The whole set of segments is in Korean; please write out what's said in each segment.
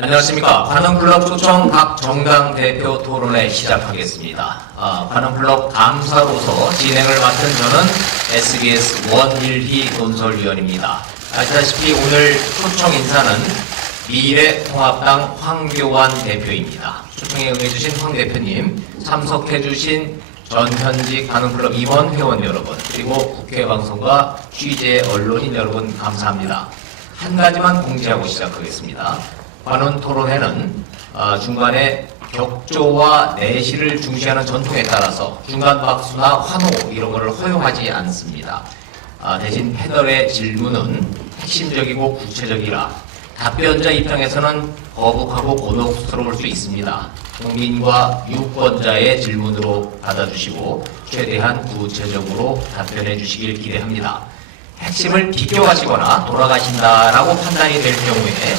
안녕하십니까. 관음클럽 초청 각 정당 대표 토론회 시작하겠습니다. 관음클럽 감사로서 진행을 맡은 저는 SBS 원일희 논설위원입니다. 아시다시피 오늘 초청 인사는 미래통합당 황교안 대표입니다. 초청에 응해주신 황 대표님, 참석해주신 전현직 관음클럽 임원 회원 여러분, 그리고 국회방송과 취재 언론인 여러분 감사합니다. 한 가지만 공지하고 시작하겠습니다. 관훈 토론회는 중간에 격조와 내시를 중시하는 전통에 따라서 중간 박수나 환호 이런 것을 허용하지 않습니다. 대신 패널의 질문은 핵심적이고 구체적이라 답변자 입장에서는 거북하고 곤혹스러울 수 있습니다. 국민과 유권자의 질문으로 받아주시고 최대한 구체적으로 답변해 주시길 기대합니다. 핵심을 비껴가시거나 돌아가신다라고 판단이 될 경우에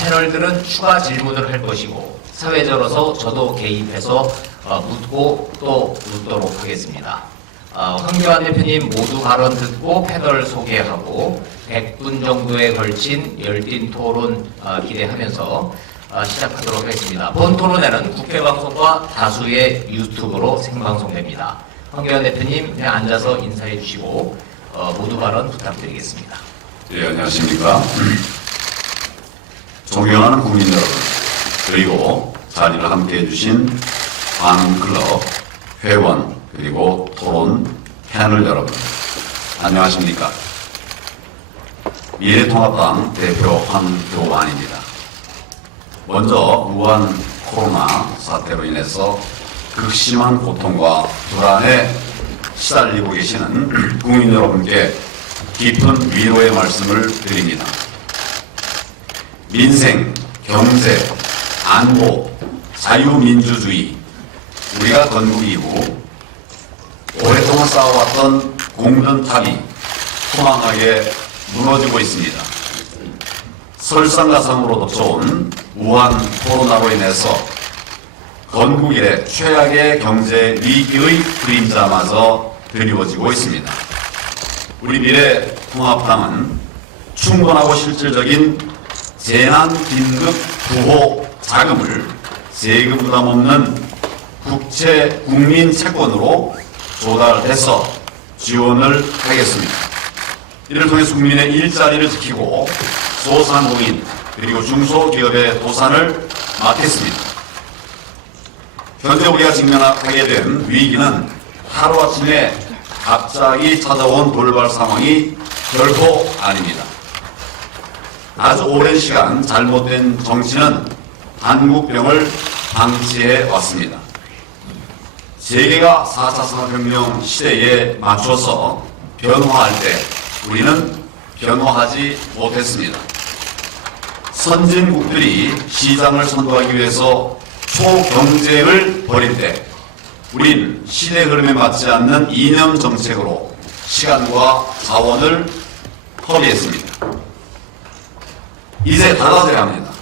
패널들은 추가 질문을 할 것이고 사회적으로서 저도 개입해서 묻고 또 묻도록 하겠습니다. 황교안 대표님 모두 발언 듣고 패널 소개하고 100분 정도에 걸친 열띤 토론 기대하면서 시작하도록 하겠습니다. 본 토론회는 국회방송과 다수의 유튜브로 생방송됩니다. 황교안 대표님 그냥 앉아서 인사해 주시고 모두 발언 부탁드리겠습니다. 네, 안녕하십니까. 존경하는 국민 여러분, 그리고 자리를 함께 해주신 관음클럽 회원, 그리고 토론 패널 여러분, 안녕하십니까. 미래통합당 대표 황교안입니다. 먼저 우한 코로나 사태로 인해서 극심한 고통과 불안에 시달리고 계시는 국민 여러분께 깊은 위로의 말씀을 드립니다. 민생, 경제, 안보, 자유민주주의, 우리가 건국 이후 오랫동안 쌓아왔던 공든탑이 소망하게 무너지고 있습니다. 설상가상으로 덮쳐온 우한 코로나로 인해서 건국 이래 최악의 경제 위기의 그림자마저 드리워지고 있습니다. 우리 미래통합당은 충분하고 실질적인 재난 긴급 구호 자금을 세금 부담 없는 국채 국민 채권으로 조달해서 지원을 하겠습니다. 이를 통해 국민의 일자리를 지키고 소상공인 그리고 중소기업의 도산을 막겠습니다. 현재 우리가 직면하게 된 위기는 하루아침에 갑자기 찾아온 돌발 상황이 결코 아닙니다. 아주 오랜 시간 잘못된 정치는 한국병을 방치해 왔습니다. 세계가 4차 산업혁명 시대에 맞춰서 변화할 때 우리는 변화하지 못했습니다. 선진국들이 시장을 선도하기 위해서 초경쟁을 벌일 때 우린 시대 흐름에 맞지 않는 이념 정책으로 시간과 자원을 허비했습니다. 이제 달라져야 합니다.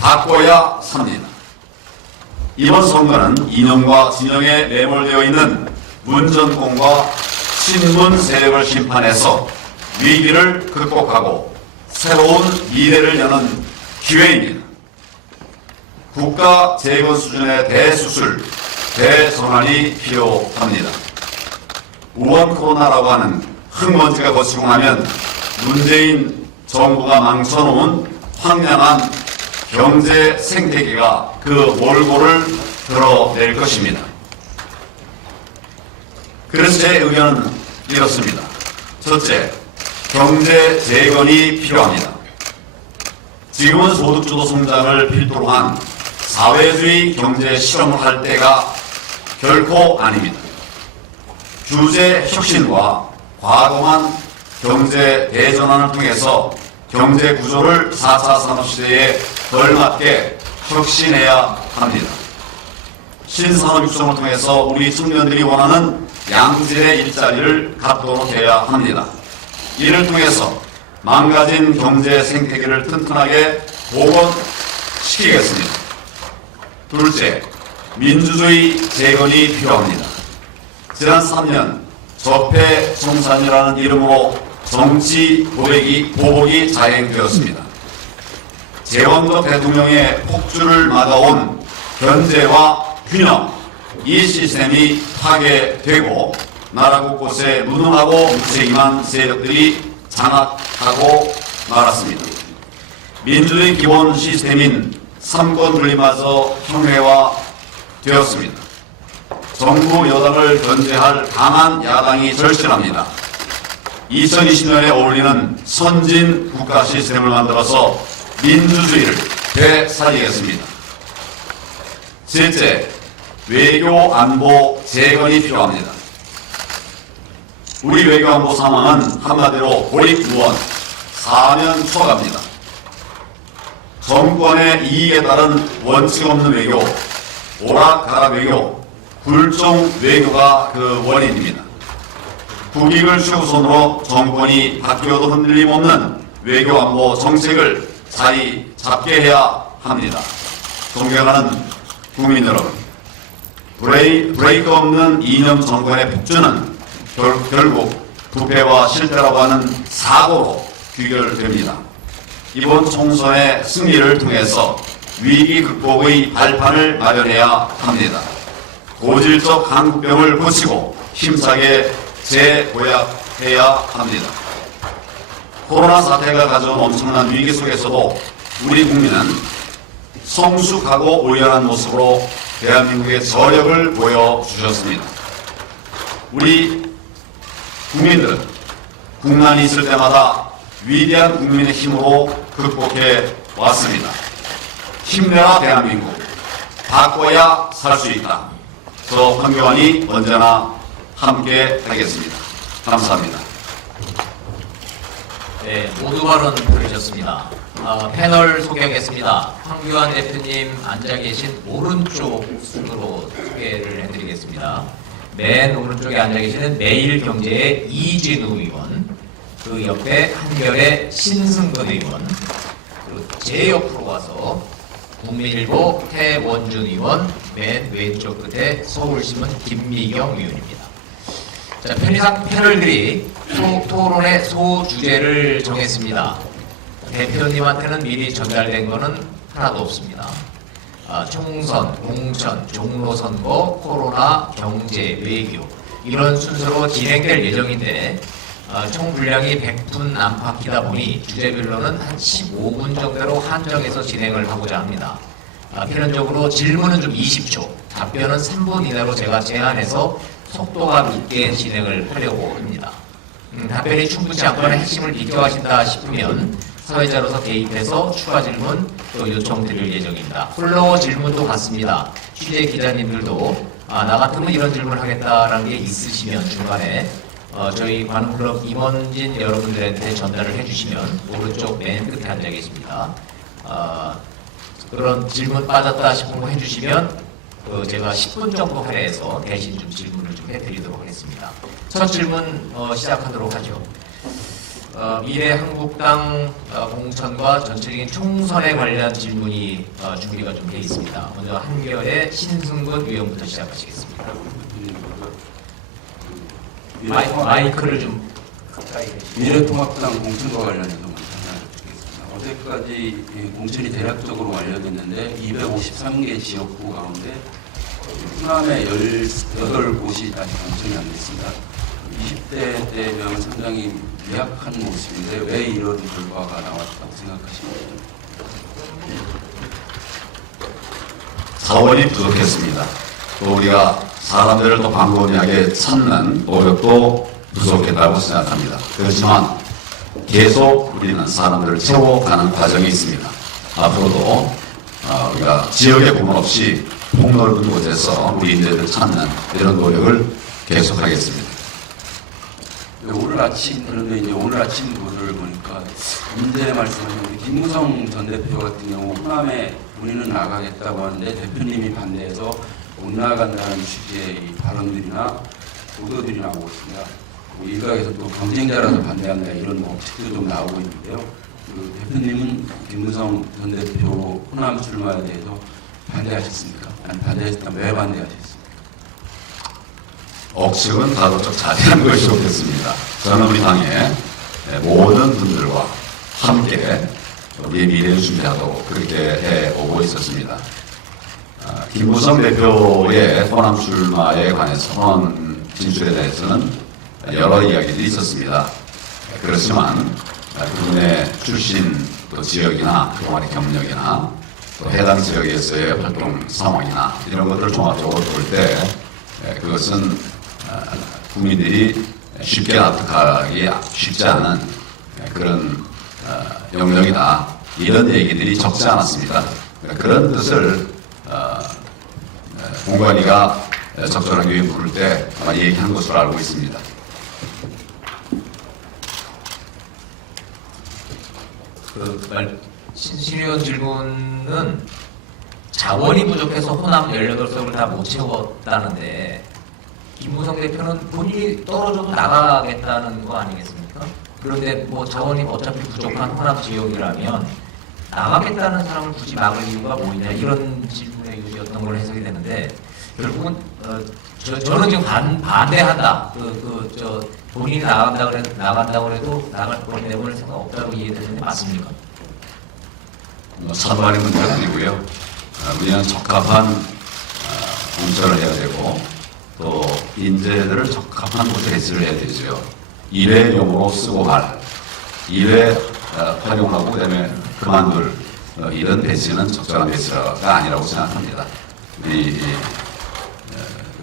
바꿔야 삽니다. 이번 선거는 이념과 진영에 매몰되어 있는 문전공과 친문 세력을 심판해서 위기를 극복하고 새로운 미래를 여는 기회입니다. 국가 재건 수준의 대수술, 대전환이 필요합니다. 우한 코로나라고 하는 흙먼지가 거치고 나면 문재인 정부가 망쳐놓은 황량한 경제 생태계가 그 몰골을 드러낼 것입니다. 그래서 제 의견은 이렇습니다. 첫째, 경제 재건이 필요합니다. 지금은 소득주도 성장을 필두로 한 사회주의 경제 실험을 할 때가 결코 아닙니다. 규제 혁신과 과도한 경제 대전환을 통해서 경제 구조를 4차 산업시대에 걸맞게 혁신해야 합니다. 신산업 육성을 통해서 우리 청년들이 원하는 양질의 일자리를 갖도록 해야 합니다. 이를 통해서 망가진 경제 생태계를 튼튼하게 복원시키겠습니다. 둘째, 민주주의 재건이 필요합니다. 지난 3년 적폐청산이라는 이름으로 정치 보복이 자행되었습니다. 제왕적 대통령의 폭주를 막아온 견제와 균형, 이 시스템이 파괴되고 나라 곳곳에 무능하고 무책임한 세력들이 장악하고 말았습니다. 민주주의 기본 시스템인 삼권 분립마저 형해화되었습니다. 정부 여당을 견제할 강한 야당이 절실합니다. 2020년에 어울리는 선진 국가 시스템을 만들어서 민주주의를 되살리겠습니다. 셋째, 외교 안보 재건이 필요합니다. 우리 외교 안보 상황은 한마디로 고립무원, 사면 초과입니다. 정권의 이익에 따른 원칙 없는 외교, 오락가락 외교, 굴종 외교가 그 원인입니다. 국익을 최우선으로 정권이 바뀌어도 흔들림 없는 외교 안보 정책을 자리 잡게 해야 합니다. 존경하는 국민 여러분, 브레이크 없는 이념 정권의 폭주는 결국 부패와 실패라고 하는 사고로 귀결됩니다. 이번 총선의 승리를 통해서 위기 극복의 발판을 마련해야 합니다. 고질적 한국병을 고치고 힘차게 재도약해야 합니다. 코로나 사태가 가져온 엄청난 위기 속에서도 우리 국민은 성숙하고 우연한 모습으로 대한민국의 저력을 보여주셨습니다. 우리 국민들은 국난이 있을 때마다 위대한 국민의 힘으로 극복해 왔습니다. 힘내라 대한민국, 바꿔야 살 수 있다. 저 황교안이 언제나 함께 하겠습니다. 감사합니다. 네, 모두 발언 들으셨습니다. 패널 소개하겠습니다. 황교안 대표님 앉아 계신 오른쪽 순으로 소개를 해드리겠습니다. 맨 오른쪽에 앉아 계시는 매일경제의 이진우 의원, 그 옆에 한결의 신승근 의원, 그리고 제 옆으로 와서 국민일보 태원준 의원, 맨 왼쪽 끝에 서울신문 김미경 의원입니다. 자, 편의상 패널들이 토론의 소주제를 정했습니다. 대표님한테는 미리 전달된 것은 하나도 없습니다. 총선, 공천, 종로선거, 코로나, 경제, 외교 이런 순서로 진행될 예정인데 총 분량이 100분 안팎이다 보니 주제별로는 한 15분 정도로 한정해서 진행을 하고자 합니다. 필연적으로 질문은 좀 20초, 답변은 3분 이내로 제가 제한해서 속도감 있게 진행을 하려고 합니다. 답변이 충분치 않거나 핵심을 비껴가신다 싶으면 사회자로서 개입해서 추가 질문 또 요청드릴 예정입니다. 플로어 질문도 같습니다. 취재 기자님들도 나 같으면 이런 질문 하겠다라는 게 있으시면 중간에 저희 관훈클럽 임원진 여러분들한테 전달을 해주시면 오른쪽 맨 끝에 앉아 계십니다. 그런 질문 빠졌다 싶은 거 해주시면 제가 10분 정도 할애해서 대신 좀 질문을 좀 해드리도록 하겠습니다. 첫 질문 시작하도록 하죠. 미래한국당 공천과 전체적인 총선에 관련 질문이 준비가 좀 돼 있습니다. 먼저 한결의 신승근 의원부터 시작하시겠습니다. 마이크를 좀 가까이 해주시죠. 미래통합당 공천과 관련해서 먼저 하나 드리겠습니다. 어제까지 공천이 대략적으로 완료됐는데 253개 지역구 가운데 호남에 18곳이 아직 공천이 안 됐습니다. 20대 때면 상당히 미약한 모습인데 왜 이런 결과가 나왔다고 생각하십니까? 자원이 부족했습니다. 또 우리가 사람들을 더 광범위하게 찾는 노력도 부족했다고 생각합니다. 그렇지만 계속 우리는 사람들을 채워가는 과정이 있습니다. 앞으로도 우리가 지역에 구분 없이 폭넓은 곳에서 우리 인재를 찾는 이런 노력을 계속하겠습니다. 오늘 아침 그런데 이제 오늘 아침 보도를 보니까 문제 말씀하신 우리 김무성 전 대표 같은 경우 호남에 본인은 나가겠다고 하는데 대표님이 반대해서 못 나간다는 취지의 이 발언들이나 보도들이 나오고 있습니다. 일각에서 또 경쟁자라서 반대한다 이런 억측도 좀 나오고 있는데요. 그 대표님은 김무성 전 대표 호남 출마에 대해서 반대하셨습니까? 아니 반대했다면 왜 반대하셨습니까? 억측은 다소적 자제하는 것이 좋겠습니다. 저는 우리 당의 모든 분들과 함께 우리의 미래를 준비하도록 그렇게 해오고 있었습니다. 김무성 대표의 호남 출마에 관해서 호남 진출에 대해서는 여러 이야기들이 있었습니다. 그렇지만 그분의 출신 또 지역이나 그동안의 경력이나 또 해당 지역에서의 활동 상황이나 이런 것들을 종합적으로 볼 때 그것은 국민들이 쉽게 납득하기 쉽지 않은 그런 영역이다. 이런 얘기들이 적지 않았습니다. 그런 뜻을 공관위가 적절한 교육을 부를 때 아마 얘기한 것으로 알고 있습니다. 신의원 질문은 자원이 부족해서 호남 18석을 다 못 채웠다는데 김무성 대표는 본인이 떨어져도 나가겠다는 거 아니겠습니까? 그런데 뭐 자원이 어차피 부족한 호남 지역이라면 나가겠다는 사람을 굳이 막을 이유가 뭐냐 이런 질문의 요지였던 걸로 해석이 되는데 결국은 저는 지금 반대한다. 본인이 나간다고 해도 나갈 걸 내보낼 생각 없다고 이해되는데 맞습니까? 산발의 문제가 아니고요. 우리는 적합한 공천을 해야 되고 또 인재들을 적합한 곳에 배치를 해야 되죠. 일회용으로 쓰고 갈, 일회 활용하고 그다음에 그만둘 이런 배치는 적절한 배치가 아니라고 생각합니다.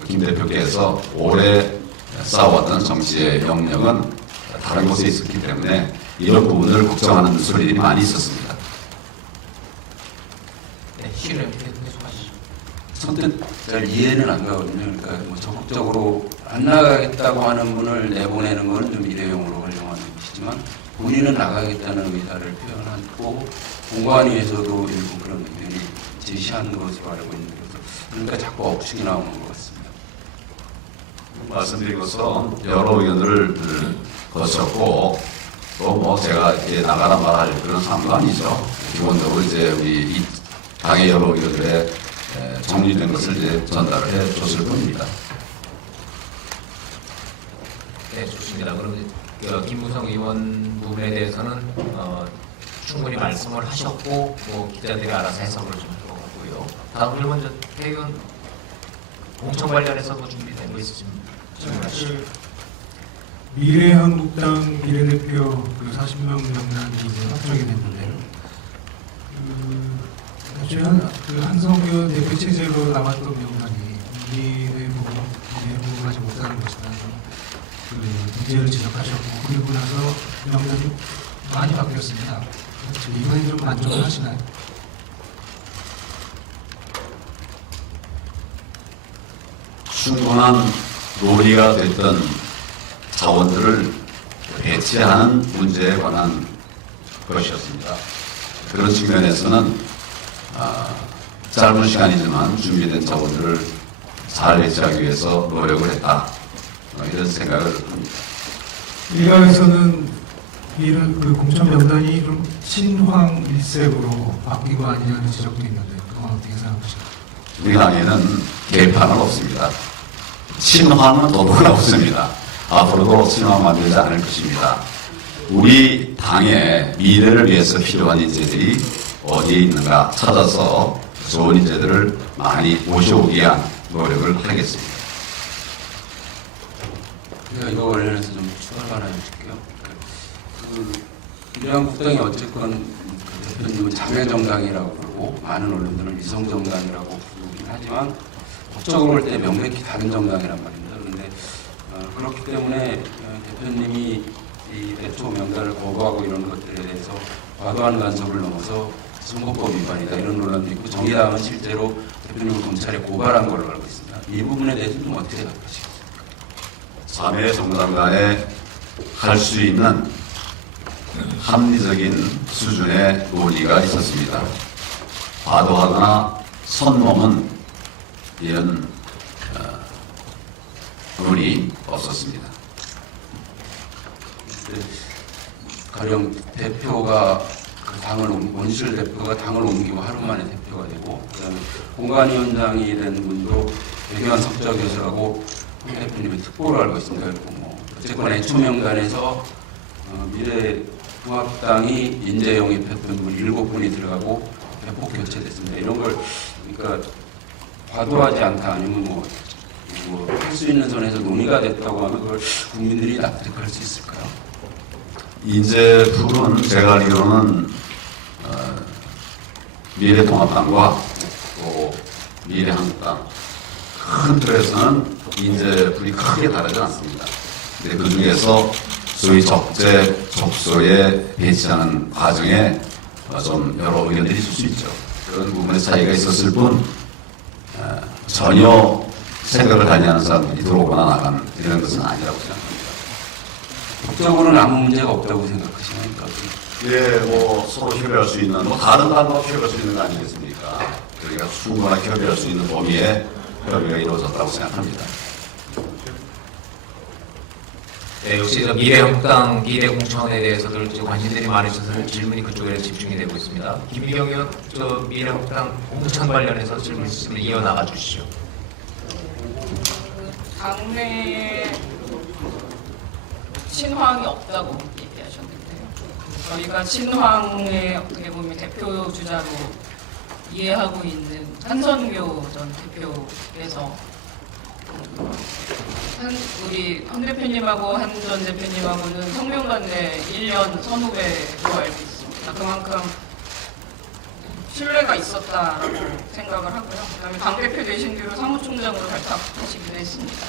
김 대표께서 오래 쌓아왔던 정치의 영역은 다른 곳에 있었기 때문에 이런 부분을 걱정하는 소리들이 많이 있었습니다. 네, 실은 계속하시죠. 선뜻 잘 이해는 안 가거든요. 그러니까 뭐 적극적으로 안 나가겠다고 하는 분을 내보내는 것은 좀 일회용으로 활용하는 것이지만 본인은 나가겠다는 의사를 표현하고 공관위에서도 일부 그런 의견이 제시한 것으로 알고 있는 거죠. 그러니까 자꾸 억측이 나오는 것 같습니다. 말씀드린 것처럼 여러 의견들을 거쳤고 또 뭐 제가 이렇게 나가라 말할 그런 상황도 아니죠. 기본적으로 이제 우리 이 당의 여러 의견들에 정리된 것을 이제 전달을 해 줬을 뿐입니다. 네, 좋습니다. 그럼 김무성 의원 부분에 대해서는 충분히 말씀을 하셨고 뭐 기자들이 알아서 해석을 좀 들어가고요. 다음 질문 태 의원 공천 관련해서 뭐 준비된 거 있으십니까? 미래한국당 비례대표 40명 명단이 이제 확정이 됐는데요. 한성규 대표 체제로 나왔던 명단이 미래부분하지 못하는 것이다. 문제를 지적하셨고 그리고 나서 명단이 많이 바뀌었습니다. 이번에 좀 만족을 하시나요? 충분한 논의가 됐던 자원들을 배치하는 문제에 관한 것이었습니다. 그런 측면에서는 짧은 시간이지만 준비된 자원들을 잘 배치하기 위해서 노력을 했다. 이런 생각을 합니다. 일각에서는 이런 그 공천 명단이 좀 친황 일색으로 바뀌고 아니냐는 지적도 있는데 그건 어떻게 생각하십니까? 우리 당에는 개판은 없습니다. 친황은 더더욱 없습니다. 앞으로도 친황 만들지 않을 것입니다. 우리 당의 미래를 위해서 필요한 인재들이 어디에 있는가 찾아서 좋은 인재들을 많이 모셔오기 위한 노력을 하겠습니다. 제가 이거 관련해서 좀 추가를 하나 해줄게요. 미래한국당이 어쨌건 그 대표님은 자매정당이라고 부르고 많은 언론들은 위성정당이라고 부르긴 하지만 법적으로 볼 때 명백히 다른 정당이란 말입니다. 그런데 그렇기 때문에 대표님이 이 애초 명단을 거부하고 이런 것들에 대해서 과도한 간섭을 넘어서 선거법 위반이다 이런 논란도 있고 정의당은 실제로 대표님을 검찰에 고발한 걸로 알고 있습니다. 이 부분에 대해서 좀 어떻게 생각하시겠습니까? 자매 정당 간에 할 수 있는 합리적인 수준의 논의가 있었습니다. 과도하거나 선넘은 이런 논의 없었습니다. 가령 대표가 그 당을 원실 대표가 당을 옮기고 하루 만에 대표가 되고 그다음에 공관위원장이 된 분도 백의원 석좌 교수라고 대표님이 특보를 알고 있습니다. 그리고 뭐 어쨌거나 애초 명단에서 미래 통합당이 인재 영입했던 분 7분이 들어가고 대폭 교체됐습니다. 이런 걸 그러니까 과도하지 않다 아니면 뭐 할 수 있는 선에서 논의가 됐다고 하면 그걸 국민들이 납득할 수 있을까요? 인재풀은 제가 알기로는 미래통합당과 또 미래한국당 큰 틀에서는 인재풀이 크게 다르지 않습니다. 근데 그 중에서 소위 적재, 적소에 배치하는 과정에 좀 여러 의견들이 있을 수 있죠. 그런 부분의 차이가 있었을 뿐 전혀 생각을 하지 않은 사람들이 들어오거나 나가는 이런 것은 아니라고 생각합니다. 법적으로는 아무 문제가 없다고 생각하시나요? 예, 뭐 서로 협의할 수 있는, 뭐 다른 단어로 협의할 수 있는 거 아니겠습니까? 그러니까 충분하게 협의할 수 있는 범위에 협의가 이루어졌다고 생각합니다. 네, 역시 저 미래한국당 미래공천에 대해서도 좀 관심들이 많으셔서 질문이 그쪽에 집중이 되고 있습니다. 김미경 의원, 저 미래한국당 공천 관련해서 질문 있으시면 이어나가 주시죠. 당내 친황이 없다고 얘기하셨는데요. 저희가 친황의 어떻게 보면 대표 주자로 이해하고 있는 한선교 전 대표께서 우리 황 대표님하고 한 전 대표님하고는 성명관대 1년 선후배로 알고 있습니다. 그만큼 신뢰가 있었다라고 생각을 하고요. 그다음에 당대표 되신 뒤로 사무총장으로 발탁하시기도 했습니다.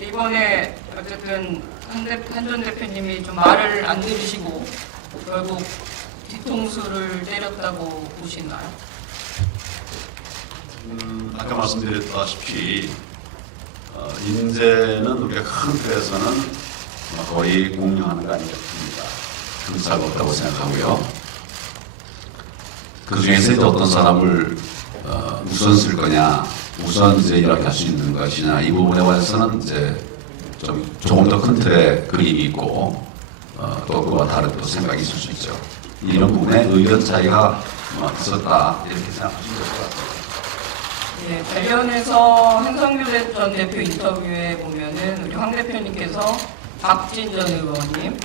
이번에 어쨌든 한 전 대표님이 좀 말을 안 들으시고 결국 뒤통수를 때렸다고 보시나요? 아까 말씀드렸다시피 인재는 우리가 큰 틀에서는 거의 공유하는 거 아니겠습니까? 큰 차이가 없다고 생각하고요. 그 중에서 이제 어떤 사람을 우선 쓸 거냐, 우선 이제 이야기할 수 있는 것이냐, 이 부분에 관해서는 이제 조금 더 큰 틀의 그림이 있고, 또 그와 다른 또 생각이 있을 수 있죠. 이런 부분에 의견 차이가 있었다, 이렇게 생각하시면 될 것 같습니다. 네, 관련해서 한성규 전 대표 인터뷰에 보면은 우리 황 대표님께서 박진 전 의원님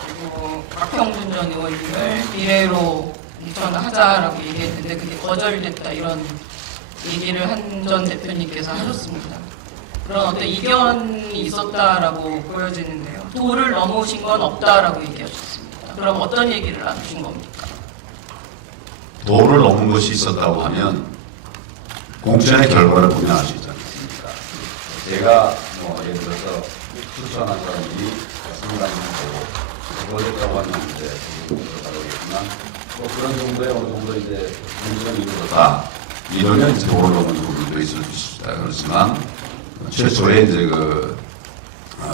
그리고 박형준 전 의원님을 미래로 공천하자라고 얘기했는데 그게 거절됐다 이런 얘기를 한 전 대표님께서 하셨습니다. 그런 어떤 이견이 있었다라고 보여지는데요. 도를 넘으신 건 없다라고 얘기하셨습니다. 그럼 어떤 얘기를 나누신 겁니까? 도를 넘은 것이 있었다고 하면 공천의 결과를 보면 알 수 있지 않습니까? 제가 뭐 예를 들어서 추천한 사람들이 상당히 보고 그거였다고 하면 이제 들어가겠지만 뭐 그런 정도의 어느 정도 이제 공천이 이루어졌다 이러면 이제 도를 넘은 부분도 있을 수 있다. 그렇지만 최초에 이제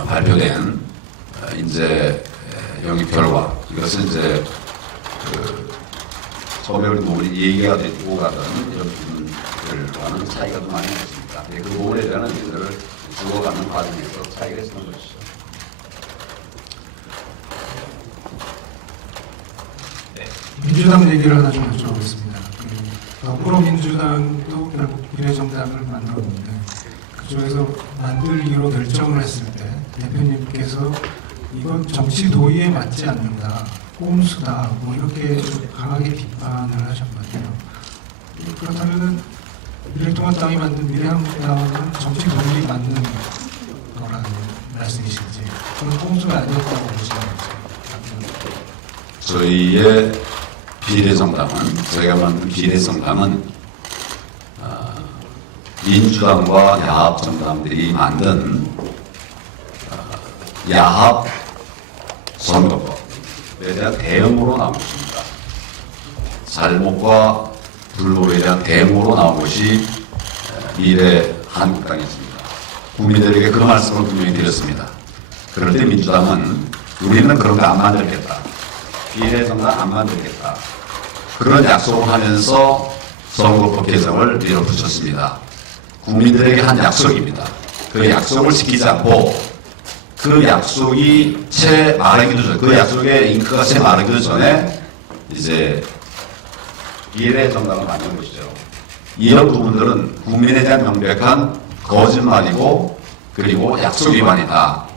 발표된 인재 영입 결과 이것은 이제 처음에 우리 부분이 얘기가 되고 가던 이런 부분들과는 차이가 좀 많이 있습니다. 그 부분에 대한 의견을 주어가는 과정에서 차이가 있는 것이죠. 민주당 얘기를 하나 좀 여쭤보겠습니다. 더불어민주당도 결국 미래정당을 만들었는데 그쪽에서 만들기로 결정을 했을 때 대표님께서 이건 정치 도의에 맞지 않는다, 꼼수다, 뭐 이렇게 좀 강하게 비판을 하셨거든요. 그렇다면은 미래통합당이 만든 미래한국당은 정치 도의에 맞는 거라는 말씀이신지 그런 꼼수가 아니었다고 보시는지. 저희의 비례정당은 저희가 만든 비례정당은 민주당과 야합정당들이 만든 야합 선거법에 대한 대응으로 나온 것입니다. 잘못과 불법에 대한 대응으로 나온 것이 미래 한국당이었습니다. 국민들에게 그 말씀을 분명히 드렸습니다. 그럴 때 민주당은 우리는 그런 거 안 만들겠다. 비례정당 안 만들겠다. 그런 약속을 하면서 선거법 개정을 밀어붙였습니다. 국민들에게 한 약속입니다. 그 약속을 지키지 않고 그 약속이 채 마르기도 전에, 그 약속의 잉크가 채 마르기도 전에 이제 비례정당을 만든 것이죠. 이런 부분들은 국민에 대한 명백한 거짓말이고 그리고 약속 위반이다.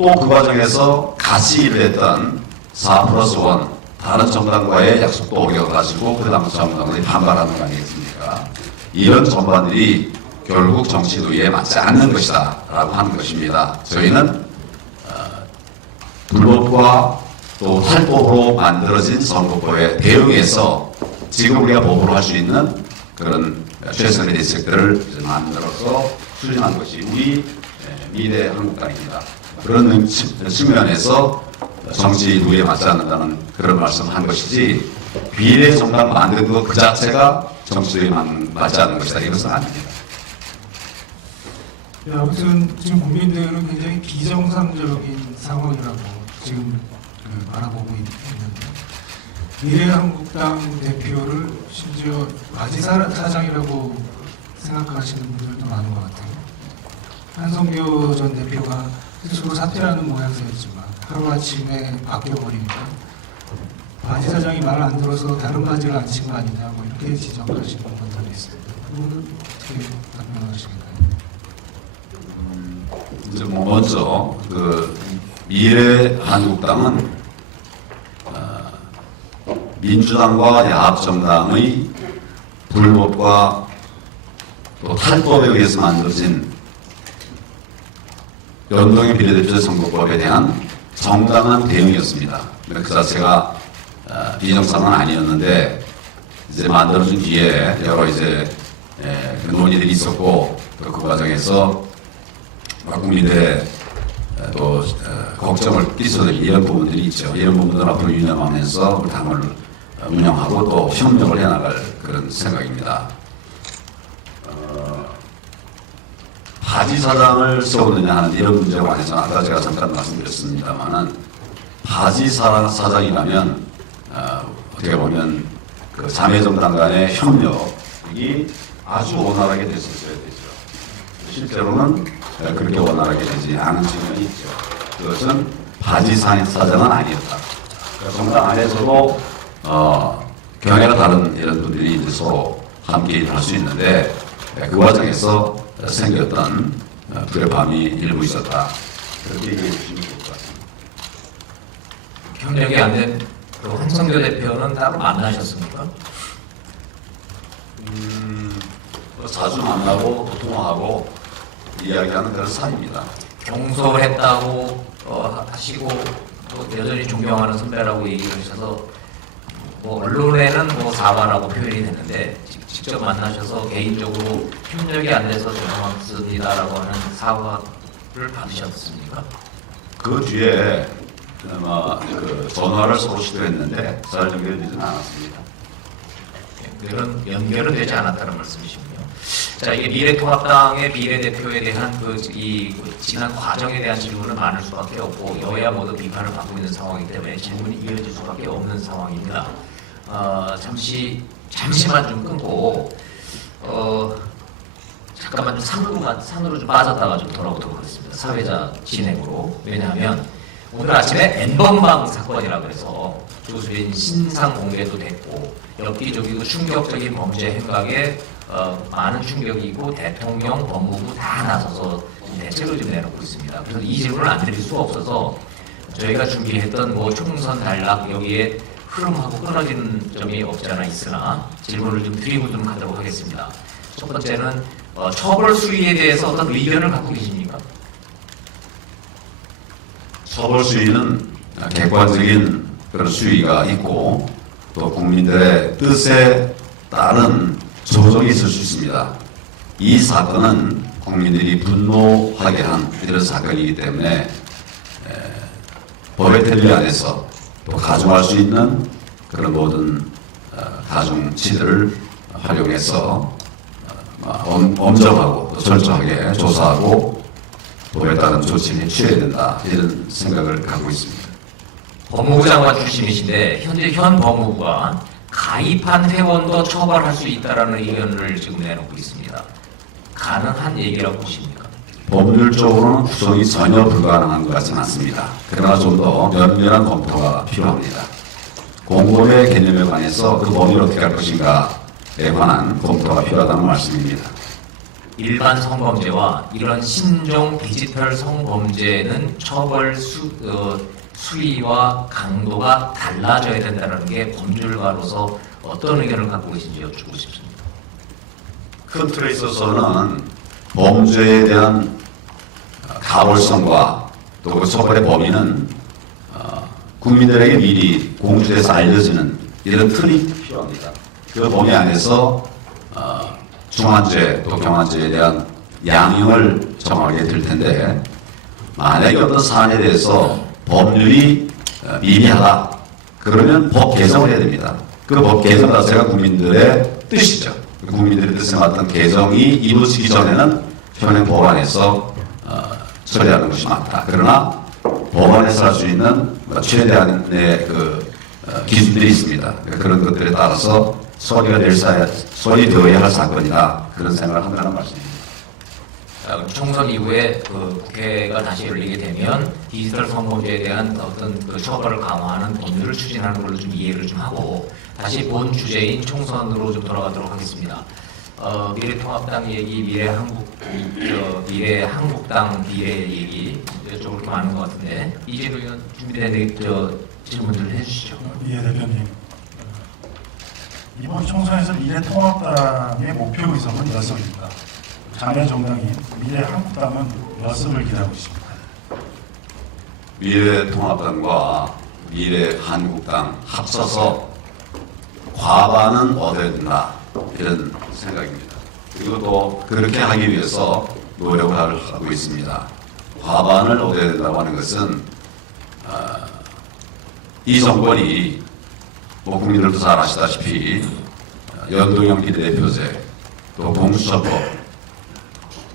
또 그 과정에서 같이 일을 했던 4+1 다른 정당과의 약속도 어겨가지고 그 다음 정당들이 반발하는 거 아니겠습니까? 이런 전반들이 결국 정치 도의에 맞지 않는 것이다 라고 하는 것입니다. 저희는 불법과 또 탈법으로 만들어진 선거법에 대응해서 지금 우리가 법으로 할 수 있는 그런 최선의 대책들을 만들어서 추진한 것이 우리 미래 한국당입니다. 그런 측면에서 정치 누에 맞지 않는다는 그런 말씀을 한 것이지 비례 정당 만드는 것 그 자체가 정치 누에 맞지 않는 것이다. 이것은 아닙니다. 네, 아무튼 지금 국민들은 굉장히 비정상적인 상황이라고 지금 바라보고 있는데 미래한국당 대표를 심지어 바지사장이라고 생각하시는 분들도 많은 것 같아요. 한성교 전 대표가 스스로 사퇴하는 모양새였지만 하루아침에 바뀌어버리니까 바지사장이 말 안 들어서 다른 바지를 안 친 거 아니냐 뭐 이렇게 지적하시는 분들이 있습니다. 그거는 어떻게 답변하시겠나요? 이제 먼저 그 미래한국당은 민주당과 야합정당의 불법과 또 탈법에 의해서 만들어진 연동형 비례대표 선거법에 대한 정당한 대응이었습니다. 그 자체가 비정상은 아니었는데 이제 만들어진 뒤에 여러 이제 논의들이 있었고 또 그 과정에서 국민들의 또 걱정을 끼쳐드린 이런 부분들이 있죠. 이런 부분들 앞으로 유념하면서 우리 당을 운영하고 또 협력을 해나갈 그런 생각입니다. 바지사장을 세우느냐 하는 이런 문제가 많아서 아까 제가 잠깐 말씀드렸습니다만은 바지사장이라면 어떻게 보면 그 자매정당 간의 협력이 아주 원활하게 됐었어야 되죠. 실제로는 그렇게 원활하게 되지 않은 측면이 있죠. 그것은 바지사장은 아니었다. 정당 안에서도 견해가 다른 이런 분들이 이제 서로 함께 일을 할 수 있는데 그 과정에서 생겼던 불협화음이 일부 있었다. 그렇게 얘기해 주시면 좋을 것 같습니다. 협력이 안 된 한성교 대표는 따로 만나셨습니까? 자주 만나고 통화하고 이야기하는 그런 사이입니다. 경솔했다고 하시고 또 여전히 존경하는 선배라고 얘기를 하셔서 뭐 언론에는 뭐 사과라고 표현이 됐는데 직접 만나셔서 개인적으로 협력이 안 돼서 죄송합니다라고 하는 사과를 받으셨습니까? 그 뒤에 아마 그 전화를 서로 시도했는데 잘 연결되지는 않았습니다. 그런 연결은 되지 않았다는 말씀이시군요. 자, 이게 미래통합당의 비례대표에 대한 이 지난 과정에 대한 질문은 많을 수밖에 없고 여야 모두 비판을 받고 있는 상황이기 때문에 질문이 이어질 수밖에 없는 상황입니다. 잠시만 좀 끊고 잠깐만 좀 산으로 좀 빠졌다가 좀 돌아오도록 하겠습니다. 사회자 진행으로. 왜냐하면 오늘 아침에 N번방 사건이라고 해서 조수인 신상 공개도 됐고 엽기적이고 충격적인 범죄 행각에 많은 충격이 있고 대통령, 법무부 다 나서서 대책을 좀 내놓고 있습니다. 그래서 이 질문을 안 드릴 수가 없어서 저희가 준비했던 뭐 총선 단락 여기에 흐름하고 끊어지는 점이 없지 않아 있으나 질문을 좀 드리고 좀 가도록 하겠습니다. 첫 번째는 처벌 수위에 대해서 어떤 의견을 갖고 계십니까? 처벌 수위는 객관적인 그런 수위가 있고 또 국민들의 뜻에 따른 조정이 있을 수 있습니다. 이 사건은 국민들이 분노하게 한 이런 사건이기 때문에 법의 틀리 안에서 또 가중할 수 있는 그런 모든 가중치들을 활용해서 엄정하고 또 철저하게 조사하고 법에 따른 조치를 취해야 된다 이런 생각을 갖고 있습니다. 법무부 장관 출신이신데 현재 현 법무부가 가입한 회원도 처벌할 수 있다라는 의견을 지금 내놓고 있습니다. 가능한 얘기라고 보십니까? 법률적으로는 구성이 전혀 불가능한 것 같지는 않습니다. 그러나 좀 더 면밀한 검토가 필요합니다. 공범의 개념에 관해서 그 범위를 어떻게 할 것인가에 관한 검토가 필요하다는 말씀입니다. 일반 성범죄와 이런 신종 디지털 성범죄는 처벌 수위와 강도가 달라져야 된다는 게 법률가로서 어떤 의견을 갖고 계신지 여쭙고 싶습니다. 큰 틀에 있어서는 범죄에 대한 가벌성과 또 그 처벌의 범위는 국민들에게 미리 공주에서 알려지는 이런 틀이 필요합니다. 그 범위 안에서 중환죄 또 경환죄에 대한 양형을 정하게 될 텐데, 만약에 어떤 사안에 대해서 법률이 미비하다 그러면 법 개정을 해야 됩니다. 그 법 개정 자체가 국민들의 뜻이죠. 국민들의 뜻에 맞던 개정이 이루어지기 전에는 현행 법안에서 처리하는 것이 맞다. 그러나 법안에서 할 수 있는 최대한의 기준들이 있습니다. 그런 것들에 따라서 처리되어야 할 사건이다. 그런 생각을 한다는 말씀입니다. 총선 이후에 국회가 다시 열리게 되면 디지털 성범죄에 대한 어떤 처벌을 강화하는 법률을 추진하는 걸로 좀 이해를 좀 하고 다시 본 주제인 총선으로 좀 돌아가도록 하겠습니다. 미래통합당 얘기, 미래한국당 비례 얘기 좀 그렇게 많은 것 같은데 이재명 의원 준비된 질문들을 해주시죠. 예, 대표님. 이번 총선에서 미래통합당의 목표 의석은 몇 석입니까? 자매 정당인 미래한국당은 몇 석을 기대하고 있습니다. 미래통합당과 미래한국당 합쳐서 과반은 얻어야 된다. 이런 생각입니다. 그리고 또 그렇게 하기 위해서 노력을 하고 있습니다. 과반을 얻어야 된다고 하는 것은 이 정권이 국민들도 잘 아시다시피 연동형 비례대표제 또 공수처법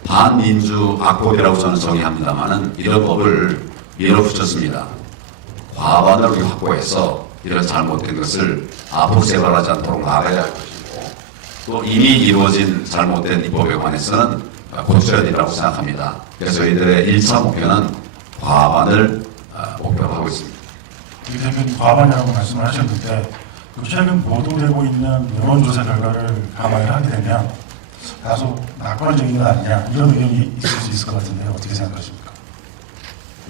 반민주 악법이라고 저는 정의합니다만은 이런 법을 밀어붙였습니다. 과반을 확보해서 이런 잘못된 것을 앞으로 재발하지 않도록 막아야 할 것이고 또 이미 이루어진 잘못된 입법에 관해서는 고쳐야 된다고 생각합니다. 그래서 저희들의 1차 목표는 과반을 목표로 하고 있습니다. 이 대표님 과반이라고 말씀을 하셨는데 최근 보도되고 있는 여론조사 결과를 감안을 하게 되면 다소 낙관적인 거 아니냐 이런 의견이 있을 수 있을 것 같은데 어떻게 생각하십니까?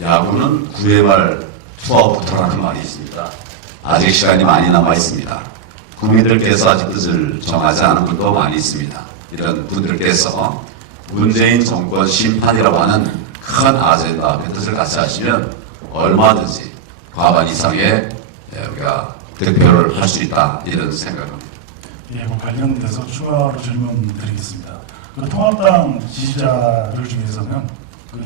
야구는 9회 말 투아웃부터라는 말이 있습니다. 아직 시간이 많이 남아 있습니다. 국민들께서 아직 뜻을 정하지 않은 분도 많이 있습니다. 이런 분들께서 문재인 정권 심판이라고 하는 큰 아젠다, 그 뜻을 같이 하시면 얼마든지 과반 이상의 우리가 득표를 할 수 있다 이런 생각입니다. 예, 관련돼서 추가로 질문 드리겠습니다. 통합당 지지자들 중에서는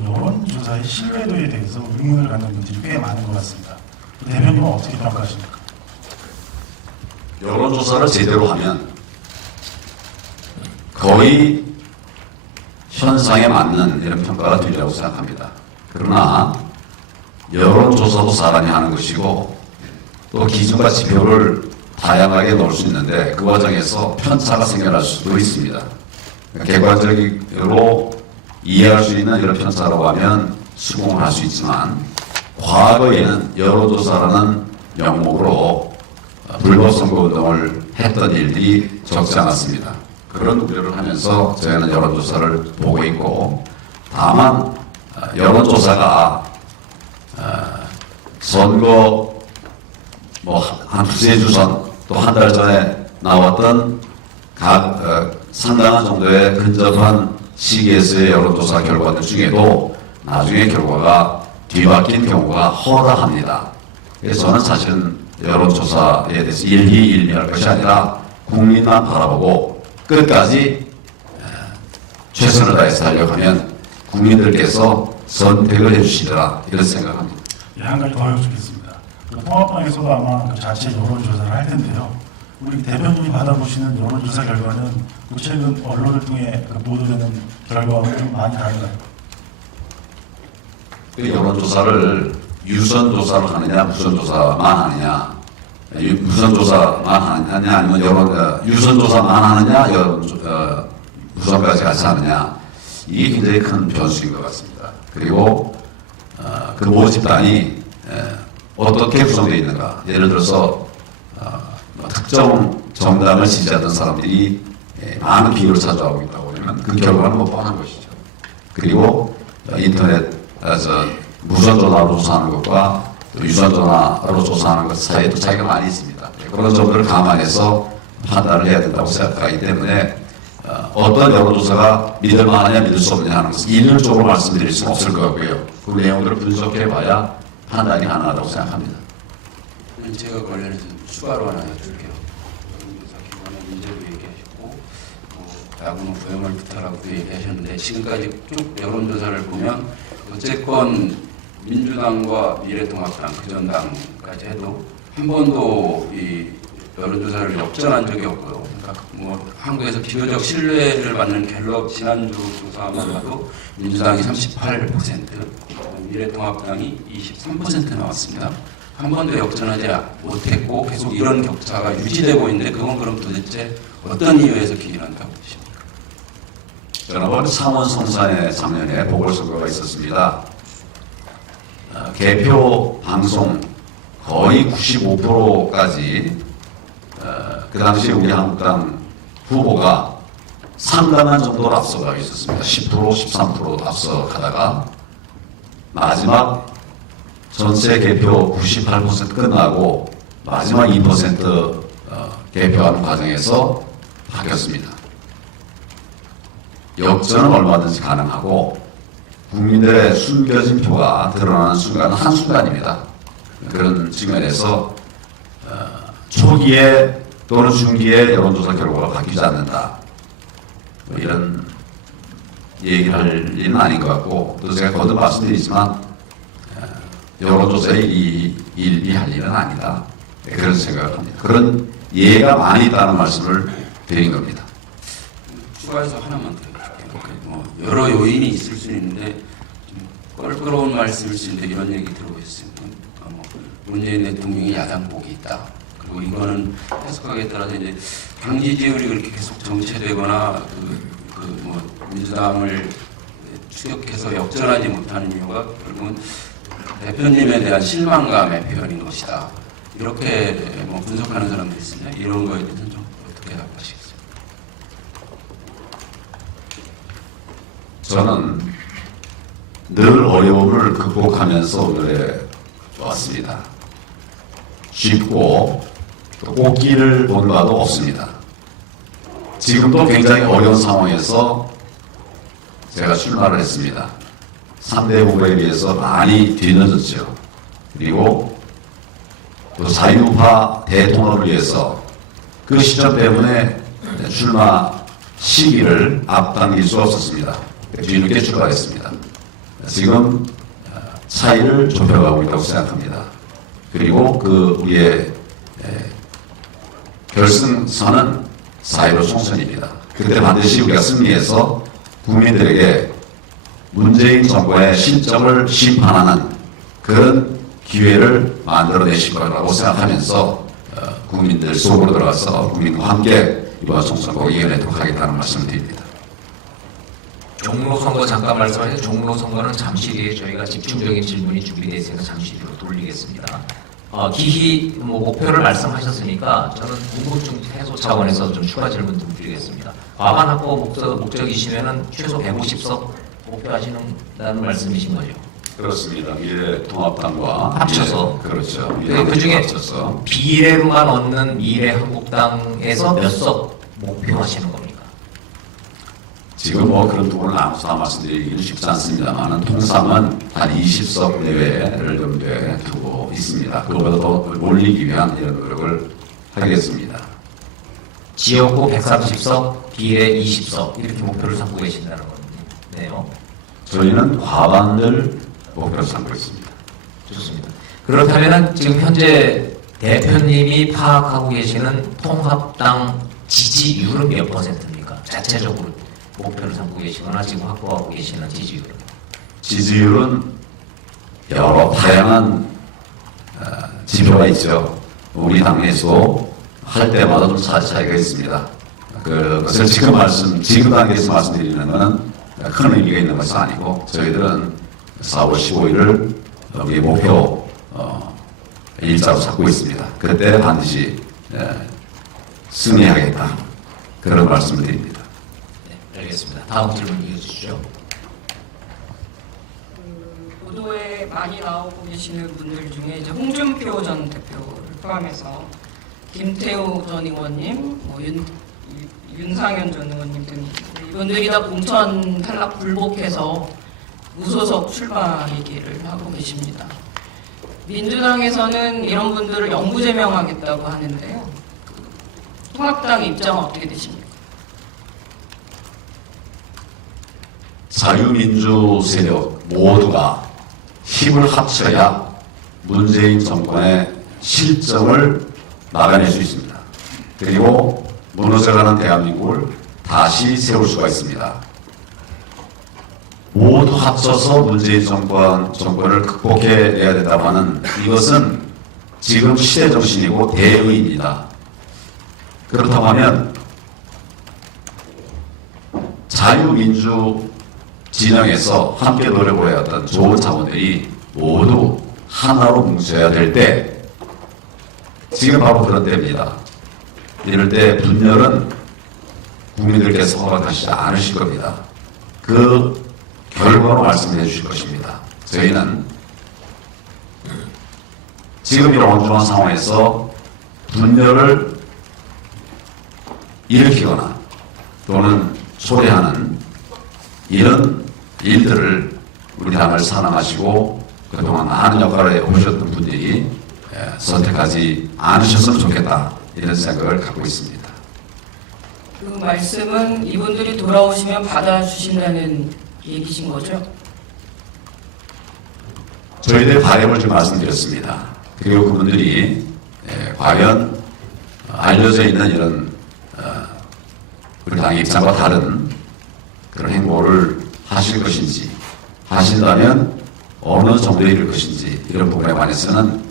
여론조사의 신뢰도에 대해서 의문을 갖는 분들이 꽤 많은 것 같습니다. 대표님은 어떻게 평가하십니까? 여론조사를 제대로 하면 거의 현상에 맞는 이런 평가가 되리라고 생각합니다. 그러나 여론조사도 사람이 하는 것이고 또 기준과 지표를 다양하게 넣을 수 있는데 그 과정에서 편차가 생겨날 수도 있습니다. 객관적으로 이해할 수 있는 이런 편차라고 하면 수긍을 할 수 있지만 과거에는 여론조사라는 명목으로 불법 선거운동을 했던 일들이 적지 않았습니다. 그런 우려를 하면서 저희는 여론조사를 보고 있고 다만 여론조사가 선거 한 두세 주 전 또 한 달 전에 나왔던 상당한 정도의 근접한 시기에서의 여론조사 결과들 중에도 나중에 결과가 뒤바뀐 경우가 허다합니다. 그래서 저는 사실은 여론조사에 대해서 일희일비할 것이 아니라 국민만 바라보고 끝까지 최선을 다해서 하려고 하면 국민들께서 선택을 해주시리라 이런 생각합니다. 예, 한 가지 더 여쭙겠습니다. 통합당에서도 아마 자체 여론조사를 할 텐데요. 우리 대표님이 받아보시는 여론조사 결과는 최근 언론을 통해 보도되는 결과와 좀 많이 다른가요? 그 여론조사를 유선조사를 하느냐, 무선조사만 하느냐, 무선조사만 하느냐, 아니면 유선조사만 하느냐, 무선까지 같이 하느냐, 이게 굉장히 큰 변수인 것 같습니다. 그리고 그 모집단이 어떻게 구성되어 있는가, 예를 들어서 특정 정당을 지지하던 사람들이 많은 비율을 차지하고 있다고 하면 그러면 그 결과는 뭐 뻔한 것이죠. 그리고 인터넷에서 무선전화로 조사하는 것과 또 유선전화로 조사하는 것 사이에도 차이가 많이 있습니다. 그런 점들을 감안해서 판단을 해야 된다고 생각하기 때문에 어떤 여론조사가 믿을 만하냐 믿을 수 없느냐 하는 것은 일률적으로 말씀드릴 수는 없을 것 같고요. 그 내용들을 분석해봐야 판단이 가능하다고 생각합니다. 제가 관련해서 추가로 하나 여쭐게요. 여론조사 기관의 문제도 얘기하셨고 야구는 고용을 부탁하고도 얘기하셨는데 지금까지 쭉 여론조사를 보면 어쨌건 민주당과 미래통합당, 그전당까지 해도 한 번도 이 여론조사를 역전한 적이 없고요. 그러니까 뭐 한국에서 비교적 신뢰를 받는 갤럽 지난주 조사만 봐도 민주당이 38%, 미래통합당이 23% 나왔습니다. 한 번도 역전하지 못했고 계속 이런 격차가 유지되고 있는데 그건 그럼 도대체 어떤 이유에서 기인한다고 보십니까? 지난번 상원 성산에 작년에 보궐선거가 있었습니다. 개표 방송 거의 95%까지 그 당시에 우리 한국당 후보가 상당한 정도로 앞서가고 있었습니다. 10%, 13% 앞서가다가 마지막 전체 개표 98% 끝나고 마지막 2% 개표하는 과정에서 바뀌었습니다. 역전은 얼마든지 가능하고 국민들의 숨겨진 표가 드러나는 순간은 한순간입니다. 그런 측면에서 초기에 또는 중기에 여론조사 결과가 바뀌지 않는다. 뭐 이런 얘기를 할 일은 아닌 것 같고 또 제가 거듭 말씀드리지만 여론조사에 일이 할 일은 아니다. 그런 생각을 합니다. 그런 예가 많이 있다는 말씀을 드린 겁니다. 추가해서 하나만 더 해볼게요. 뭐 여러 요인이 있을 수 있는데 좀 껄끄러운 말씀일 수 있는데 이런 얘기 들어보셨습니다. 뭐 문재인 대통령이 야당 복이 있다. 그리고 이거는 해석하기에 따라서 이제 당 지지율이 그렇게 계속 정체되거나 뭐 민주당을 추격해서 역전하지 못하는 이유가 결국은 대표님에 대한 실망감의 표현인 것이다. 이렇게 뭐 분석하는 사람들이 있습니다. 이런 거에 대해서는 좀 어떻게 답하시겠습니까? 저는 늘 어려움을 극복하면서 오늘에 왔습니다. 쉽고 또 꽃길을 본 바도 없습니다. 지금도 굉장히 어려운 상황에서 제가 출마를 했습니다. 3대 후보에 비해서 많이 뒤늦었죠. 그리고 또 자유파 대통합을 위해서 그 시점 때문에 출마 시기를 앞당길 수 없었습니다. 뒤늦게 출마했습니다. 지금 차이를 좁혀가고 있다고 생각합니다. 그리고 우리의 결승선은 4.15 총선입니다. 그때 반드시 우리가 승리해서 국민들에게 문재인 정권의 실정을 심판하는 그런 기회를 만들어내실 거라고 생각하면서 국민들 속으로 들어가서 국민과 함께 이번 총선 꼭 이겨내도록 하겠다는 말씀을 드립니다. 종로 선거 잠깐 말씀하신 종로 선거는 잠시 뒤에 저희가 집중적인 질문이 준비되어 있으니까 잠시 뒤로 돌리겠습니다. 기희 목표를 말씀하셨으니까 저는 궁금증 해소 차원에서 좀 추가 질문 좀 드리겠습니다. 과반 확보 목적이시면은 최소 150석 목표하시는 말씀이신 거죠? 그렇습니다. 미래통합당과 합쳐서. 그렇죠. 그 중에 합쳐서 비례로만 얻는 미래한국당에서 몇 석 목표하시는 겁니까? 지금 뭐 그런 부분을 아무나 말씀드리기는 쉽지 않습니다만 통상은 한 20석 내외를 염두에 두고 있습니다. 그보다 더 올리기 위한 이런 노력을 하겠습니다. 지역구 130석, 비례 20석 이렇게 목표를 삼고 계신다는 거네요. 저희는 과반을 목표로 삼고 있습니다. 좋습니다. 그렇다면 지금 현재 대표님이 파악하고 계시는 통합당 지지율은 몇 %입니까? 자체적으로 목표를 삼고 계시거나 지금 확보하고 계시는 지지율은? 지지율은 여러 다양한 지표가 있죠. 우리 당내에서 할 때마다 좀 차이가 있습니다. 그것을 지금 단계에서 말씀드리는 것은 큰 의미가 있는 것이 아니고 저희들은 4월 15일을 우리 목표 일자로 잡고 있습니다. 그때 반드시 승리하겠다. 그런 말씀을 드립니다. 네, 알겠습니다. 다음 질문 이어주시죠. 보도에 많이 나오고 계시는 분들 중에 이제 홍준표 전 대표를 포함해서 김태우 전 의원님, 윤상현 전 의원님 등이 이분들이 다 공천 탈락 불복해서 무소속 출마 얘기를 하고 계십니다. 민주당에서는 이런 분들을 영구 제명하겠다고 하는데요. 통합당 입장은 어떻게 되십니까? 자유민주 세력 모두가 힘을 합쳐야 문재인 정권의 실정을 막아낼 수 있습니다. 그리고 무너져가는 대한민국을 다시 세울 수가 있습니다. 모두 합쳐서 문재인 정권을 극복해내야 된다고 하는 이것은 지금 시대 정신이고 대의입니다. 그렇다고 하면 자유민주 진영에서 함께 노력을 해왔던 좋은 자원들이 모두 하나로 뭉쳐야 될 때, 지금 바로 그런 때입니다. 이럴 때 분열은 국민들께서 허락하시지 않으실 겁니다. 그 결과로 말씀해 주실 것입니다. 저희는 지금 이런 엄중한 상황에서 분열을 일으키거나 또는 초래하는 이런 일들을 우리 당을 사랑하시고 그동안 많은 역할을 해오셨던 분들이 선택하지 않으셨으면 좋겠다, 이런 생각을 갖고 있습니다. 그 말씀은 이분들이 돌아오시면 받아주신다는 얘기신 거죠? 저희들의 바람을 좀 말씀드렸습니다. 그리고 그분들이 과연 알려져 있는 이런 우리 당의 입장과 다른 그런 행보를 하실 것인지, 하신다면 어느 정도에 이를 것인지, 이런 부분에 관해서는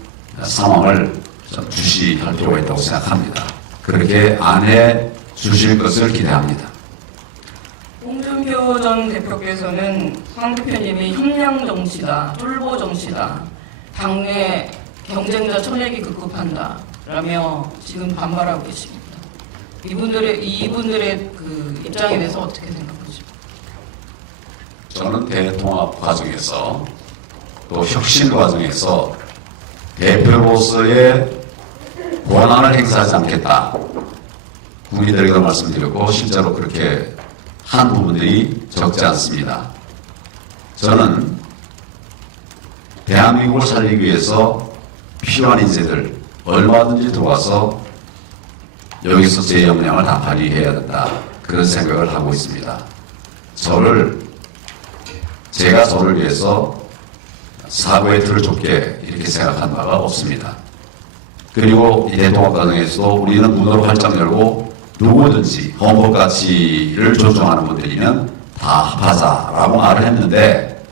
상황을 좀 주시할 필요가 있다고 생각합니다. 그렇게 안 해 주실 것을 기대합니다. 홍준표 전 대표께서는 황 대표님이 협량 정치다, 쫄보 정치다, 당내 경쟁자 쳐내기 급급한다 라며 지금 반발하고 계십니다. 이분들의 그 입장에 대해서 어떻게 생각하십니까? 저는 대통합 과정에서 또 혁신 과정에서 대표로서의 권한을 행사하지 않겠다, 국민들에게도 말씀드렸고 실제로 그렇게 한 부분들이 적지 않습니다. 저는 대한민국을 살리기 위해서 필요한 인재들 얼마든지 들어와서 여기서 제 역량을 다 발휘해야 된다, 그런 생각을 하고 있습니다. 제가 저를 위해서 사고의 틀을 좁게 이렇게 생각한 바가 없습니다. 그리고 이 대통합 과정에서도 우리는 문을 활짝 열고 누구든지 헌법 가치를 존중하는 분들이면 다 합하자라고 말을 했는데,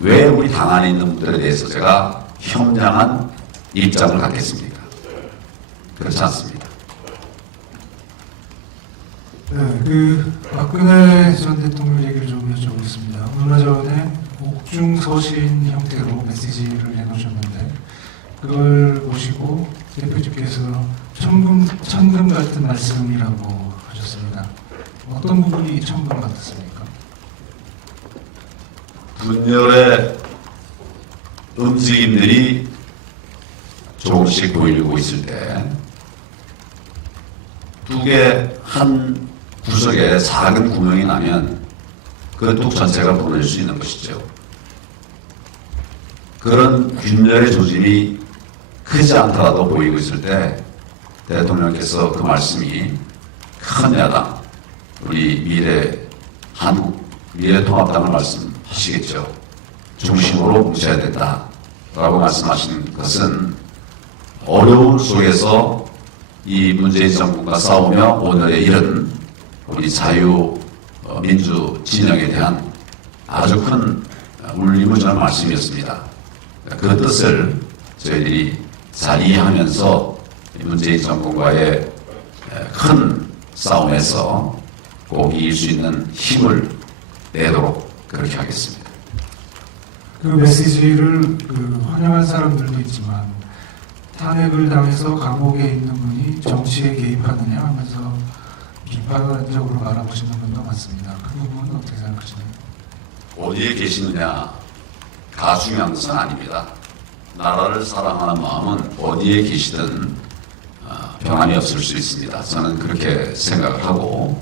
왜 우리 당 안에 있는 분들에 대해서 제가 협량한 입장을 갖겠습니까? 그렇지 않습니다. 네, 박근혜 전 대통령 얘기를 좀 여쭤보겠습니다. 얼마 전에 옥중서신 형태로 메시지를 내놓으셨는데, 그걸 보시고 대표님께서 천금 같은 말씀이라고 하셨습니다. 어떤 부분이 천금 같았습니까? 분열의 움직임들이 조금씩 보이고 있을 때, 한 구석에 작은 구멍이 나면 그 뚝 전체가 무너질 수 있는 것이죠. 그런 균열의 조짐이 크지 않더라도 보이고 있을 때, 대통령께서 그 말씀이 큰 야당, 우리 미래통합당을 말씀하시겠죠. 중심으로 뭉쳐야 된다라고 말씀하신 것은 어려움 속에서 이 문재인 정권과 싸우며 오늘의 이런 우리 자유민주 진영에 대한 아주 큰 울림을 주는 말씀이었습니다. 그 뜻을 저희들이 잘 이해하면서 문재인 정권과의 큰 싸움에서 꼭 이길 수 있는 힘을 내도록 그렇게 하겠습니다. 그 메시지를 환영한 사람들도 있지만, 탄핵을 당해서 감옥에 있는 분이 정치에 개입하느냐 하면서 비판적으로 바라보시는 분도 많습니다. 그 부분은 어떻게 생각하시나요? 어디에 계시느냐가 중요한 것은 아닙니다. 나라를 사랑하는 마음은 어디에 계시든 변함이 없을 수 있습니다. 저는 그렇게 생각을 하고,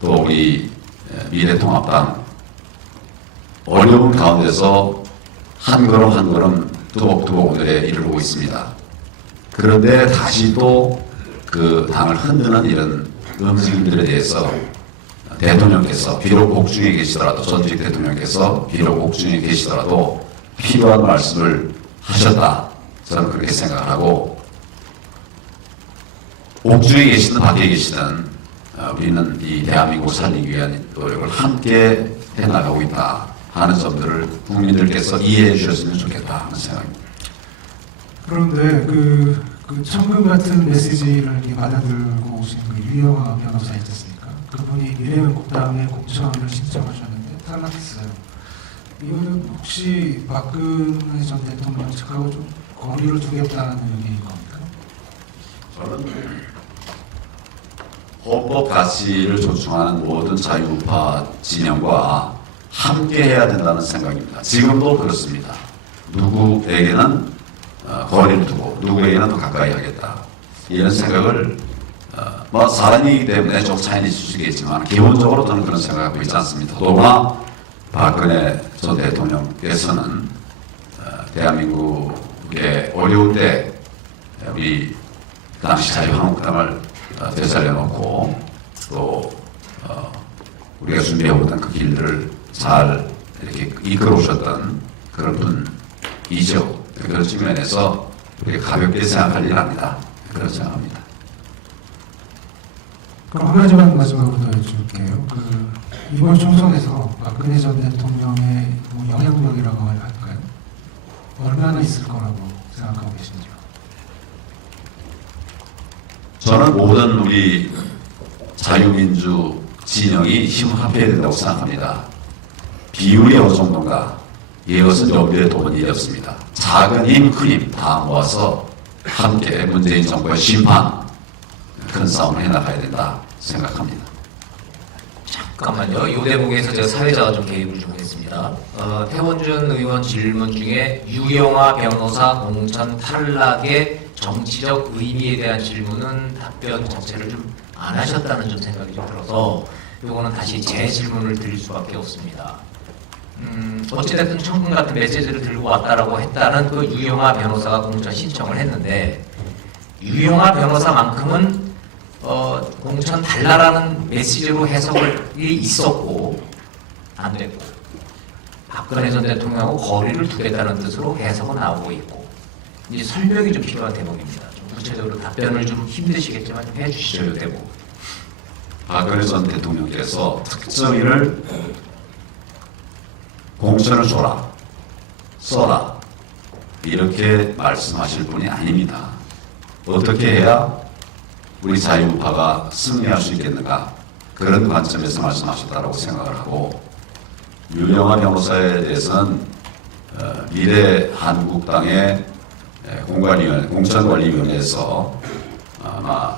또 우리 미래통합당 어려운 가운데서 한 걸음 한 걸음 두벅두벅 오늘에 이르고 있습니다. 그런데 다시 또 그 당을 흔드는 이런 움직임들에 대해서 대통령께서 비록 옥중에 계시더라도, 전직 대통령께서 비록 옥중에 계시더라도 필요한 말씀을 하셨다. 저는 그렇게 생각을 하고, 옥중에 계시든 밖에 계시든 우리는 이 대한민국을 살리기 위한 노력을 함께 해나가고 있다 하는 점들을 국민들께서 이해해 주셨으면 좋겠다 하는 생각입니다. 그런데 그 천금 같은 메시지를 이렇게 받아들고 오신 그 유영아 변호사 있지 않습니까? 그분이 미래한국당에 공천을 신청하셨는데 탈락했어요. 이거는 혹시 박근혜 전 대통령 측하고 좀 거리를 두겠다는 의미인 겁니까? 저는 헌법 가치를 존중하는 모든 자유우파 진영과 함께 해야 된다는 생각입니다. 지금도 그렇습니다. 누구에게는 거리를 두고 누구에게는 더 가까이 하겠다. 이런 생각을 뭐 사람이기 때문에 좀 차이는 있을 수 있겠지만 기본적으로 저는 그런 생각하고 있지 않습니다. 또한 박근혜 전 대통령께서는 대한민국의 어려울 때 우리 그 당시 자유한국당을 되살려놓고 또 우리가 준비해오던 그 길들을 잘 이렇게 이끌어오셨던 그런 분이죠. 그런 측면에서 우리가 가볍게 생각할 일 아니다. 그런 생각합니다. 그럼 한 가지만 마지막으로 더 여쭤볼게요. 이번 총선에서 박근혜 전 대통령의 뭐 영향력이라고 할까요? 얼마나 있을 거라고 생각하고 계신지요? 저는 모든 우리 자유민주 진영이 힘을 합해야 된다고 생각합니다. 비율이 어느 정도인가? 이것은 염두에 둬본 일이 없습니다. 작은 힘, 큰 힘 다 모아서 함께 문재인 정부의 심판, 큰 싸움을 해나가야 된다 생각합니다. 잠깐만요. 이 대목에서 제가 사회자가 좀 개입을 좀 하겠습니다. 태원준 의원 질문 중에 유영아 변호사 공천 탈락의 정치적 의미에 대한 질문은 답변 자체를 좀 안 하셨다는 좀 생각이 좀 들어서 이거는 다시 제 질문을 드릴 수밖에 없습니다. 어찌됐든 청문 같은 메시지를 들고 왔다라고 했다는 그 유영아 변호사가 공천 신청을 했는데 유영아 변호사만큼은 공천 달라라는 메시지로 해석이 있었고 안 됐고 박근혜 전 대통령하고 거리를 두겠다는 뜻으로 해석은 나오고 있고 이제 설명이 좀 필요한 대목입니다. 좀 구체적으로 답변을 좀 힘드시겠지만 좀 해주시죠. 이 대목. 박근혜 전 대통령께서 특정인을 공천을 줘라, 써라 이렇게 말씀하실 분이 아닙니다. 어떻게 해야 우리 자유우파가 승리할 수 있겠는가? 그런 관점에서 말씀하셨다고 생각을 하고, 유영아 변호사에 대해서는 미래 한국당의 공천관리위원회에서 아마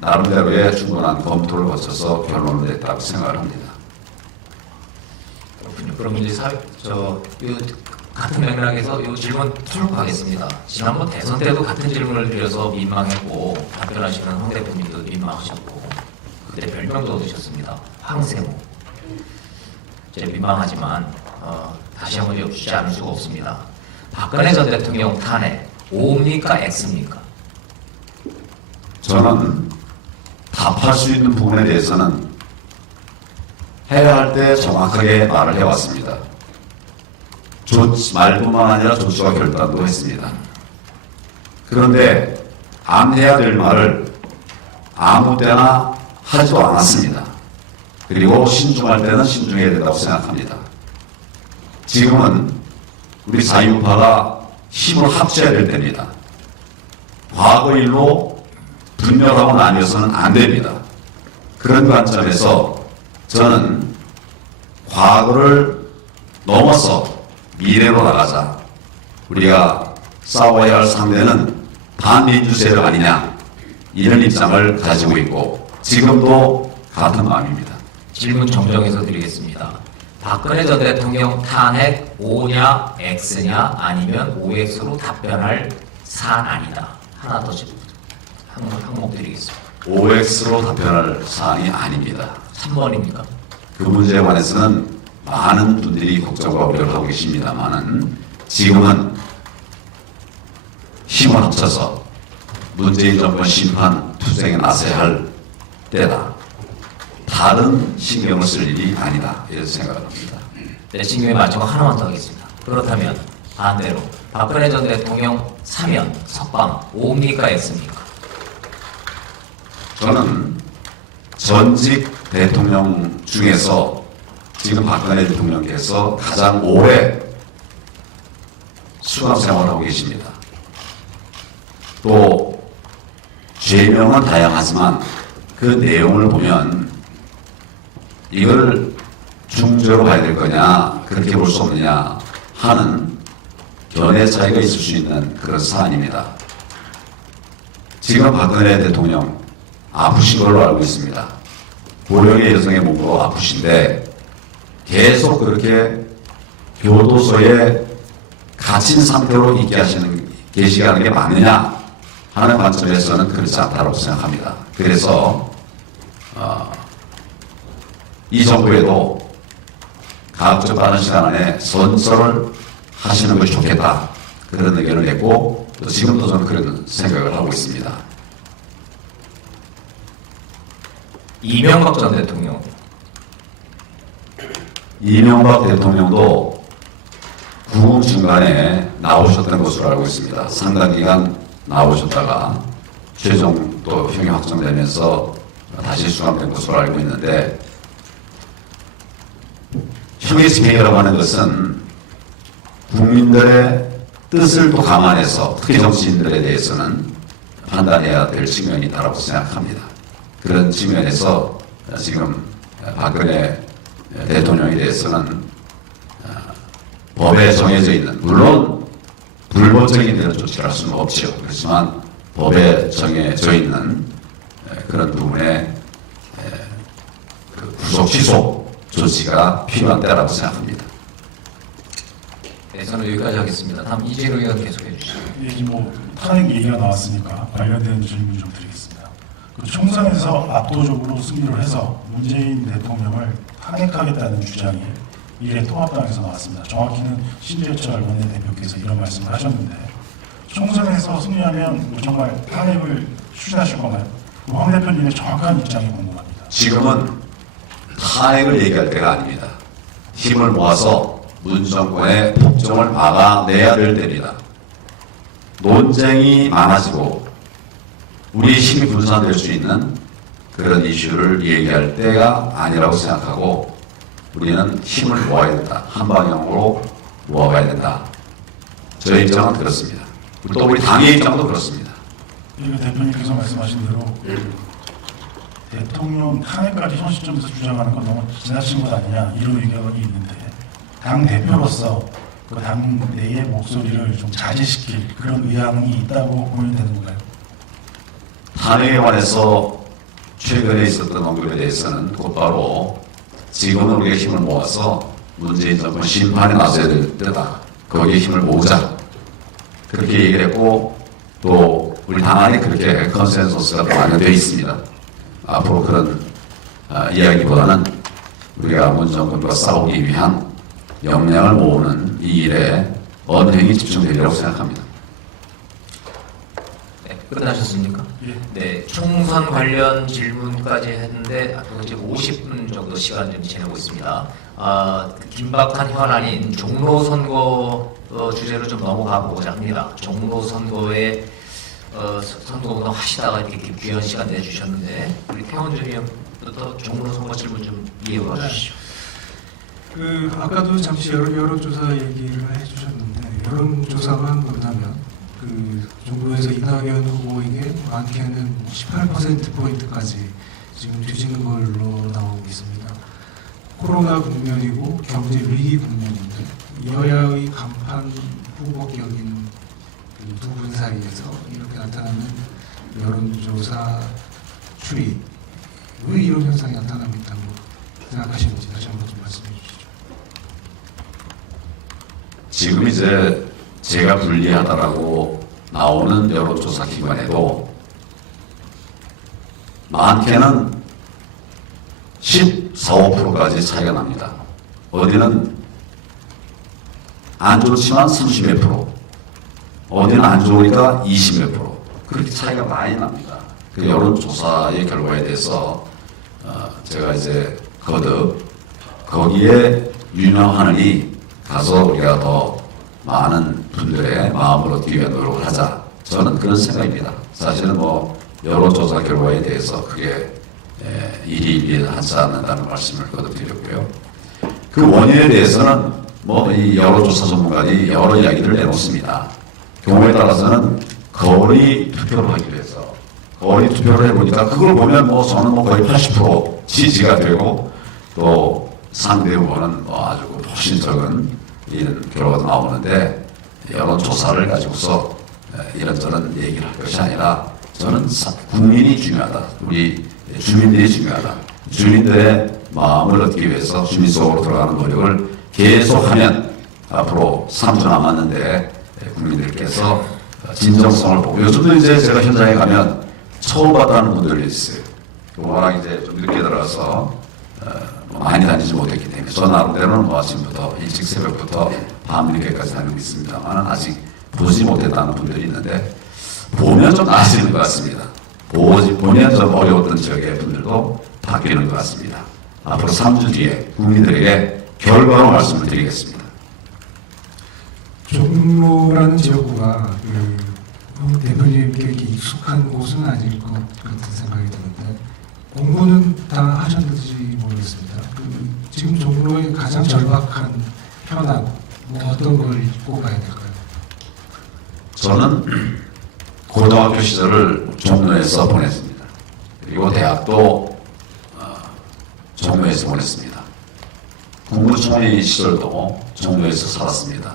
나름대로의 충분한 검토를 거쳐서 결론을 냈다고 생각을 합니다. 그렇군요. 그럼 이제 같은 맥락에서 이 질문 토록하겠습니다. 지난번 대선 때도 같은 질문을 드려서 민망했고 답변하시는 황 대표님도 민망하셨고 그때 별명도 얻으셨습니다. 황세모. 이제 민망하지만 다시 한번 여쭙지 않을 수가 없습니다. 박근혜 전 대통령 탄핵 O입니까 X입니까? 저는 답할 수 있는 부분에 대해서는 해야 할 때 정확하게 말을 해왔습니다. 말뿐만 아니라 조치와 결단도 했습니다. 그런데 안 해야 될 말을 아무 때나 하지도 않았습니다. 그리고 신중할 때는 신중해야 된다고 생각합니다. 지금은 우리 자유파가 힘을 합쳐야 될 때입니다. 과거 일로 분열하고 나뉘어서는 안 됩니다. 그런 관점에서 저는 과거를 넘어서 미래로 나가자. 우리가 싸워야 할 상대는 반민주 세력 아니냐. 이런 입장을 가지고 있고 지금도 같은 마음입니다. 질문 정정해서 드리겠습니다. 박근혜 전 대통령 탄핵 O냐 X냐 아니면 OX로 답변할 사안 아니다. 하나 더 항목 드리겠습니다. OX로 답변할 사안이 아닙니다. 3번입니까? 그 문제에 관해서는 많은 분들이 걱정과 우려를 하고 계십니다만은 지금은 힘을 합쳐서 문재인 정권 심판 투쟁에 나서야 할 때다. 다른 신경을 쓸 일이 아니다. 이렇게 생각을 합니다. 네, 신경에 맞춰서 하나만 더 하겠습니다. 그렇다면 반대로 박근혜 전 대통령 사면, 석방, O입니까 X입니까? 저는 전직 대통령 중에서 지금 박근혜 대통령께서 가장 오래 수감 생활을 하고 계십니다. 또 죄명은 다양하지만 그 내용을 보면 이걸 중죄로 봐야 될 거냐 그렇게 볼 수 없느냐 하는 견해 차이가 있을 수 있는 그런 사안입니다. 지금 박근혜 대통령 아프신 걸로 알고 있습니다. 고령의 여성의 몸으로 아프신데 계속 그렇게 교도소에 갇힌 상태로 있게 계시게 하는 게 맞느냐 하는 관점에서는 그렇지 않다고 생각합니다. 그래서 이 정부에도 가급적 빠른 시간 안에 선서를 하시는 것이 좋겠다 그런 의견을 냈고 또 지금도 저는 그런 생각을 하고 있습니다. 이명박 전 대통령 이명박 대통령도 구금 중간에 나오셨던 것으로 알고 있습니다. 상당 기간 나오셨다가 최종 또 형이 확정되면서 다시 수감된 것으로 알고 있는데 형의 집행이라고 하는 것은 국민들의 뜻을 또 감안해서 특히 정치인들에 대해서는 판단해야 될 측면이 있다고 생각합니다. 그런 측면에서 지금 박근혜 대통령에 대해서는 법에 정해져 있는, 물론 불법적인 이런 조치를 할 수는 없죠. 그렇지만 법에 정해져 있는 그런 부분에 그 구속 취소 조치가 필요한 때라고 생각합니다. 네, 저는 여기까지 하겠습니다. 다음 이재로 의원 계속해 주시죠. 예, 뭐 탄핵 얘기가 나왔으니까 관련된 질문 좀 드리겠습니다. 그 총선에서 압도적으로 승리를 해서 문재인 대통령을 탄핵하겠다는 주장이 미래 통합당에서 나왔습니다. 정확히는 신재철 원내대표께서 이런 말씀을 하셨는데 총선에서 승리하면 뭐 정말 탄핵을 추진하실 건가요? 황 대표님의 정확한 입장이 궁금합니다. 지금은 탄핵을 얘기할 때가 아닙니다. 힘을 모아서 문 정권의 폭정을 막아내야 될 때입니다. 논쟁이 많아지고 우리 힘이 분산될 수 있는 그런 이슈를 얘기할 때가 아니라고 생각하고 우리는 힘을 모아야 된다. 한 방향으로 모아가야 된다. 저의 입장은 그렇습니다. 또 우리 당의 입장도 그렇습니다. 그리고 대표님께서 말씀하신 대로 대통령 탄핵까지 현 시점에서 주장하는 건 너무 지나친 것 아니냐 이런 의견이 있는데 당 대표로서 그 당 내의 목소리를 좀 자제시킬 그런 의향이 있다고 보면 되는 건가요? 탄핵에 관해서 최근에 있었던 언급에 대해서는 곧바로 지금은 우리가 힘을 모아서 문재인 정권 심판에 나서야 될 때다. 거기에 힘을 모으자. 그렇게 얘기를 했고 또 우리 당 안에 그렇게 컨센서스가 반영되어 있습니다. 앞으로 그런 이야기보다는 우리가 문 정권과 싸우기 위한 역량을 모으는 이 일에 언행이 집중되리라고 생각합니다. 네, 끝나셨습니까? 예. 네, 총선 관련 질문까지 했는데 앞으로 지금 50분 정도 시간 좀 지나고 있습니다. 긴박한 현안인 종로 선거 주제로 좀 넘어가 보고자 합니다. 종로 선거에 선거운동 하시다가 이렇게 귀한 시간 내주셨는데 우리 태원준 의원부터 종로 선거 질문 좀 이어가 주시죠. 그 아까도 잠시 여론조사 얘기를 해주셨는데 여론조사만 본다면 그 정부에서 이낙연 후보에게 많게는 18%포인트까지 지금 뒤지는 걸로 나오고 있습니다. 코로나 국면이고 경제 위기 국면인데 여야의 간판 후보격인 두 분 사이에서 이렇게 나타나는 여론조사 추이 왜 이런 현상이 나타나고 있다고 생각하시는지 다시 한번 좀 말씀해 주시죠. 지금 이제 제가 불리하다라고 나오는 여론조사 기관에도 많게는 14, 15%까지 차이가 납니다. 어디는 안 좋지만 30몇 프로, 어디는 안 좋으니까 20몇 프로, 그렇게 차이가 많이 납니다. 그 여론조사의 결과에 대해서 제가 이제 거듭 거기에 유명하느니 가서 우리가 더 많은 분들의 마음을 얻기 위한 노력을 하자. 저는 그런 생각입니다. 사실은 뭐 여론조사 결과에 대해서 그게 일희일비하지 않는다는 말씀을 거듭드렸고요. 그 원인에 대해서는 뭐 이 여론조사 전문가들이 여러 이야기를 내놓습니다. 경우에 따라서는 거리 투표를 하기로 해서 거리 투표를 해보니까 그걸 보면 뭐 저는 뭐 거의 80% 지지가 되고 또 상대 후보는 뭐 아주 훨씬 적은 이런 결과가 나오는데 여론조사를 가지고서 이런저런 얘기를 할 것이 아니라 저는 국민이 중요하다. 우리 주민들이 중요하다. 주민들의 마음을 얻기 위해서 주민 속으로 들어가는 노력을 계속하면 앞으로 3주 남았는데 국민들께서 진정성을 보고 요즘도 이제 제가 현장에 가면 처음 봤다는 분들이 있어요. 워낙 이제 좀 늦게 들어가서 많이 다니지 못했기 때문에 저 나름대로는 뭐 아침부터 일찍 새벽부터 밤늦게까지 다니고 있습니다만 아직 보지 못했다는 분들이 있는데 보면 좀 나아지는 것 같습니다. 보면 좀 어려웠던 지역의 분들도 바뀌는 것 같습니다. 앞으로 3주 뒤에 국민들에게 결과로 말씀을 드리겠습니다. 종로라는 지역구가 그 대표님께 이렇게 익숙한 곳은 아닐 것 같은 생각이 드는데 공부는 다 하셨는지 모르겠습니다. 지금 종로의 가장 절박한 현안 뭐 어떤 걸 꼽아야 될까요? 저는 고등학교 시절을 종로에서 보냈습니다. 그리고 대학도 종로에서 보냈습니다. 국무총리 시절도 종로에서 살았습니다.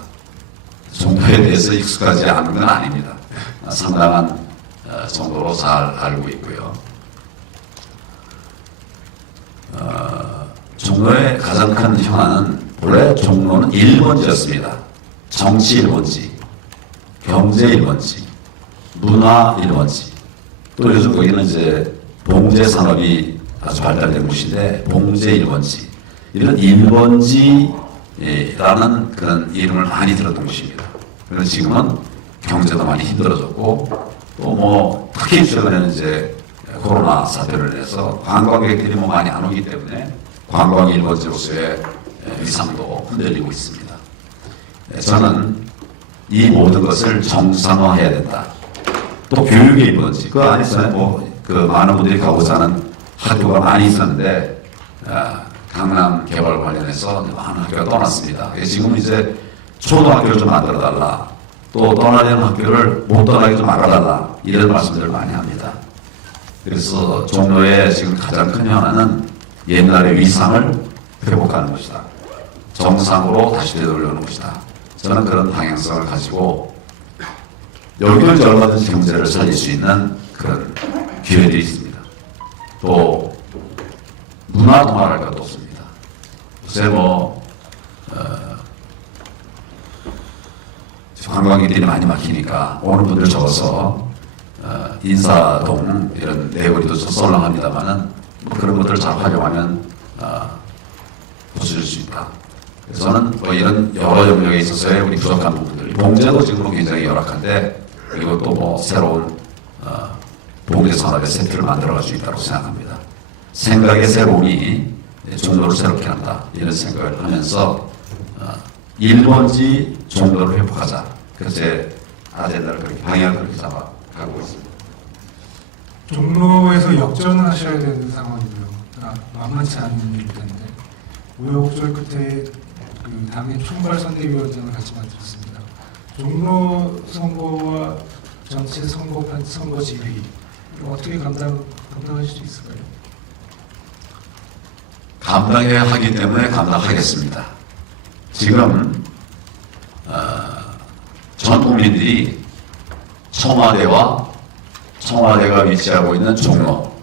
종로에 대해서 익숙하지 않은 건 아닙니다. 상당한 정도로 잘 알고 있고요. 종로의 가장 큰 현안은 원래 종로는 1번지였습니다. 정치 1번지, 경제 1번지, 문화 1번지, 또 요즘 거기는 이제 봉제 산업이 아주 발달된 곳인데 봉제 1번지, 이런 1번지라는 그런 이름을 많이 들었던 곳입니다. 그래서 지금은 경제도 많이 힘들어졌고 또 뭐 특히 최근에는 이제 코로나 사태를 인해서 관광객들이 뭐 많이 안 오기 때문에 관광 1번지로서의 위상도 흔들리고 있습니다. 저는 이 모든 것을 정상화해야 된다. 또 교육의 1번지, 그 안에서는 뭐 그 많은 분들이 가고자 하는 학교가 많이 있었는데 강남 개발 관련해서 많은 학교가 떠났습니다. 지금 이제 초등학교를 좀 만들어달라. 또 떠나려는 학교를 못 떠나게 좀 막아달라. 이런 말씀들을 많이 합니다. 그래서 종로의 지금 가장 큰 현안은 옛날의 위상을 회복하는 것이다. 정상으로 다시 되돌려오는 것이다. 저는 그런 방향성을 가지고 여기도 이제 얼마든지 경제를 살릴 수 있는 그런 기회들이 있습니다. 또 문화도 말할 것도 없습니다. 요새 뭐 관광객들이 많이 막히니까 오는 분들 적어서 인사동 이런 내거리도 좀 썰렁합니다만은 뭐 그런 것들을 잘 활용하면 부수실 수 있다. 그래서 저는 뭐 이런 여러 영역에 있어서의 우리 부족한 부분들, 봉제도 지금 굉장히 열악한데 그리고 또 뭐 새로운 봉제 산업의 세트를 만들어갈 수 있다고 생각합니다. 생각의 새로움이 종로를 새롭게 한다. 이런 생각을 하면서 1번지 종로를 회복하자. 그래서 제 아젠다를 그렇게 방향을 그렇게 잡아가고 있습니다. 종로에서 역전을 하셔야 되는 상황이고요. 만만치 않은 일일 텐데 우여곡절 끝에 그 당의 총괄 선대위원장을 같이 맡으셨습니다. 종로 선거와 전체 선거 지휘 어떻게 감당하실 수 있을까요? 감당해야 하기 때문에 감당하겠습니다. 지금 전 국민들이 청와대가 위치하고 있는 종로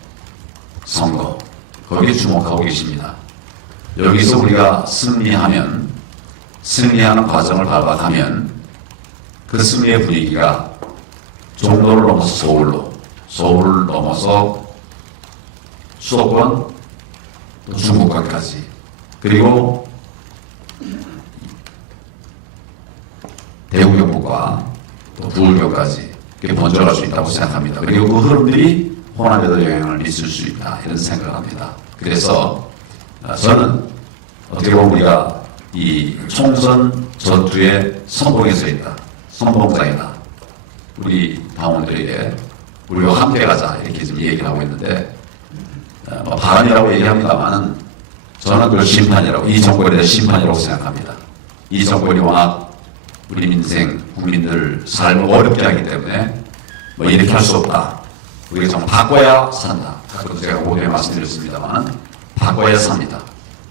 선거 거기에 주목하고 계십니다. 여기서 우리가 승리하는 과정을 밟아가면 그 승리의 분위기가 종로를 넘어서 서울을 넘어서 수도권, 또 중국까지, 그리고 대구 경북과 또 부울경까지 번져갈 수 있다고 생각합니다. 그리고 그 흐름들이 호남에도 영향을 미칠 수 있다, 이런 생각을 합니다. 그래서 저는 어떻게 보면 우리가 이 총선 전투의 선봉에 서 있다, 선봉장이다. 우리 당원들에게 우리와 함께 가자, 이렇게 지금 얘기를 하고 있는데, 바람이라고 얘기합니다만은 저는 그걸 심판이라고, 이 정권에 대한 심판이라고 생각합니다. 이 정권이 워낙 우리 민생, 국민들 삶을 어렵게 하기 때문에 이렇게 할 수 없다. 우리가 좀 바꿔야 산다. 그것도 제가 모두에 말씀드렸습니다만 바꿔야 삽니다.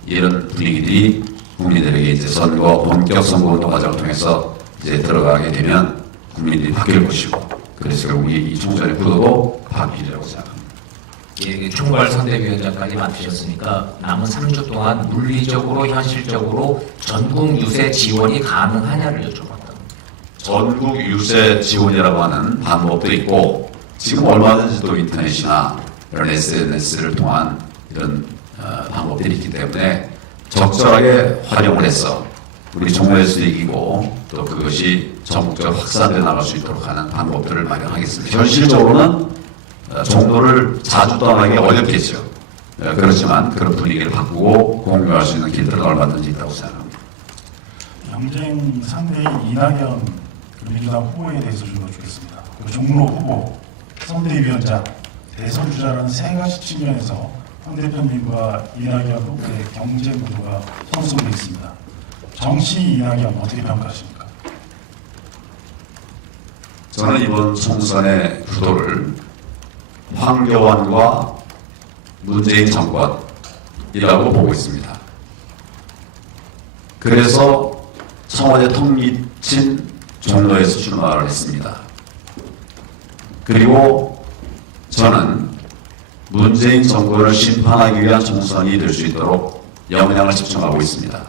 이런 분위기들이 국민들에게 이제 본격 선거 운동 과정을 통해서 이제 들어가게 되면 국민들이 바뀔 것이고, 그래서 우리 이 총선의 구도도 바뀌리라고 생각합니다. 예, 총괄 선대위원장까지 맡으셨으니까 남은 3주 동안 물리적으로 현실적으로 전국 유세 지원이 가능하냐를 여쭤봤다. 전국 유세 지원이라고 하는 방법도 있고, 지금 얼마든지 또 인터넷이나 이런 SNS를 통한 이런 방법들이 있기 때문에 적절하게 활용을 해서 우리 종로에서 이기고 또 그것이 전국적으로 확산되어 나갈 수 있도록 하는 방법들을 마련하겠습니다. 현실적으로는 종로를 자주 떠나기 어렵겠죠. 그렇지만 그런 분위기를 바꾸고 공유할 수 있는 길들은 얼마든지 있다고 생각합니다. 경쟁 상대인 이낙연 민주당 후보에 대해서 좀 여쭙겠습니다. 그리고 종로 후보, 선대위원장, 대선 주자라는 세 가지 측면에서 황 대표님과 이낙연 후보의 경쟁 구도가 형성되어 있습니다. 정치 이낙연 어떻게 평가하십니까? 저는 이번 총선의 구도를 황교안과 문재인 정권이라고 보고 있습니다. 그래서 청와대 턱 밑인 종로에서 출마를 했습니다. 그리고 저는 문재인 정권을 심판하기 위한 총선이 될 수 있도록 역량을 집중하고 있습니다.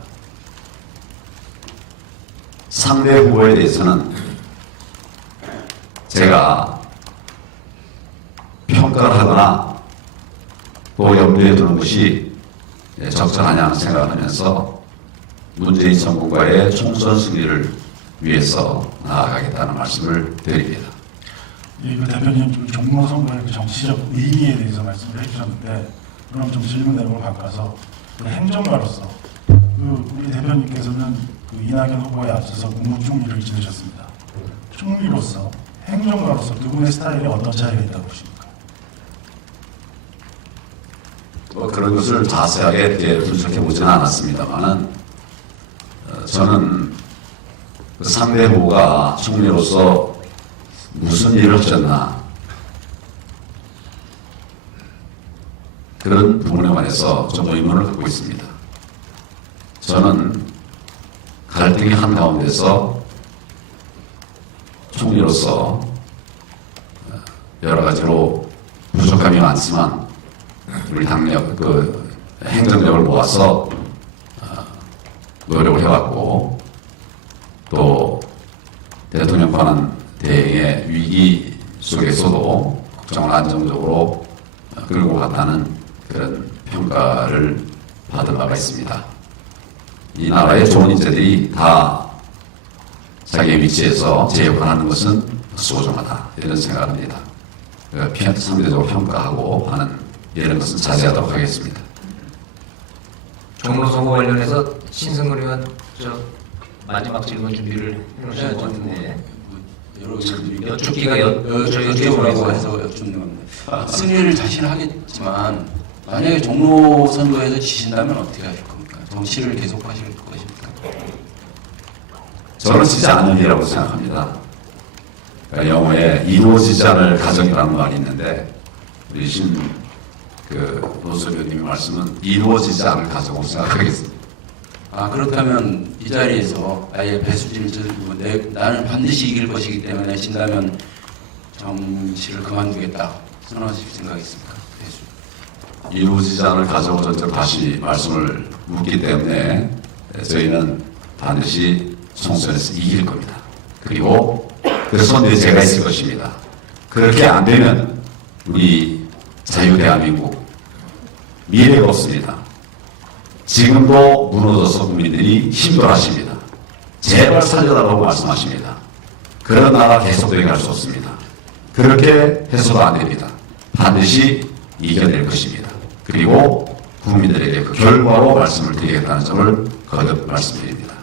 상대 후보에 대해서는 제가 평가를 하거나 또 염두에 두는 것이 적절하냐는 생각을 하면서 문재인 정권과의 총선 승리를 위해서 나아가겠다는 말씀을 드립니다. 예, 그 대표님 종로 선거의 그 정치적 의미에 대해서 말씀을 해주셨는데, 그럼 좀 질문 내용을 바꿔서 그 행정가로서 우리 대표님께서는 그 이낙연 후보에 앞서서 국무총리를 지내셨습니다. 총리로서 행정가로서 두 분의 스타일에 어떤 차이가 있다고 보십니까? 그런 것을 자세하게 분석해 보지는 않았습니다만은 저는 그 상대 후보가 총리로서 무슨 일을 하셨나, 그런 부분에 관해서 좀 의문을 갖고 있습니다. 저는 갈등이 한가운데서 총리로서 여러 가지로 부족함이 많지만 우리 당력, 행정력을 모아서 노력을 해왔고, 또 대통령 권한 대행의 위기 속에서도 국정을 안정적으로 끌고 갔다는 그런 평가를 받은 바가 있습니다. 이 나라의 좋은 인재들이 다 자기의 위치에서 제 역할을 하는 것은 소중하다, 이런 생각을 합니다. 상대적으로 평가하고 하는 이런 것은 자제하도록 하겠습니다. 종로 선거 관련해서 신승근 의원 마지막 질문 준비를 해놓으신 것 같은데 여러 의원들이 여쭙기가 여쭤보라고 해서 여쭙는 겁니다. 승리를 자신하겠지만 만약에 종로 선거에서 지신다면 어떻게 하실 겁니까? 정치를 계속하실 것입니까? 저는 지지 않는 일이라고 생각합니다. 그러니까 영어에 이루어지지 않을 가정이라는 말이 있는데, 우리 노수교님의 말씀은 이루어지지 않을 가정으로 생각하겠습니다. 그렇다면 이 자리에서 아예 배수진을 들고 나는 반드시 이길 것이기 때문에 진다면 정치를 그만두겠다 선언하실 생각이 있습니까? 배수. 이루어지지 않을 가정을 전제 다시 말씀을 묻기 때문에 저희는 반드시 총선에서 이길 겁니다. 그리고 그 손에 제가 있을 것입니다. 그렇게 안 되면 우리 자유대한민국 미래가 없습니다. 지금도 무너져서 국민들이 힘들어하십니다. 제발 살려달라고 말씀하십니다. 그런 나라 계속되게 할 수 없습니다. 그렇게 해서도 안 됩니다. 반드시 이겨낼 것입니다. 그리고 국민들에게 그 결과로 말씀을 드리겠다는 점을 거듭 말씀드립니다.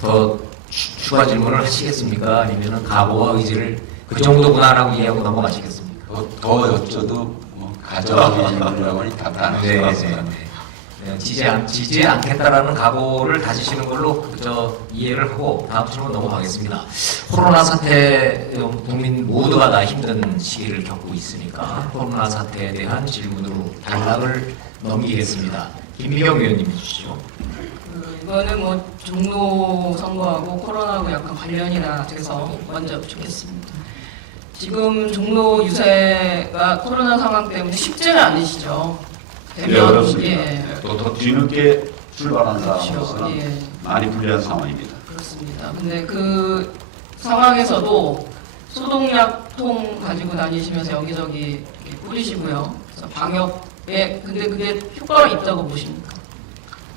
더 추가 질문을 하시겠습니까? 아니면 각오와 의지를 그 정도구나라고 이해하고 넘어가시겠습니까? 더 여쭤도 뭐 가정의 질문이라고 하니 답변하실 것 같습니다. 지지 않겠다라는 각오를 다지시는 걸로 이해를 하고 다음 질문 넘어가겠습니다. 코로나 사태 국민 모두가 다 힘든 시기를 겪고 있으니까 코로나 사태에 대한 질문으로 단락을 넘기겠습니다. 김미경 위원님 해주시죠. 이거는 뭐 종로 선거하고 코로나하고 약간 관련이 돼서 먼저 여쭙겠습니다. 지금 종로 유세가 코로나 상황 때문에 쉽지는 않으시죠? 네, 어렵습니다. 예. 또 더 뒤늦게 출발한 그렇죠. 사람으로서는 예. 많이 불리한 상황입니다. 그렇습니다. 근데 그 상황에서도 소독약통 가지고 다니시면서 여기저기 이렇게 뿌리시고요. 그래서 방역에 근데 그게 효과가 있다고 보십니까?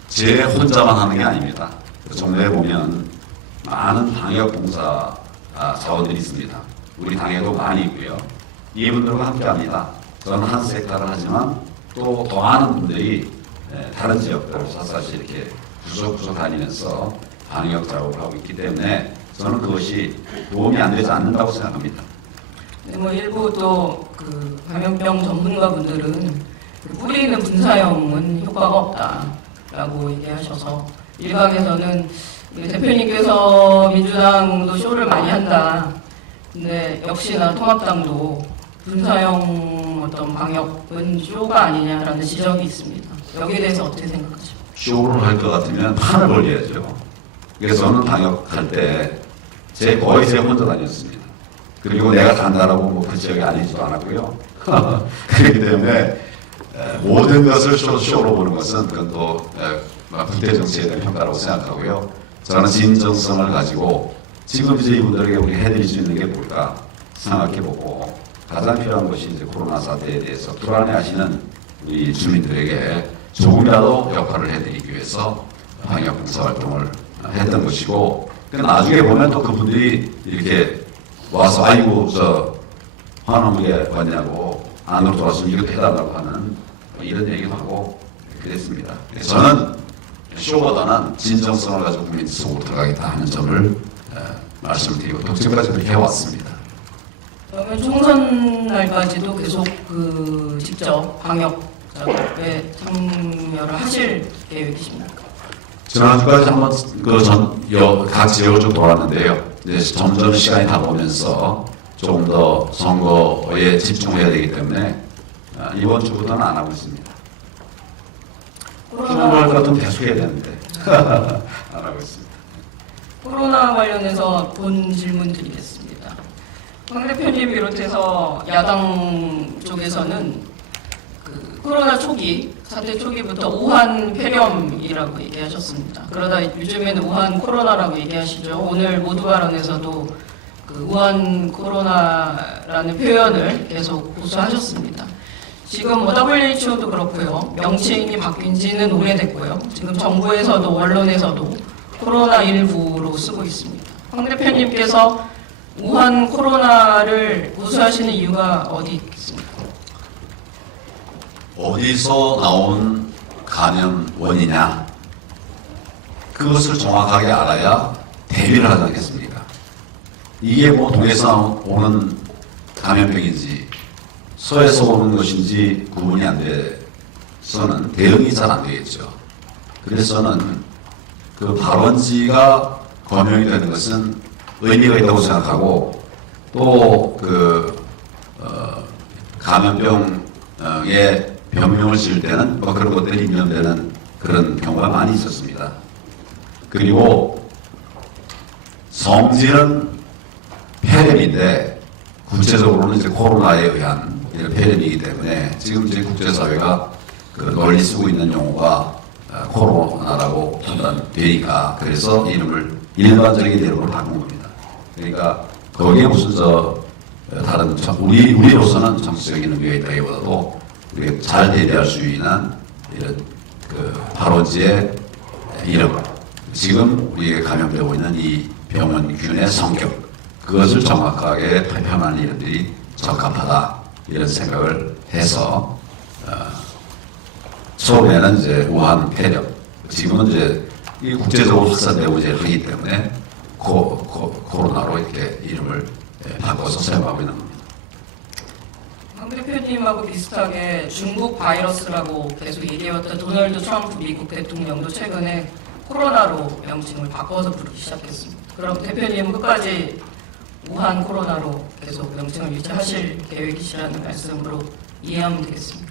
제 혼자만 하는 게 아닙니다. 그 종로에 보면 많은 방역 봉사 자원들이 있습니다. 우리 당에도 많이 있고요. 이분들과 함께합니다. 저는 한 섹터를 하지만 또 더 많은 분들이 다른 지역들을 샅샅이 이렇게 구석구석 다니면서 방역 작업을 하고 있기 때문에 저는 그것이 도움이 안 되지 않는다고 생각합니다. 네, 뭐 일부 또 그 감염병 전문가분들은 그 뿌리는 분사형은 효과가 없다라고 얘기하셔서 일각에서는 대표님께서 민주당도 쇼를 많이 한다. 근데 역시나 통합당도 분사형 어떤 방역은 쇼가 아니냐라는 지적이 있습니다. 여기에 대해서 어떻게 생각하십니까? 쇼를 할 것 같으면 판을 벌려야죠. 그래서 저는 방역할 때 거의 제 혼자 다녔습니다. 그리고 내가 간다라고 뭐 그 지역에 알리지도 않았고요. 그렇기 때문에 모든 것을 쇼로 보는 것은 그건 또 부대 정치에 대한 평가라고 생각하고요. 저는 진정성을 가지고 지금 이제 이분들에게 우리 해드릴 수 있는 게 뭘까 생각해보고 가장 필요한 것이 이제 코로나 사태에 대해서 불안해하시는 우리 주민들에게 조금이라도 역할을 해드리기 위해서 방역 봉사 활동을 했던 것이고 나중에 보면 또 그분들이 이렇게 와서 아이고 저 환원부에 왔냐고 안으로 돌아서면 이것도 해달라고 하는 이런 얘기도 하고 그랬습니다. 저는 쇼보다는 진정성을 가지고 국민 속으로 들어가겠다 하는 점을 말씀드리고 또 지금까지 그렇게 해왔습니다. 그러면 총선 날까지도 계속 직접 방역 작업에 참여를 하실 계획이십니까? 지난주까지 한번 각 지역을 좀 돌았는데요. 이제 점점 시간이 다가오면서 조금 더 선거에 집중해야 되기 때문에 이번 주부터는 안 하고 있습니다. 코로나 할 것도 계속 해야 되는데 안 하고 있습니다. 코로나 관련해서 본 질문 드리겠습니다. 황 대표님 비롯해서 야당 쪽에서는 코로나 초기, 사태 초기부터 우한 폐렴이라고 얘기하셨습니다. 그러다 요즘에는 우한 코로나라고 얘기하시죠. 오늘 모두 발언에서도 우한 코로나라는 표현을 계속 고수하셨습니다. 지금 WHO도 그렇고요. 명칭이 바뀐 지는 오래됐고요. 지금 정부에서도 언론에서도 코로나19로 쓰고 있습니다. 황 대표님께서 우한 코로나를 고수하시는 이유가 어디 있습니까? 어디서 나온 감염원이냐 그것을 정확하게 알아야 대비를 하지 않겠습니까? 이게 뭐 동해에서 오는 감염병인지 서에서 오는 것인지 구분이 안 돼서는 대응이 잘 안 되겠죠. 그래서는 그 발원지가 검명이 되는 것은 의미가 있다고 생각하고 또 감염병의 병명을 지을 때는 뭐 그런 것들이 인정되는 그런 경우가 많이 있었습니다. 그리고 성질은 폐렴인데 구체적으로는 이제 코로나에 의한 이런 폐렴이기 때문에 지금 이제 국제사회가 그 널리 쓰고 있는 용어가 코로나라고 판단되니까 그래서 이름을 일반적인 이름으로 바꾼 겁니다. 그러니까 거기에 무슨 다른 우리로서는 정치적인 의미가 있다기보다도 우리가 잘 대비할 수 있는 이런 그 발원지의 이름, 지금 우리가 감염되고 있는 이 병원균의 성격, 그것을 정확하게 표현하는 이름들이 적합하다 이런 생각을 해서 처음에는 이제 우한 폐렴, 지금은 이제 이 국제적으로 확산되고 이제 하기 때문에 코로나로 이렇게 이름을 바꿔서 사용하고 있는 겁니다. 황 대표님하고 비슷하게 중국 바이러스라고 계속 얘기해왔던 도널드 트럼프 미국 대통령도 최근에 코로나로 명칭을 바꿔서 부르기 시작했습니다. 그럼 대표님은 끝까지 우한 코로나로 계속 명칭을 유지하실 계획이시라는 말씀으로 이해하면 되겠습니다.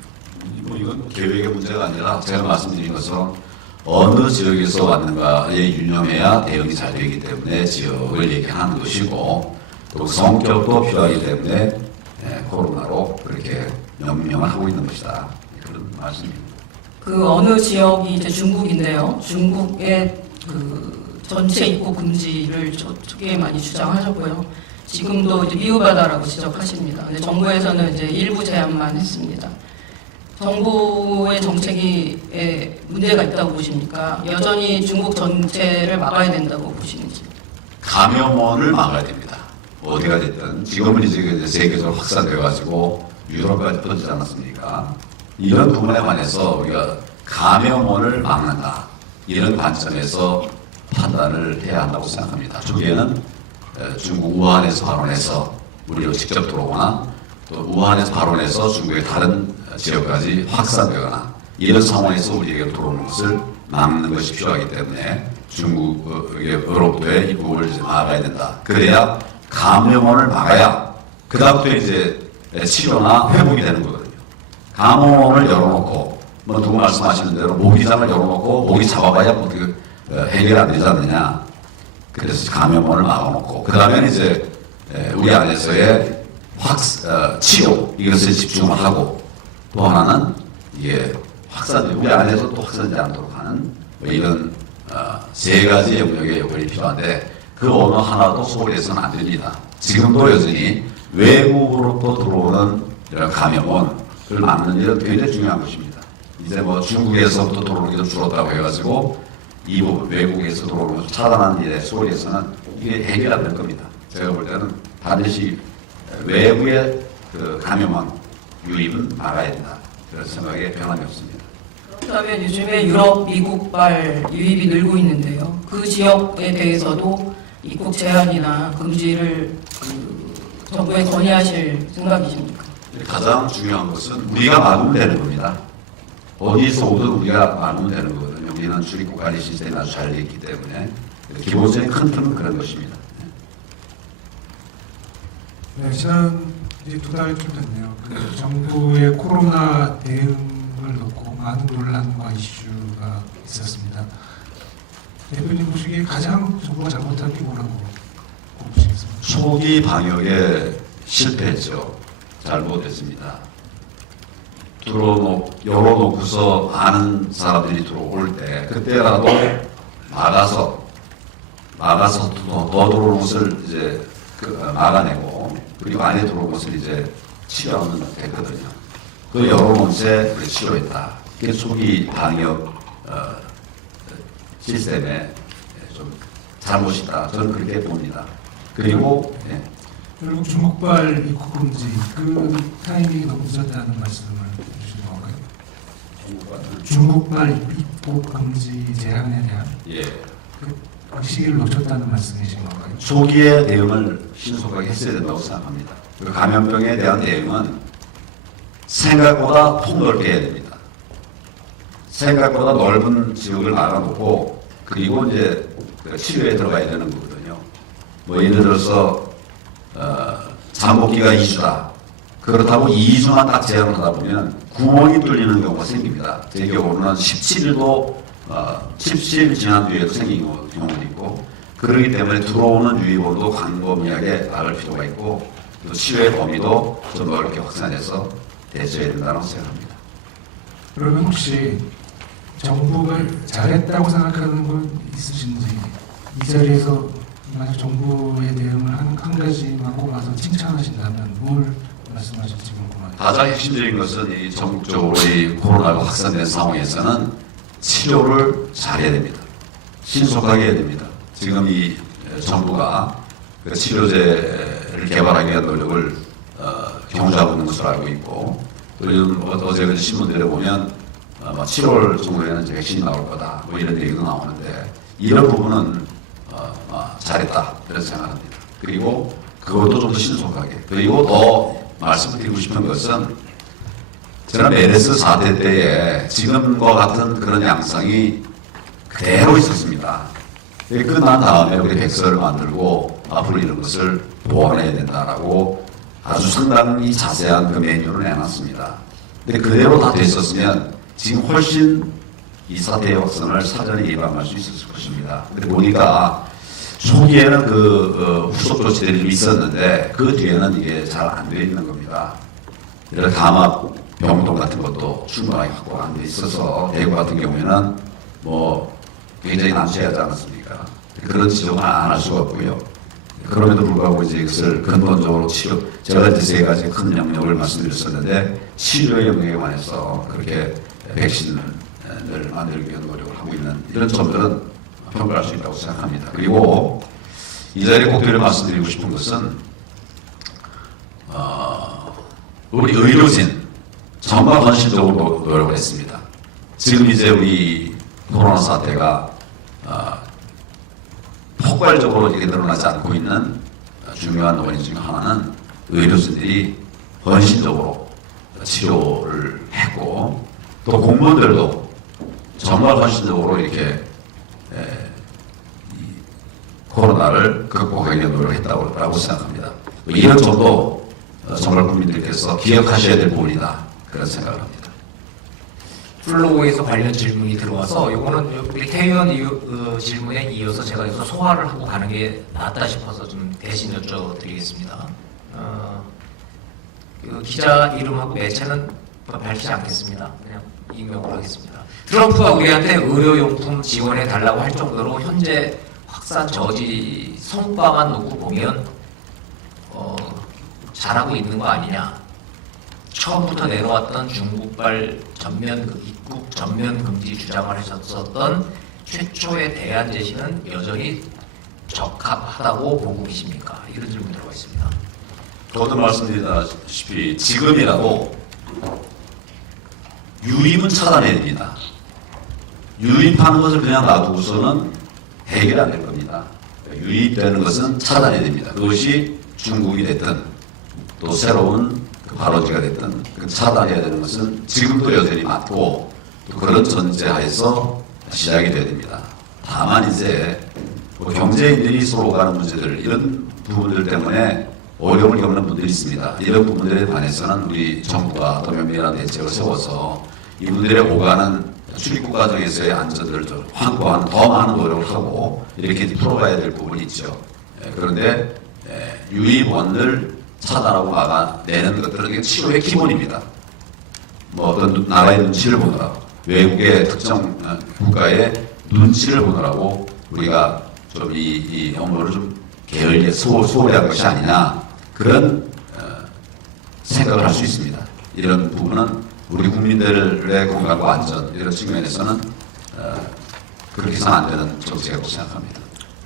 이건 계획의 문제가 아니라 제가 말씀드린 것처럼 어느 지역에서 왔는가에 유념해야 대응이 잘 되기 때문에 지역을 얘기하는 것이고 또 성격도 필요하기 때문에 코로나로 그렇게 명명을 하고 있는 것이다. 그런 말씀입니다. 그 어느 지역이 이제 중국인데요. 중국의 그 전체 입국 금지를 초기에 많이 주장하셨고요. 지금도 이제 미흡하다라고 지적하십니다. 근데 정부에서는 이제 일부 제한만 했습니다. 정부의 정책에 문제가 있다고 보십니까? 여전히 중국 전체를 막아야 된다고 보시는지? 감염원을 막아야 됩니다. 어디가 됐든 지금은 이제 세계적으로 확산돼가지고 유럽까지 퍼지지 않았습니까? 이런 부분에 관해서 우리가 감염원을 막는다 이런 관점에서 판단을 해야 한다고 생각합니다. 초기에는 중국 우한에서 발원해서 우리로 직접 들어오거나 또 우한에서 발원해서 중국의 다른 지역까지 확산되거나 이런 상황에서 우리에게 들어오는 것을 막는 것이 필요하기 때문에 중국으로부터의 입국을 이제 막아야 된다. 그래야 감염원을 막아야 그 다음부터 이제 치료나 회복이 되는 거거든요. 감염원을 열어놓고 뭐 누구 말씀하시는 대로 모기장을 열어놓고 모기 잡아봐야 뭐 해결 안 되지 않느냐. 그래서 감염원을 막아놓고 그 다음에 이제 우리 안에서의 치료 이것에 집중을 하고 또 하나는 이게 우리 안에서 또 확산되지 않도록 하는 뭐 이런 세 가지 영역의 역할이 필요한데 그 어느 하나도 소홀해서는 안 됩니다. 지금도 여전히 외국으로부터 들어오는 이런 감염원을 막는 일은 굉장히 중요한 것입니다. 이제 뭐 중국에서부터 들어오는 게 좀 줄었다고 해가지고 이 부분 외국에서 들어오는 것을 차단하는 일에 소홀해서는 이게 해결 안 될 겁니다. 제가 볼 때는 반드시 외부의 그 감염원 유입은 막아야 된다. 그런 생각에 변함이 없습니다. 그렇다면 요즘에 유럽, 미국발 유입이 늘고 있는데요. 그 지역에 대해서도 입국 제한이나 금지를 정부에 건의하실 생각이십니까? 가장 중요한 것은 우리가 막으면 되는 겁니다. 어디서 오든 우리가 막으면 되는 거거든요. 우리는 출입국 관리 시스템이 아주 잘 되어 있기 때문에 기본적인 큰 틀은 그런 것입니다. 네, 지난 이제 2달쯤 됐네요. 그 정부의 코로나 대응을 놓고 많은 논란과 이슈가 있었습니다. 대표님 보시기에 가장 정부가 잘못한 게 뭐라고 보시겠습니까? 초기 방역에 실패했죠. 잘못했습니다. 열어놓고서 많은 사람들이 들어올 때 그때라도 막아서 더 들어오는 것을 이제 막아내고 그리고 안에 들어온 것을 이제 치료하면 됐거든요. 그 열어놓은 채 치료했다. 그게 초기 방역 시스템에 좀 잘못이다. 저는 그렇게 봅니다. 그리고 결국 중국발 입국 금지 그 타이밍이 너무 늦었다는 말씀을 해주신 건가요? 중국발 입국 금지 제한에 대한 그 시기를 놓쳤다는 말씀이신 건가요? 초기에 대응을 신속하게 했어야 된다고 생각합니다. 그 감염병에 대한 대응은 생각보다 폭넓게 해야 됩니다. 생각보다 넓은 지역을 알아놓고 그리고 이제 치료에 들어가야 되는 거거든요. 뭐 예를 들어서 잠복기가 2주다. 그렇다고 2주만 딱 제한을 하다 보면 구멍이 뚫리는 경우가 생깁니다. 제 경우는 17일도 17일 지난 뒤에도 생긴 경우도 있고 그렇기 때문에 들어오는 유입원도 광범위하게 막을 필요가 있고 또 치료의 범위도 좀 넓게 확산해서 대처해야 된다고 생각합니다. 그러면 혹시 정부가 잘했다고 생각하는 건 있으신지, 이 자리에서 만약 정부의 대응을 한 가지만 꼽아서 칭찬하신다면 뭘 말씀하실지 궁금합니다. 가장 핵심적인 것은 이 전국적으로 이 코로나가 확산된 상황에서는 치료를 잘해야 됩니다. 신속하게 해야 됩니다. 지금 이 정부가 그 치료제를 개발하기 위한 노력을 경주하고 있는 것으로 알고 있고, 또 요즘 어제 그 신문들에 보면 7월 정도에는 이제 백신이 나올 거다 뭐 이런 얘기도 나오는데, 이런 부분은 잘했다 이런 생각합니다. 그리고 그것도 좀 더 신속하게, 그리고 더 말씀드리고 싶은 것은 지난 메르스 사태 때에 지금과 같은 그런 양상이 그대로 있었습니다. 끝난 다음에 우리 백서를 만들고 앞으로 이런 것을 보완해야 된다라고 아주 상당히 자세한 그 메뉴를 내놨습니다. 근데 그대로 다 됐었으면 지금 훨씬 이 사태의 확산을 사전에 예방할 수 있었을 것입니다. 근데 보니까 초기에는 그 후속 조치들이 좀 있었는데 그 뒤에는 이게 잘 안 돼 있는 겁니다. 이런 감압 병동 같은 것도 충분하게 확보가 안 돼 있어서 대구 같은 경우에는 뭐 굉장히 난처하지 않았습니까? 그런 지적은 안 할 수가 없고요. 그럼에도 불구하고 이제 이것을 근본적으로 치료, 제가 이제 세 가지 큰 영역을 말씀드렸었는데, 치료의 영역에 관해서 그렇게 백신을 만들기 위한 노력을 하고 있는 이런 점들은 평가할 수 있다고 생각합니다. 그리고 이 자리에 꼭 말씀드리고 싶은 것은 우리 의료진 정말 헌신적으로 노력을 했습니다. 지금 이제 우리 코로나 사태가 폭발적으로 이렇게 늘어나지 않고 있는 중요한 원인 중 하나는 의료진들이 헌신적으로 치료를 했고, 또 공무원들도 정말 헌신적으로 이렇게 이 코로나를 극복하기 위해 노력했다고 생각합니다. 이런 점도 정말 국민들께서 기억하셔야 될 부분이다, 그런 생각을 합니다. 플로우에서 관련 질문이 들어와서 요거는 우리 태 의원 질문에 이어서 제가 여기서 소화를 하고 가는 게 낫다 싶어서 좀 대신 여쭤드리겠습니다. 그 기자 이름하고 매체는 밝히지 않겠습니다. 그냥 익명으로 하겠습니다. 트럼프가 우리한테 의료용품 지원해 달라고 할 정도로 현재 확산 저지 성과만 놓고 보면 잘하고 있는 거 아니냐. 처음부터 내놓았던 중국발 입국 전면 금지 주장을 하셨었던 최초의 대안 제시는 여전히 적합하다고 보고 계십니까? 이런 질문 들어가 있습니다. 거듭 말씀드리다시피 지금이라도 유입은 차단해야 됩니다. 유입하는 것을 그냥 놔두고서는 해결이 안 될 겁니다. 유입되는 것은 차단해야 됩니다. 그것이 중국이 됐든 또 새로운 발원지가 됐든 차단해야 되는 것은 지금도 여전히 맞고, 또 그런 전제하에서 시작이 돼야 됩니다. 다만 이제 뭐 경제인들이 서로 가는 문제들, 이런 부분들 때문에 어려움을 겪는 분들이 있습니다. 이런 부분들에 관해서는 우리 정부가 더 면밀한 대책을 세워서 이분들의 오가는 출입국 과정에서의 안전을 좀 확보하는 더 많은 노력을 하고 이렇게 풀어가야 될 부분이 있죠. 그런데 유입원을 차단하고 막아내는 것들은 치료의 기본입니다. 뭐 어떤 나라의 눈치를 보느라고, 외국의 특정 국가의 눈치를 보느라고 우리가 좀 이 업무를 좀 게을리 소홀히 한 것이 아니냐, 그런 생각을 할 수 있습니다. 이런 부분은 우리 국민들의 건강과 안전, 이런 측면에서는 그렇게 해서는 안 되는 정책이라고 생각합니다.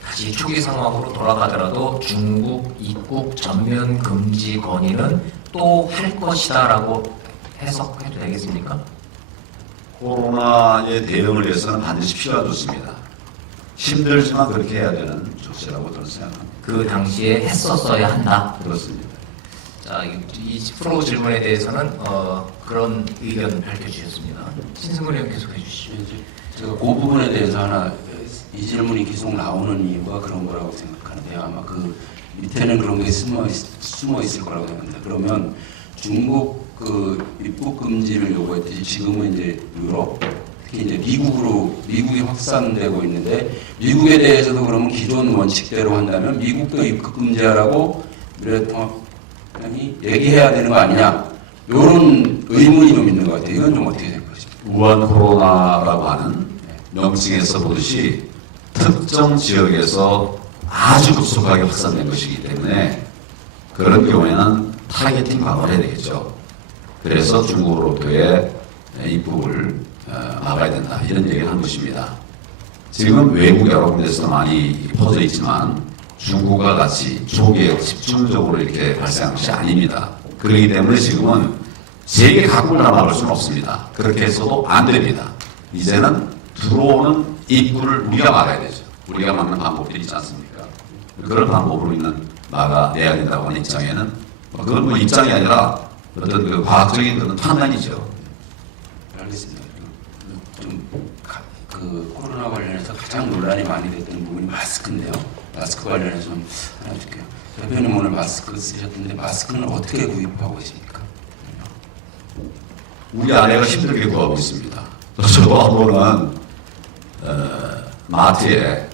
다시 초기 상황으로 돌아가더라도 중국 입국 전면 금지 건의는 또 할 것이다라고 해석해도 되겠습니까? 코로나에 대응을 위해서는 반드시 필요한 조치입니다. 힘들지만 그렇게 해야 되는 조치라고 저는 생각합니다. 그 당시에 했었어야 한다. 그렇습니다. 자, 이 프로 질문에 대해서는 그런 의견 밝혀주셨습니다. 신승근 의원 계속해 주시죠. 제가 그 부분에 대해서 하나, 이 질문이 계속 나오는 이유가 그런 거라고 생각하는데요. 아마 그 밑에는 그런 게 숨어 있을 거라고 생각합니다. 그러면 중국 그 입국 금지를 요구했듯이 지금은 이제 유럽, 특히 이제 미국이 확산되고 있는데, 미국에 대해서도 그러면 기존 원칙대로 한다면 미국도 입국 금지하라고 아니 얘기해야 되는 거 아니냐 이런 의문이 좀 있는 것 같아요. 이건 좀 어떻게 될 것입니까? 우한 코로나라고 하는 명칭에서 보듯이 특정 지역에서 아주 급속하게 확산된 것이기 때문에 그런 경우에는 타겟팅 방어를 해야 되겠죠. 그래서 중국으로부터의 입국을 막아야 된다 이런 얘기를 한 것입니다. 지금 외국 여러 군데서 많이 퍼져 있지만 중국과 같이 초기에 집중적으로 이렇게 발생한 것이 아닙니다. 그렇기 때문에 지금은 세계 각국을 다 막을 수는 없습니다. 그렇게 해서도 안 됩니다. 이제는 들어오는 입구를 우리가 막아야 되죠. 우리가 막는 방법들이 있지 않습니까? 그런 방법으로 있는 막아내야 된다고 하는 입장에는 그건 뭐 입장이 아니라 어떤 그 과학적인 그런 판단이죠. 알겠습니다. 그 코로나 관련해서 가장 논란이 많이 됐던 부분이 마스크인데요. 마스크 관련해서 좀 하나 줄게요. 대표님 오늘 마스크 쓰셨던데 마스크는 어떻게 구입하고 계십니까? 우리 아내가 힘들게 구하고 있습니다. 저도 한 번은 마트에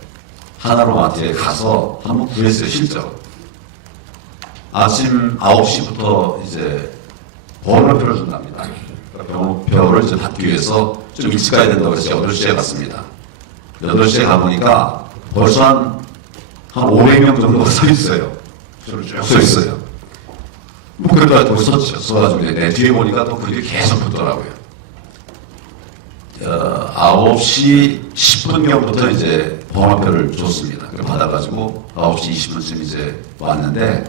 하나로 마트에 가서 한번 구했어요. 실적. 아침 9시부터 이제 번호표를 준답니다. 번호표를 이제 받기 위해서 좀 일찍 가야 된다고 해서 8시에 갔습니다. 8시에 가보니까 벌써 한 500명 정도가 서 있어요. 줄을 쭉 서 있어요. 뭐 그래도 섰죠. 서가지고 내 뒤에 보니까 또 그게 계속 붙더라고요. 9시 10분경부터 이제 번호표를 줬습니다. 그걸 받아가지고 9시 20분쯤 이제 왔는데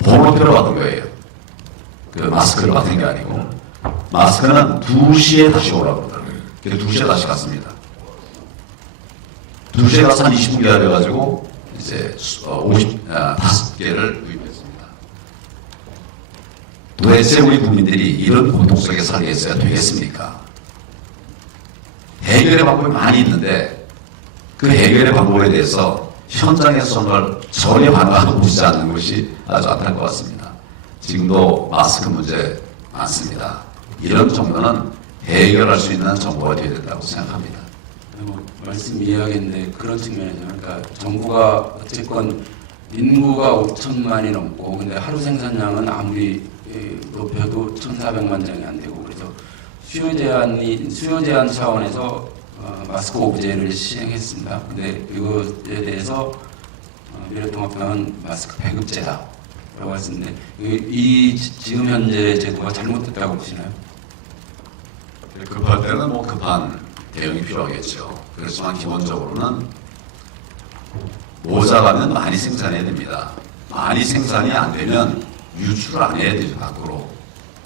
번호표를 받은 거예요. 그 마스크를 받은 게 아니고 마스크는 2시에 다시 오라고 그러더라고요. 그래서 2시에 다시 갔습니다. 2시에 가서 한 20분 기다려가지고 이제 55개를 구입했습니다. 도대체 우리 국민들이 이런 고통 속에 살게 했어야 되겠습니까? 해결의 방법이 많이 있는데 그 해결의 방법에 대해서 현장에서 정말 전혀 반응하고 보시지 않는 것이 아주 안타까울 것 같습니다. 지금도 마스크 문제 많습니다. 이런 정도는 해결할 수 있는 정보가 되어야 된다고 생각합니다. 뭐 말씀 이해하겠는데 그런 측면에서 그러니까 정부가 어쨌건 인구가 5천만이 넘고 근데 하루 생산량은 아무리 높여도 1,400만 장이 안 되고 그래서 수요 제한 차원에서 마스크 오브제를 시행했습니다. 근데 이것에 대해서 미래통합당은 마스크 배급제다라고 했는데 이 지금 현재 제도가 잘못됐다고 보시나요? 급할 때는 뭐 급한 대응이 필요하겠죠. 그렇지만 기본적으로는 모자라면 많이 생산해야 됩니다. 많이 생산이 안 되면 유출을 안 해야 되죠, 밖으로.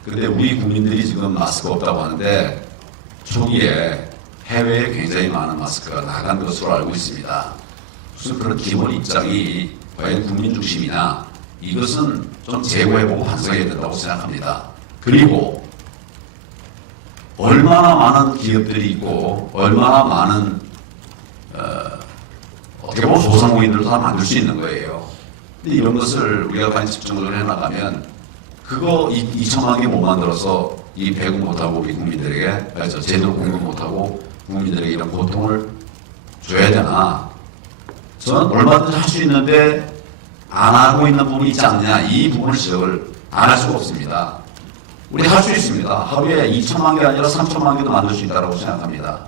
그런데 우리 국민들이 지금 마스크가 없다고 하는데 초기에 해외에 굉장히 많은 마스크가 나간 것으로 알고 있습니다. 무슨 그런 기본 입장이 과연 국민 중심이나 이것은 좀 재고해보고 반성해야 된다고 생각합니다. 그리고 얼마나 많은 기업들이 있고 얼마나 많은 어떻게 보면 소상공인들도 다 만들 수 있는 거예요. 근데 이런 것을 우리가 과연 집중적으로 해나가면 그거 2천만 개 못 만들어서 이 배급 못하고 우리 국민들에게 제대로 공급 못하고 국민들에게 이런 고통을 줘야 되나? 저는 얼마든지 할 수 있는데 안 하고 있는 부분이 있지 않느냐 이 부분을 지적을 안 할 수가 없습니다. 우리 할 수 있습니다. 하루에 2천만 개 아니라 3천만 개도 만들 수 있다고 생각합니다.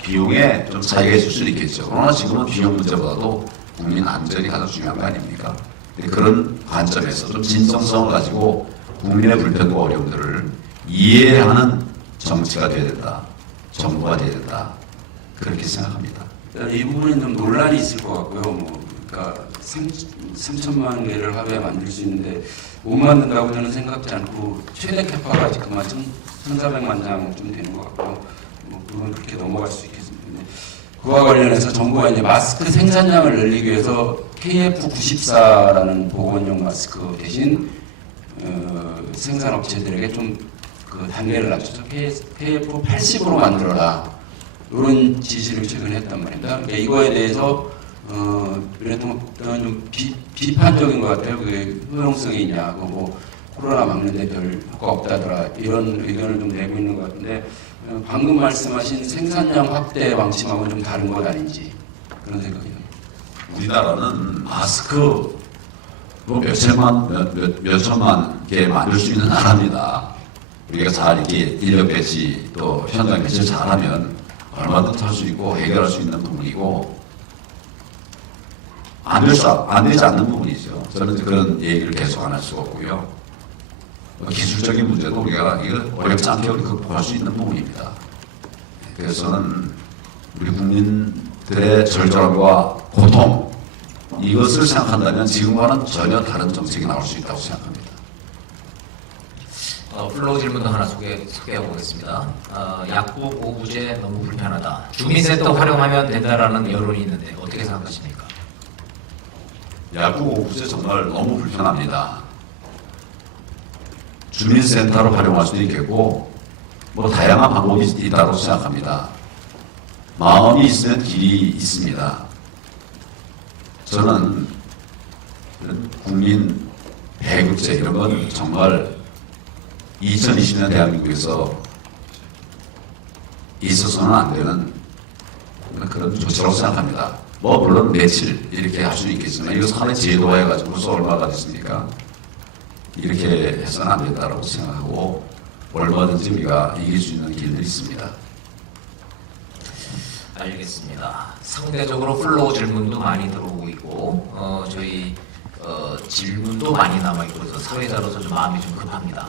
비용에 좀 차이가 있을 수는 있겠죠. 그러나 지금은 비용 문제보다도 국민 안전이 가장 중요한 거 아닙니까? 그런 관점에서 좀 진정성을 가지고 국민의 불편과 어려움들을 이해하는 정치가 되어야 된다. 정부가 되어야 된다. 그렇게 생각합니다. 이 부분은 좀 논란이 있을 것 같고요. 뭐, 그러니까 3천만 개를 하루에 만들 수 있는데 못 만든다고 저는 생각지 않고 최대 캐파가 지금 한 1,400만 장쯤 되는 것 같고 뭐 그건 그렇게 넘어갈 수 있겠습니다. 근데 그와 관련해서 정부가 이제 마스크 생산량을 늘리기 위해서 KF94라는 보건용 마스크 대신 생산업체들에게 좀 그 단계를 낮춰서 KF80으로 만들어라. 이런 지시를 최근에 했단 말입니다. 그러니까 이거에 대해서 미래통합당은 좀 비판적인 것 같아요. 그게 효용성이 있냐, 뭐 코로나 막는데 별 효과 없다더라 이런 의견을 좀 내고 있는 것 같은데 방금 말씀하신 생산량 확대 방침하고는 좀 다른 것 아닌지 그런 생각이 듭니다. 우리나라는 마스크 몇 천만 개 만들 수 있는 나라입니다. 우리가 잘 이렇게 인력 배치 또 현장 배치를 잘하면 얼마든지 할 수 있고 해결할 수 있는 부분이고 안 되지 않는 부분이죠. 저는 그런 얘기를 계속 안 할 수가 없고요. 기술적인 문제도 우리가 이거 어렵지 않게 극복할 수 있는 부분입니다. 그래서 저는 우리 국민들의 절절함과 고통 이것을 생각한다면 지금과는 전혀 다른 정책이 나올 수 있다고 생각합니다. 플로우 질문도 하나 소개해 보겠습니다. 약국 오구제 너무 불편하다. 주민센터 활용하면 된다라는 여론이 있는데 어떻게 생각하십니까? 야구 오브제 정말 너무 불편합니다. 주민센터로 활용할 수도 있겠고 뭐 다양한 방법이 있다고 생각합니다. 마음이 있으면 길이 있습니다. 저는 국민 배급제 이런 건 정말 2020년 대한민국에서 있어서는 안 되는 그런 조치라고 생각합니다. 뭐 물론 며칠 이렇게 할 수는 있겠지만 이거 사회 제도화해가지고서 얼마가 됐습니까? 이렇게 해서는 안 된다고 생각하고 얼마든지 우리가 이길 수 있는 길들이 있습니다. 알겠습니다. 상대적으로 플로우 질문도 많이 들어오고 있고 저희 질문도 많이 남아 있고 그래서 사회자로서 좀 마음이 좀 급합니다.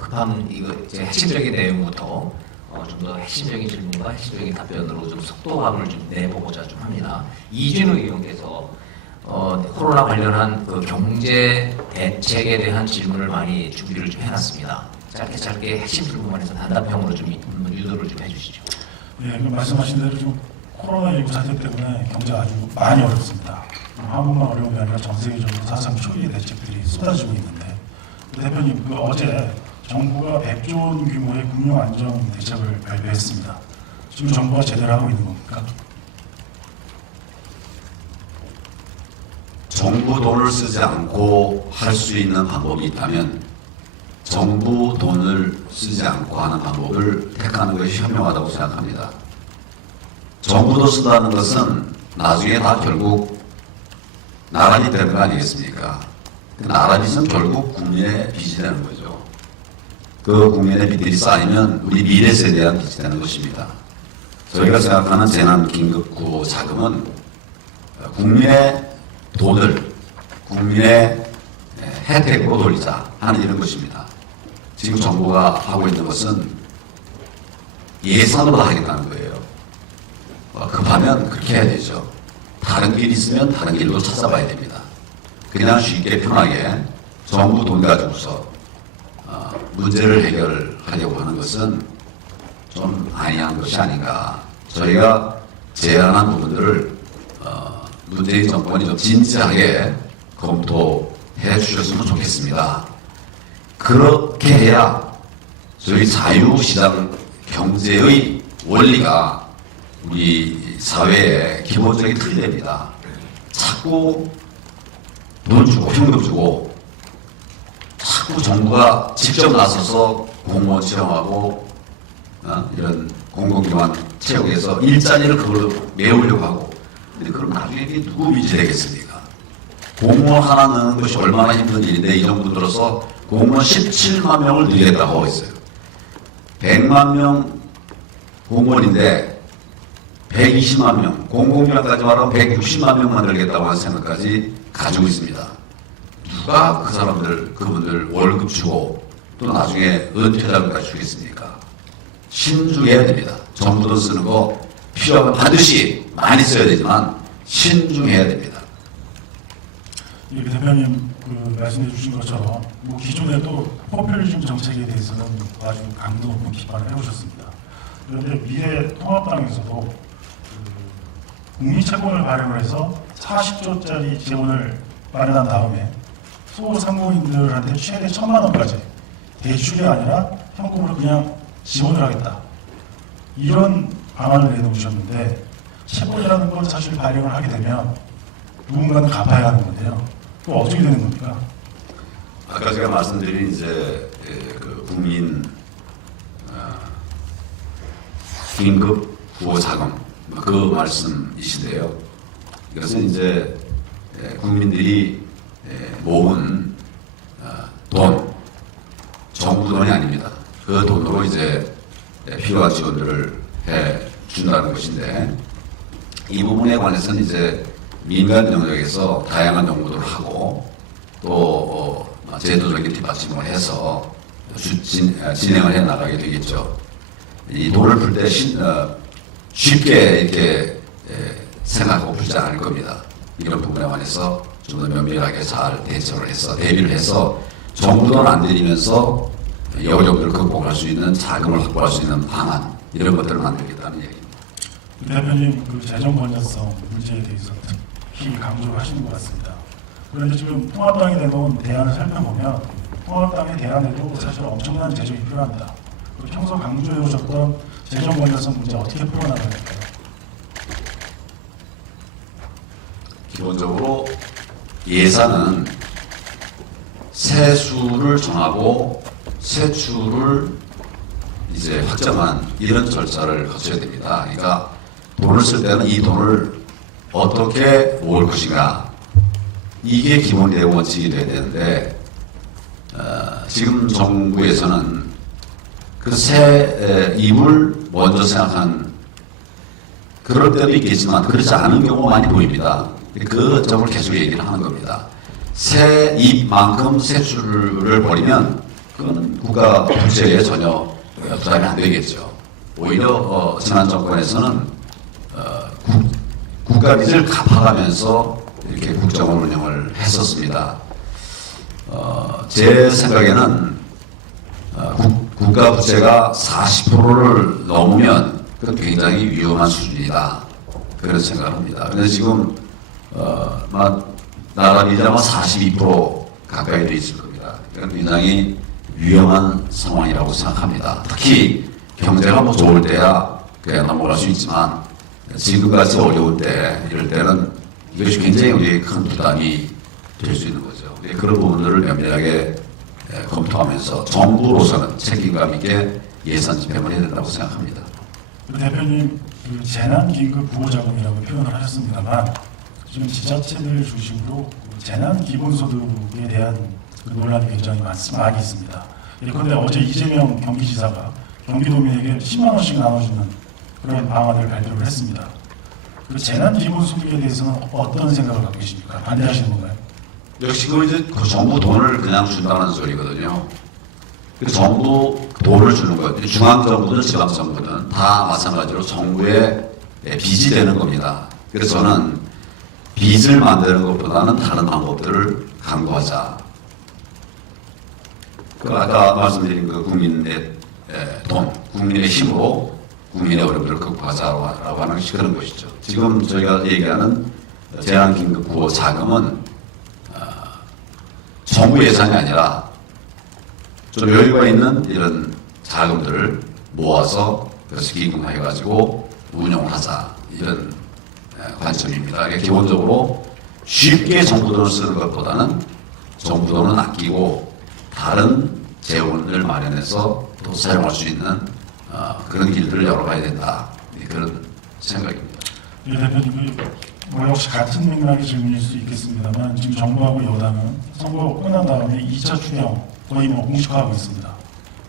급한 이거 이제 핵심적인 내용부터 좀 더 핵심적인 질문과 핵심적인 답변으로 좀 속도감을 좀 내보고자 좀 합니다. 이진우 의원께서 코로나 관련한 그 경제 대책에 대한 질문을 많이 준비를 좀 해놨습니다. 짧게 핵심 질문만 해서 단답형으로 좀 유도를 좀 해주시죠. 네, 말씀하신 대로 좀 코로나19 사태 때문에 경제가 아주 많이 어렵습니다. 한국만 어려운 게 아니라 전 세계적으로 사상 초유의 대책들이 쏟아지고 있는데 대표님 어제 정부가 100조 원 규모의 금융안정 대책을 발표했습니다. 지금 정부가 제대로 하고 있는 겁니까? 정부 돈을 쓰지 않고 할 수 있는 방법이 있다면 정부 돈을 쓰지 않고 하는 방법을 택하는 것이 현명하다고 생각합니다. 정부도 쓴다는 것은 나중에 다 결국 나라비 되는 거 아니겠습니까? 나라빚은 결국 국민의 빚이 되는 거죠. 그 국민의 빚들이 쌓이면 우리 미래 세대에 대한 빚이 되는 것입니다. 저희가 생각하는 재난긴급구호 자금은 국민의 돈을 국민의 혜택으로 돌리자 하는 이런 것입니다. 지금 정부가 하고 있는 것은 예산으로 하겠다는 거예요. 급하면 그렇게 해야 되죠. 다른 길이 있으면 다른 길로 찾아봐야 됩니다. 그냥 쉽게 편하게 정부 돈 가지고서 문제를 해결하려고 하는 것은 좀 아니한 것이 아닌가. 저희가 제안한 부분들을 문재인 정권이 좀 진지하게 검토해 주셨으면 좋겠습니다. 그렇게 해야 저희 자유시장 경제의 원리가 우리 사회의 기본적인 틀이 됩니다. 자꾸 돈 주고 현금 주고 자꾸 정부가 직접 나서서 공무원 채용하고 이런 공공기관 채용해서 일자리를 그걸로 메우려고 하고 근데 그럼 나중에 누구 빚이 되겠습니까? 공무원 하나 넣는 것이 얼마나 힘든 일인데 이 정부 들어서 공무원 17만 명을 늘리겠다고 하고 있어요. 100만 명 공무원인데 120만 명, 공공기관까지 말하면 160만 명 만들겠다고 하는 생각까지 가지고 있습니다. 누가 그 사람들, 그분들 월급 주고 또 나중에 은퇴자금까지 주겠습니까? 신중해야 됩니다. 정부 돈 쓰는 거 필요하면 반드시 많이 써야 되지만 신중해야 됩니다. 예, 대표님 말씀해 주신 것처럼 기존에도 포퓰리즘 정책에 대해서는 아주 강도 높은 비판을 해오셨습니다. 그런데 미래통합당에서도 국민채권을 발행을 해서 40조짜리 재원을 마련한 다음에 소상공인들한테 최대 1,000만 원까지 대출이 아니라 현금으로 그냥 지원을 하겠다. 이런 방안을 내놓으셨는데 채권이라는 건 사실 발행을 하게 되면 누군가는 갚아야 하는 건데요. 또 어떻게 되는 겁니까? 아까 제가 말씀드린 이제 그 국민 긴급 구호 자금 그 말씀이신데요. 이것은 이제 국민들이 모은 돈, 정부 돈이 아닙니다. 그 돈으로 이제 필요한 지원들을 해 준다는 것인데, 이 부분에 관해서는 이제 민간 영역에서 다양한 연구들을 하고 또 제도적인 뒷받침을 해서 진행을 해 나가게 되겠죠. 이 돈을 풀 때 쉽게 이렇게 생각하고 풀지 않을 겁니다. 이런 부분에 관해서 좀 더 면밀하게 잘 대비를 해서 정부 돈 안 들이면서 어려움들을 극복할 수 있는 자금을 확보할 수 있는 방안, 이런 것들을 만들겠다는 얘기입니다. 대표님 그 재정 건전성 문제에 대해서 특히 강조를 하시는 것 같습니다. 그런데 지금 통합당이 내놓은 대안을 살펴보면 통합당의 대안에도 사실 엄청난 재정이 필요합니다. 그리고 평소 강조해 오셨던 재정 건전성 문제 어떻게 풀어나가야 될까요? 기본적으로 예산은 세수를 정하고 세출을 이제 확정한 이런 절차를 거쳐야 됩니다. 그러니까 돈을 쓸 때는 이 돈을 어떻게 모을 것인가, 이게 기본 대응 원칙이 돼야 되는데, 지금 정부에서는 그 새 입을 먼저 생각한, 그럴 때도 있겠지만 그렇지 않은 경우가 많이 보입니다. 그 점을 계속 얘기를 하는 겁니다. 새 입만큼 세출을 벌이면 그건 국가 부채에 전혀 부담이 안 되겠죠. 오히려 지난 정권에서는 국가 빚을 갚아가면서 이렇게 국정을 운영을 했었습니다. 제 생각에는 국가 부채가 40%를 넘으면 그건 굉장히 위험한 수준이다, 그런 생각을 합니다. 그런데 지금 나라 빚이 아마 42% 가까이 돼 있을 겁니다. 그건 굉장히 위험한 상황이라고 생각합니다. 특히 경제가 뭐 좋을 때야 그냥 넘어갈 수 있지만, 지금같이 어려울 때, 이럴 때는 이것이 굉장히 우리에게 큰 부담이 될 수 있는 거죠. 그런 부분들을 면밀하게 검토하면서 정부로서는 책임감 있게 예산 집행을 해야 된다고 생각합니다. 대표님 그 재난긴급 구호자금이라고 표현을 하셨습니다만, 지금 지자체들 중심으로 재난 기본소득에 대한 그 논란이 굉장히 많이 있습니다. 예컨대 어제 이재명 경기지사가 경기도민에게 10만 원씩 나눠주는 그런 방안을 발표를 했습니다. 그 재난 기본소득에 대해서는 어떤 생각을 갖고 계십니까? 반대하시는 건가요? 역시 그 이제 그 정부 돈을 그냥 준다는 소리거든요. 그 정부 돈을 주는 것, 중앙정부든 지방정부든 다 마찬가지로 정부의 빚이 되는 겁니다. 그래서 저는 빚을 만드는 것보다는 다른 방법들을 강구하자. 그 아까 말씀드린 그 국민의 돈, 국민의 힘으로 국민의 어려움을 극복하자라고 하는 것이 그런 것이죠. 지금 저희가 얘기하는 재난긴급구호 자금은 정부 예산이 아니라 좀 여유가 있는 이런 자금들을 모아서 그래서 기금화해가지고 운영을 하자, 이런 관점입니다. 기본적으로 쉽게 정부 돈을 쓰는 것보다는 정부 돈은 아끼고 다른 재원을 마련해서 또 사용할 수 있는 그런 길들을 열어가야 된다, 그런 생각입니다. 예, 대표님, 뭐 역시 같은 맥락의 질문일 수 있겠습니다만, 지금 정부하고 여당은 선거 끝난 다음에 2차 추경 거의 뭐 공식화하고 있습니다.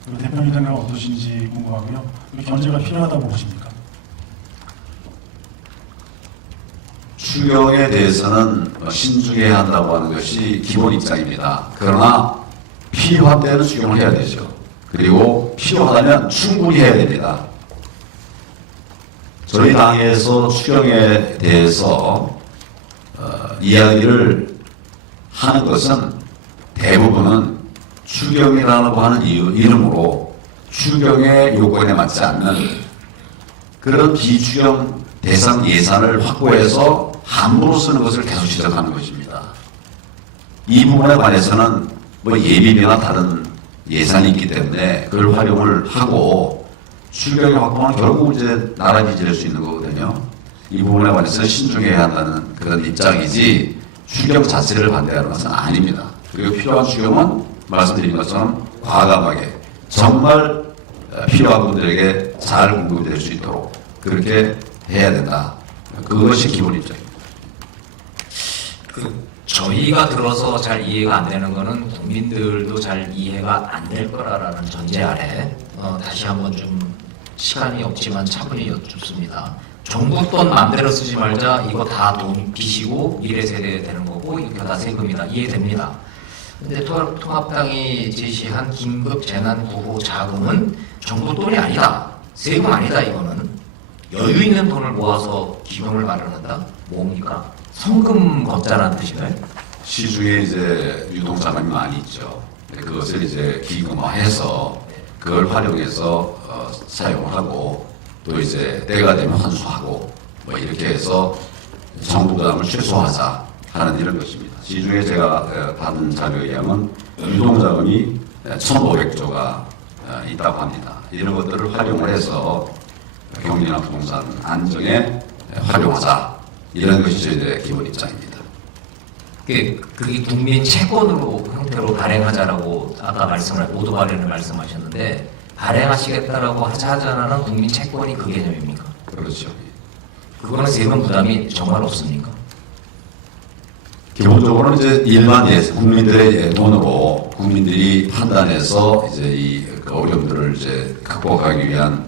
그리고 대표님 생각 어떠신지 궁금하고요. 견제가 필요하다고 보십니까? 추경에 대해서는 신중해야 한다고 하는 것이 기본 입장입니다. 그러나 필요한 때는 추경을 해야 되죠. 그리고 필요하다면 충분히 해야 됩니다. 저희 당에서 추경에 대해서 이야기를 하는 것은 대부분은 추경이라고 하는 이름으로 추경의 요건에 맞지 않는 그런 비추경 대상 예산을 확보해서 함부로 쓰는 것을 계속 지적하는 것입니다. 이 부분에 관해서는 뭐 예비비나 다른 예산이 있기 때문에 그걸 활용을 하고 추경을 확보하면 결국 이제 나라 빚을 수 있는 거거든요. 이 부분에 관해서 신중해야 한다는 그런 입장이지 추경 자체를 반대하는 것은 아닙니다. 그리고 필요한 추경은 말씀드린 것처럼 과감하게 정말 필요한 분들에게 잘 공급될 수 있도록 그렇게 해야 된다. 그것이 기본 입장입니다. 저희가 들어서 잘 이해가 안 되는 거는 국민들도 잘 이해가 안 될 거라는 전제 아래 다시 한번 좀 시간이 없지만 차분히 여쭙습니다. 정부 돈 마음대로 쓰지 말자. 이거 다 돈 빚이고 미래 세대에 되는 거고 이거 다 세금이다. 이해됩니다. 근데 통합당이 제시한 긴급 재난 구호 자금은 정부 돈이 아니다. 세금 아니다. 이거는 여유 있는 돈을 모아서 기금을 마련한다. 뭡니까? 성금 걷자라는 뜻인가요? 시중에 이제 유동자금이 많이 있죠. 그것을 이제 기금화해서 그걸 활용해서 사용을 하고 또 이제 때가 되면 환수하고 뭐 이렇게 해서 정부 부담을 최소화하자 하는 이런 것입니다. 시중에 제가 받은 자료에 의하면 유동자금이 1,500조가 있다고 합니다. 이런 것들을 활용을 해서 경기나 부동산 안정에 활용하자 이런 것이 저희들의 기본 입장입니다. 그게 국민 채권으로 형태로 발행하자라고 아까 모두 발행을 말씀하셨는데 발행하시겠다라고 하자는 국민 채권이 그 개념입니까? 그렇죠. 그거는 세금 부담이 정말 없습니까? 기본적으로는 이제 일반 국민들의 돈으로 국민들이 판단해서 이제 이 어려움들을 이제 극복하기 위한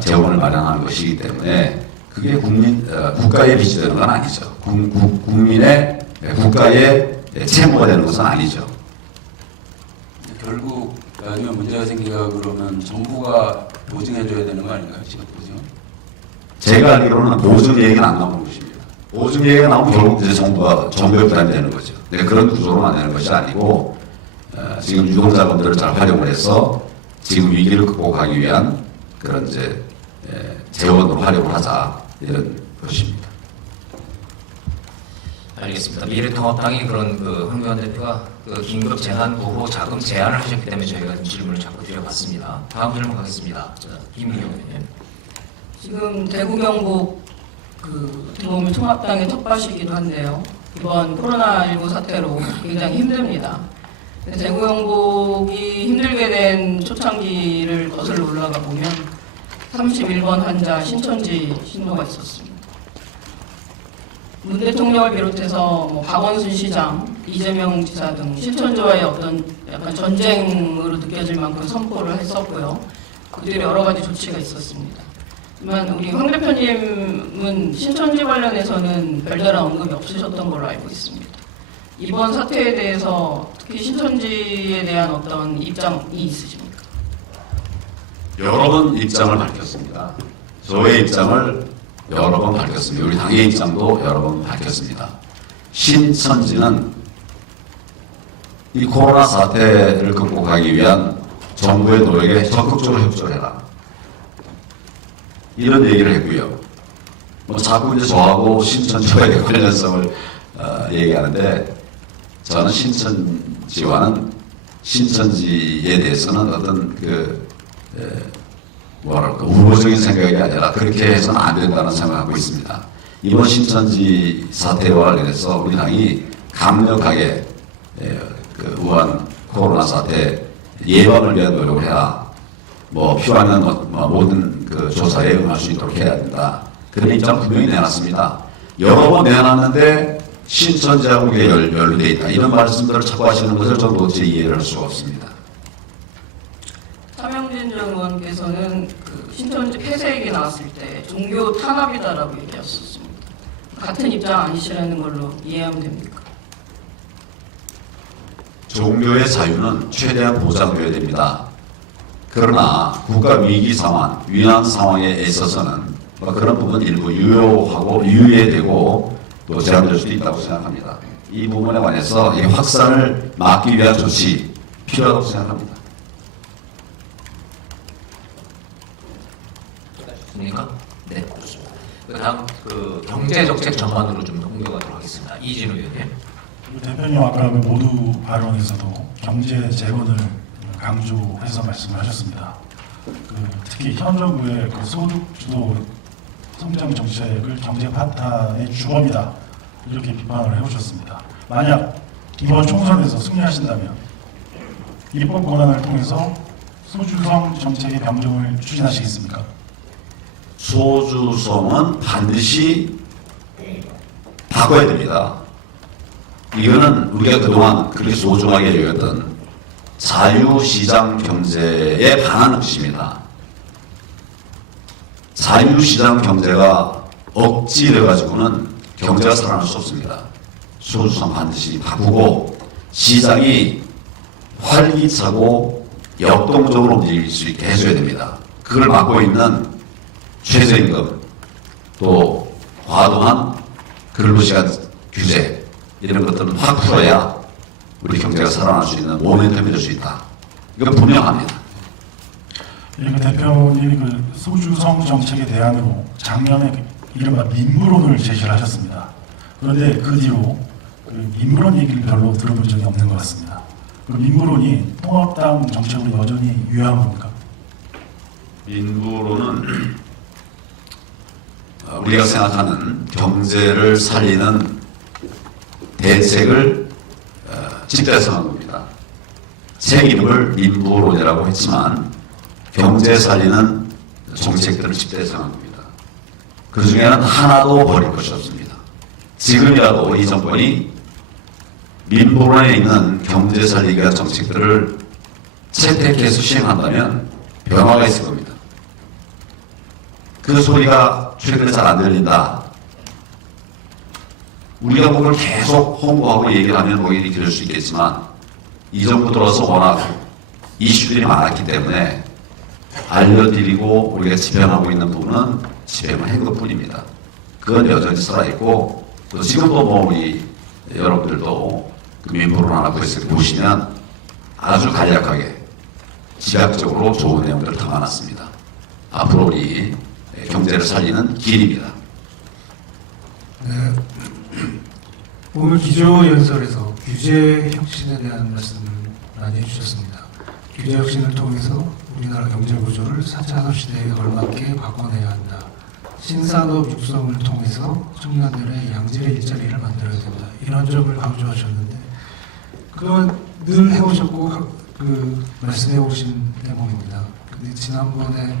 재원을 마련하는 것이기 때문에 그게 국가의 빚이 되는 건 아니죠. 국가의 채무가 되는 것은 아니죠. 결국 나중에 문제가 생기가 그러면 정부가 보증해줘야 되는 거 아닌가요? 지금 보증? 제가 알기로는 보증 얘기는 안 나오는 것입니다. 보증 얘기가 나오면 결국 이제 정부에 부담이 되는 거죠. 그런 구조로 만드는 것이 아니고 지금 유동자금들을 잘 활용을 해서 지금 위기를 극복하기 위한 그런 이제 재원으로 활용을 하자 이런 것입니다. 알겠습니다. 미래통합당이 그런 황교안 대표가 긴급 재난 구호 자금 제안을 하셨기 때문에 저희가 질문을 자꾸 드려봤습니다. 다음 질문 가겠습니다. 김민경 의원님. 지금 대구 경북 어떻게 보면 통합당의 텃밭이기도 한데요. 이번 코로나19 사태로 굉장히 힘듭니다. 대구 경북이 힘들게 된 초창기를 거슬러 올라가 보면 31번 환자 신천지 신고가 있었습니다. 문 대통령을 비롯해서 박원순 시장, 이재명 지사 등 신천지와의 어떤 약간 전쟁으로 느껴질 만큼 선포를 했었고요. 그 뒤에 여러 가지 조치가 있었습니다. 하지만 우리 황 대표님은 신천지 관련해서는 별다른 언급이 없으셨던 걸로 알고 있습니다. 이번 사태에 대해서 특히 신천지에 대한 어떤 입장이 있으십니까? 여러 번 입장을 밝혔습니다. 저의 입장을 여러 번 밝혔습니다. 우리 당의 입장도 여러 번 밝혔습니다. 신천지는 이 코로나 사태를 극복하기 위한 정부의 노력에 적극적으로 협조해라. 이런 얘기를 했고요. 자꾸 이제 저하고 신천지와의 관련성을 얘기하는데 저는 신천지와는 신천지에 대해서는 어떤 우호적인 생각이 아니라 그렇게 해서는 안 된다는 생각하고 있습니다. 이번 신천지 사태와 관련해서 우리 당이 강력하게 우한 코로나 사태 예방을 위한 노력을 해야 필요하면 모든 조사에 응할 수 있도록 해야 된다. 그런 입장 분명히 내놨습니다. 여러 번 내놨는데 신천지하고 그게 연루되어 있다. 이런 말씀들을 자꾸 하시는 것을 저는 도저히 이해를 할 수가 없습니다. 차명진 전 의원께서는 신천지 폐쇄 얘기 나왔을 때 종교 탄압이다라고 얘기하셨습니다. 같은 입장 아니시라는 걸로 이해하면 됩니까? 종교의 자유는 최대한 보장되어야 됩니다. 그러나 국가 위기 상황, 위험 상황에 있어서는 그런 부분 일부 유예해야 되고 또 제한될 수도 있다고 생각합니다. 이 부분에 관해서 이 확산을 막기 위한 조치 필요하다고 생각합니다. 좋습니까? 네, 좋습니다. 다음 경제정책 전반으로 좀 넘겨가도록 하겠습니다. 이진우 의원님. 대표님 아까 모두 발언에서도 경제 재건을 강조해서 말씀을 하셨습니다. 특히 현 정부의 소득 주도 성장 정책을 경제 파탄의 주범이다 이렇게 비판을 해오셨습니다. 만약 이번 총선에서 승리하신다면 입법 권한을 통해서 소주성 정책의 병정을 추진하시겠습니까? 소주성은 반드시 바꿔야 됩니다. 이거는 우리가 그동안 그렇게 소중하게 여겼던 자유시장 경제에 반하는 것입니다. 자유시장 경제가 억지돼가지고는 경제가 살아날 수 없습니다. 소주상 반드시 바꾸고 시장이 활기차고 역동적으로 움직일 수 있게 해줘야 됩니다. 그걸 막고 있는 최저임금, 또 과도한 근로시간 규제 이런 것들은 확 풀어야 우리 경제가 살아날 수 있는 모멘텀이 될 수 있다. 이건 분명합니다. 예, 그 대표님이 그 소주성 정책에 대안으로 작년에 이른바 민부론을 제시를 하셨습니다. 그런데 그 뒤로 그 민부론 얘기를 별로 들어본 적이 없는 것 같습니다. 그 민부론이 통합당 정책으로 여전히 유효한 겁니까? 민부로는 우리가 생각하는 경제를 살리는 대책을 집대성한 겁니다. 책 이름을 민부론이라고 했지만 경제 살리는 정책들을 집대성한 겁니다. 그 중에는 하나도 버릴 것이 없습니다. 지금이라도 이 정권이 민부론에 있는 경제 살리기 위한 정책들을 채택해서 시행한다면 변화가 있을 겁니다. 그 소리가 최근에 잘 안 들린다. 우리가 그걸 계속 홍보하고 얘기를 하면 뭐 일이 길을 수 있겠지만 이 정부 들어서 워낙 이슈들이 많았기 때문에 알려드리고 우리가 집행하고 있는 부분은 집행을 한 것뿐입니다. 그건 여전히 살아있고 또 지금도 뭐 우리 여러분들도 그 민부론 하나 보시면 아주 간략하게 지략적으로 좋은 내용들을 담아놨습니다. 앞으로 우리 경제를 살리는 길입니다. 네. 오늘 기조연설에서 규제 혁신에 대한 말씀을 많이 해주셨습니다. 규제 혁신을 통해서 우리나라 경제 구조를 4차 산업 시대에 걸맞게 바꿔내야 한다. 신산업 육성을 통해서 청년들의 양질의 일자리를 만들어야 된다. 이런 점을 강조하셨는데 그동안 늘 해오셨고 그 말씀해 오신 대목입니다. 근데 지난번에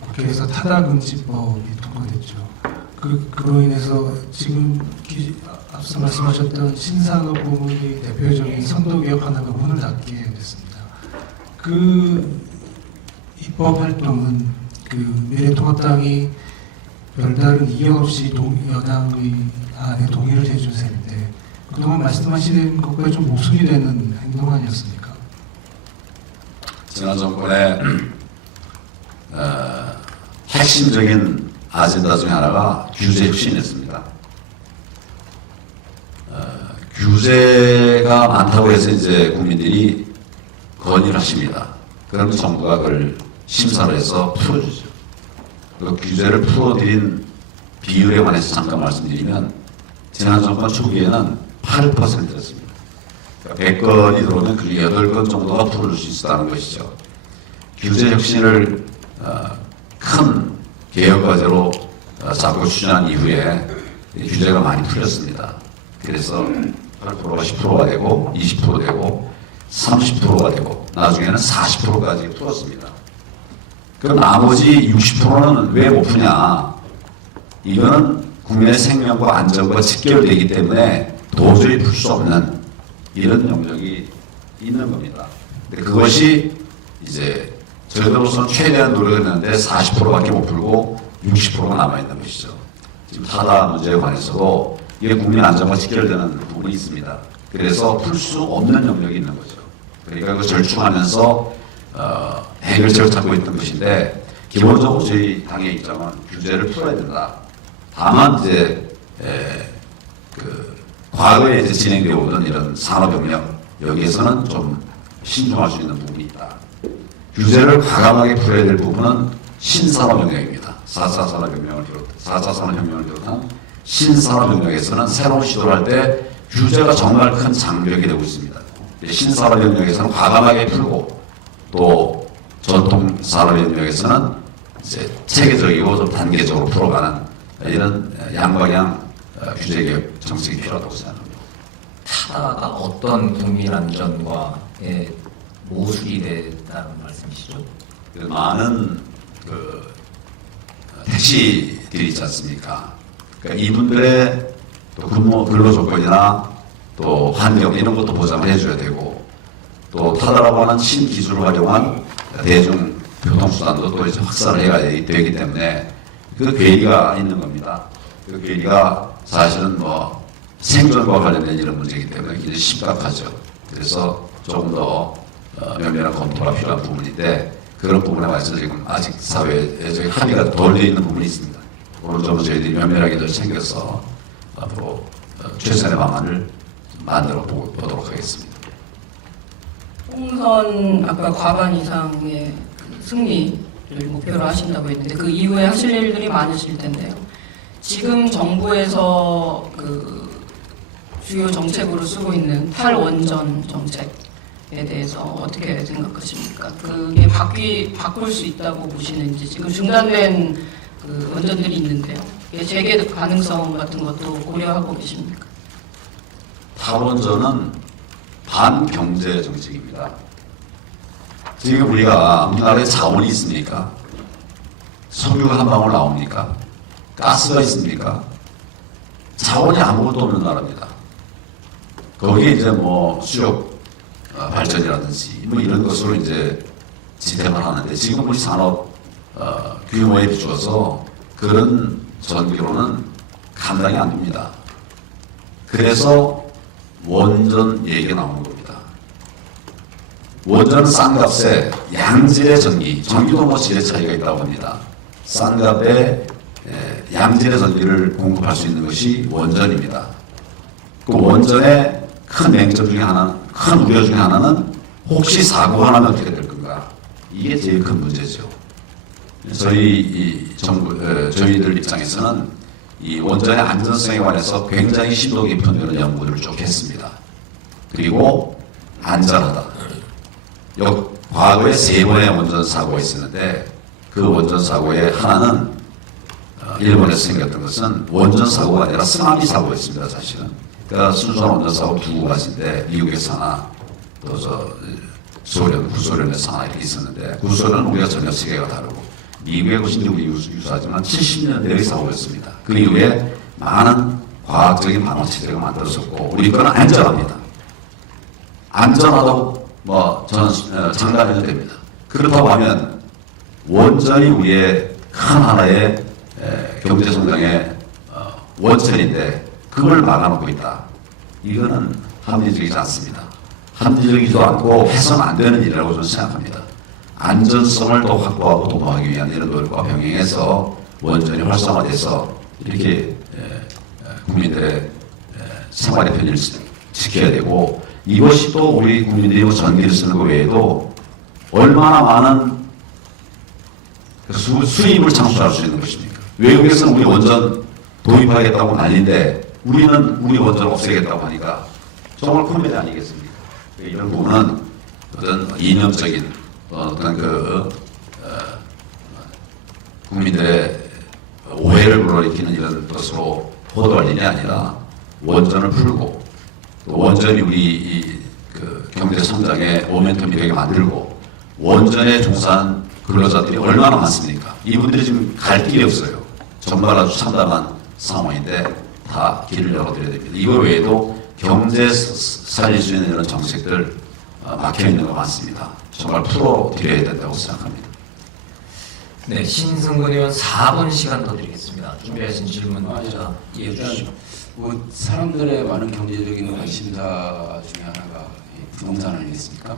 국회에서 타다금지법이 통과됐죠. 그로 인해서 지금 앞서 말씀하셨던 신산업 부문의 대표적인 선도개혁 하나가 문을 닫게 됐습니다. 그 입법 활동은 그 미래통합당이 별다른 이견 없이 여당의 안에 동의를 해준 셈인데 그동안 말씀하시는 것과 좀 모순이 되는 행동 아니었습니까? 지난 정권의 핵심적인 아젠다 중에 하나가 규제 혁신이었습니다. 규제가 많다고 해서 이제 국민들이 건의를 하십니다. 그러면 정부가 그걸 심사를 해서 풀어주죠. 그 규제를 풀어드린 비율에 관해서 잠깐 말씀드리면 지난 정권 초기에는 8%였습니다. 그러니까 100건이 들어오면 그 8건 정도가 풀어줄 수 있었다는 것이죠. 규제 혁신을 큰 개혁과제로 잡고 추진한 이후에 규제가 많이 풀렸습니다. 그래서 8%가 10%가 되고 20% 되고 30%가 되고 나중에는 40%까지 풀었습니다. 그럼 나머지 60%는 왜 못 푸냐? 이거는 국민의 생명과 안전과 직결되기 때문에 도저히 풀 수 없는 이런 영역이 있는 겁니다. 근데 그것이 이제 저희들로서는 최대한 노력했는데 40%밖에 못 풀고 60%가 남아있는 것이죠. 지금 타다 문제에 관해서도 이게 국민 안전과 직결되는 부분이 있습니다. 그래서 풀 수 없는 영역이 있는 거죠. 그러니까 그걸 절충하면서 해결책을 찾고 있던 것인데 기본적으로 저희 당의 입장은 규제를 풀어야 된다. 다만 이제 과거에 이제 진행되어 오던 이런 산업혁명 여기에서는 좀 신중할 수 있는 부분이 있다. 규제를 과감하게 풀어야 될 부분은 신산업혁명입니다. 4차 산업혁명을 비롯한 신산업혁명에서는 새로운 시도를 할 때 규제가 정말 큰 장벽이 되고 있습니다. 신산업혁명에서는 과감하게 풀고 또 전통산업혁명에서는 이제 체계적이고 좀 단계적으로 풀어가는 이런 양방향 규제개혁 정책이 필요하다고 생각합니다. 타다가 어떤 국민 안전과 모순이 됐다는 말씀이시죠? 많은 택시들이 있지 않습니까? 그러니까 이분들의 또 근로 조건이나 또 환경 이런 것도 보장을 해줘야 되고 또 타다라고 하는 신기술을 활용한 대중 교통수단도 또 이제 확산을 해야 되기 때문에 그 괴리가 있는 겁니다. 그 괴리가 사실은 뭐 생존과 관련된 이런 문제이기 때문에 굉장히 심각하죠. 그래서 조금 더 면밀한 검토가 필요한 부분인데 그런 부분에 관해서 지금 아직 사회에 저희 합의가 덜 되어 있는 부분이 있습니다. 오늘 좀 저희들이 면밀하게 더 챙겨서 앞으로 최선의 방안을 만들어 보도록 하겠습니다. 총선 아까 과반 이상의 승리를 목표로 하신다고 했는데 그 이후에 하실 일들이 많으실 텐데요. 지금 정부에서 그 주요 정책으로 쓰고 있는 탈원전 정책에 대해서 어떻게 생각하십니까? 그게 바꿀 수 있다고 보시는지 지금 중단된 그 원전들이 있는데요. 이게 재개 가능성 같은 것도 고려하고 계십니까? 탈원전은 반경제 정책입니다. 지금 우리나라에 자원이 있습니까? 석유가 한 방울 나옵니까? 가스가 있습니까? 자원이 아무것도 없는 나라입니다. 거기에 이제 뭐 수력 발전이라든지 뭐 이런 것으로 이제 지탱을 하는데 지금 우리 산업 규모에 비추어서 그런 전기로는 감당이 안 됩니다. 그래서 원전 얘기가 나오는 겁니다. 원전은 싼 값에 양질의 전기도 뭐 질의 차이가 있다고 합니다. 싼 값에 양질의 전기를 공급할 수 있는 것이 원전입니다. 그 원전의 큰 맹점 중에 큰 우려 중에 하나는 혹시 사고가 나면 어떻게 될 건가? 이게 제일 큰 문제죠. 저희들 입장에서는 이 원전의 안전성에 관해서 굉장히 심도 깊은 그런 연구를 쭉 했습니다. 그리고 안전하다. 과거에 3번의 원전 사고가 있었는데 그 원전 사고의 하나는 일본에서 생겼던 것은 원전 사고가 아니라 쓰나미 사고였습니다. 사실은. 그러니까 순수한 원전 사고 두 가지인데 미국에서 하나 또 구소련에서 하나 이렇게 있었는데 구소련은 우리가 전혀 세계가 다르고 미국의 것이 유사하지만 70년대의 사고였습니다. 그 이후에 많은 과학적인 방어체제가 만들어졌고 우리 거는 안전합니다. 안전하다고 저는 장담해도 됩니다. 그렇다고 하면 원전이 우리의 큰 하나의 경제성장의 원천인데 그걸 막아놓고 있다. 이거는 합리적이지 않습니다. 합리적이지도 않고 해서는 안 되는 일이라고 저는 생각합니다. 안전성을 더 확보하고 도모하기 위한 이런 노력과 병행해서 원전이 활성화돼서 이렇게 국민들의 생활의 편의를 지켜야 되고 이것이 또 우리 국민들이 전기를 쓰는 것 외에도 얼마나 많은 수입을 창출할 수 있는 것입니까? 외국에서는 우리 원전 도입하겠다고 난리인데 우리는 우리 원전을 없애겠다고 하니까 정말 코미디 아니겠습니까? 이런 부분은 어떤 이념적인 어떤 국민들의 오해를 불러일으키는 이런 것으로 보도할 일이 아니라 원전을 풀고 또 원전이 우리 경제 성장의 모멘텀이 되게 만들고 원전에 종사한 근로자들이 얼마나 많습니까? 이분들이 지금 갈 길이 없어요. 정말 아주 참담한 상황인데 다 길을 열어드려야 됩니다. 이거 외에도 경제 살릴 수 있는 이런 정책들 막혀있는 거 많습니다. 정말 풀어드려야 된다고 생각합니다. 네, 신승근 의원 4분 시간 더 드리겠습니다. 준비하신 질문 이해해 주시죠. 뭐 사람들의 많은 경제적인 관심사 중에 하나가 부동산 아니겠습니까?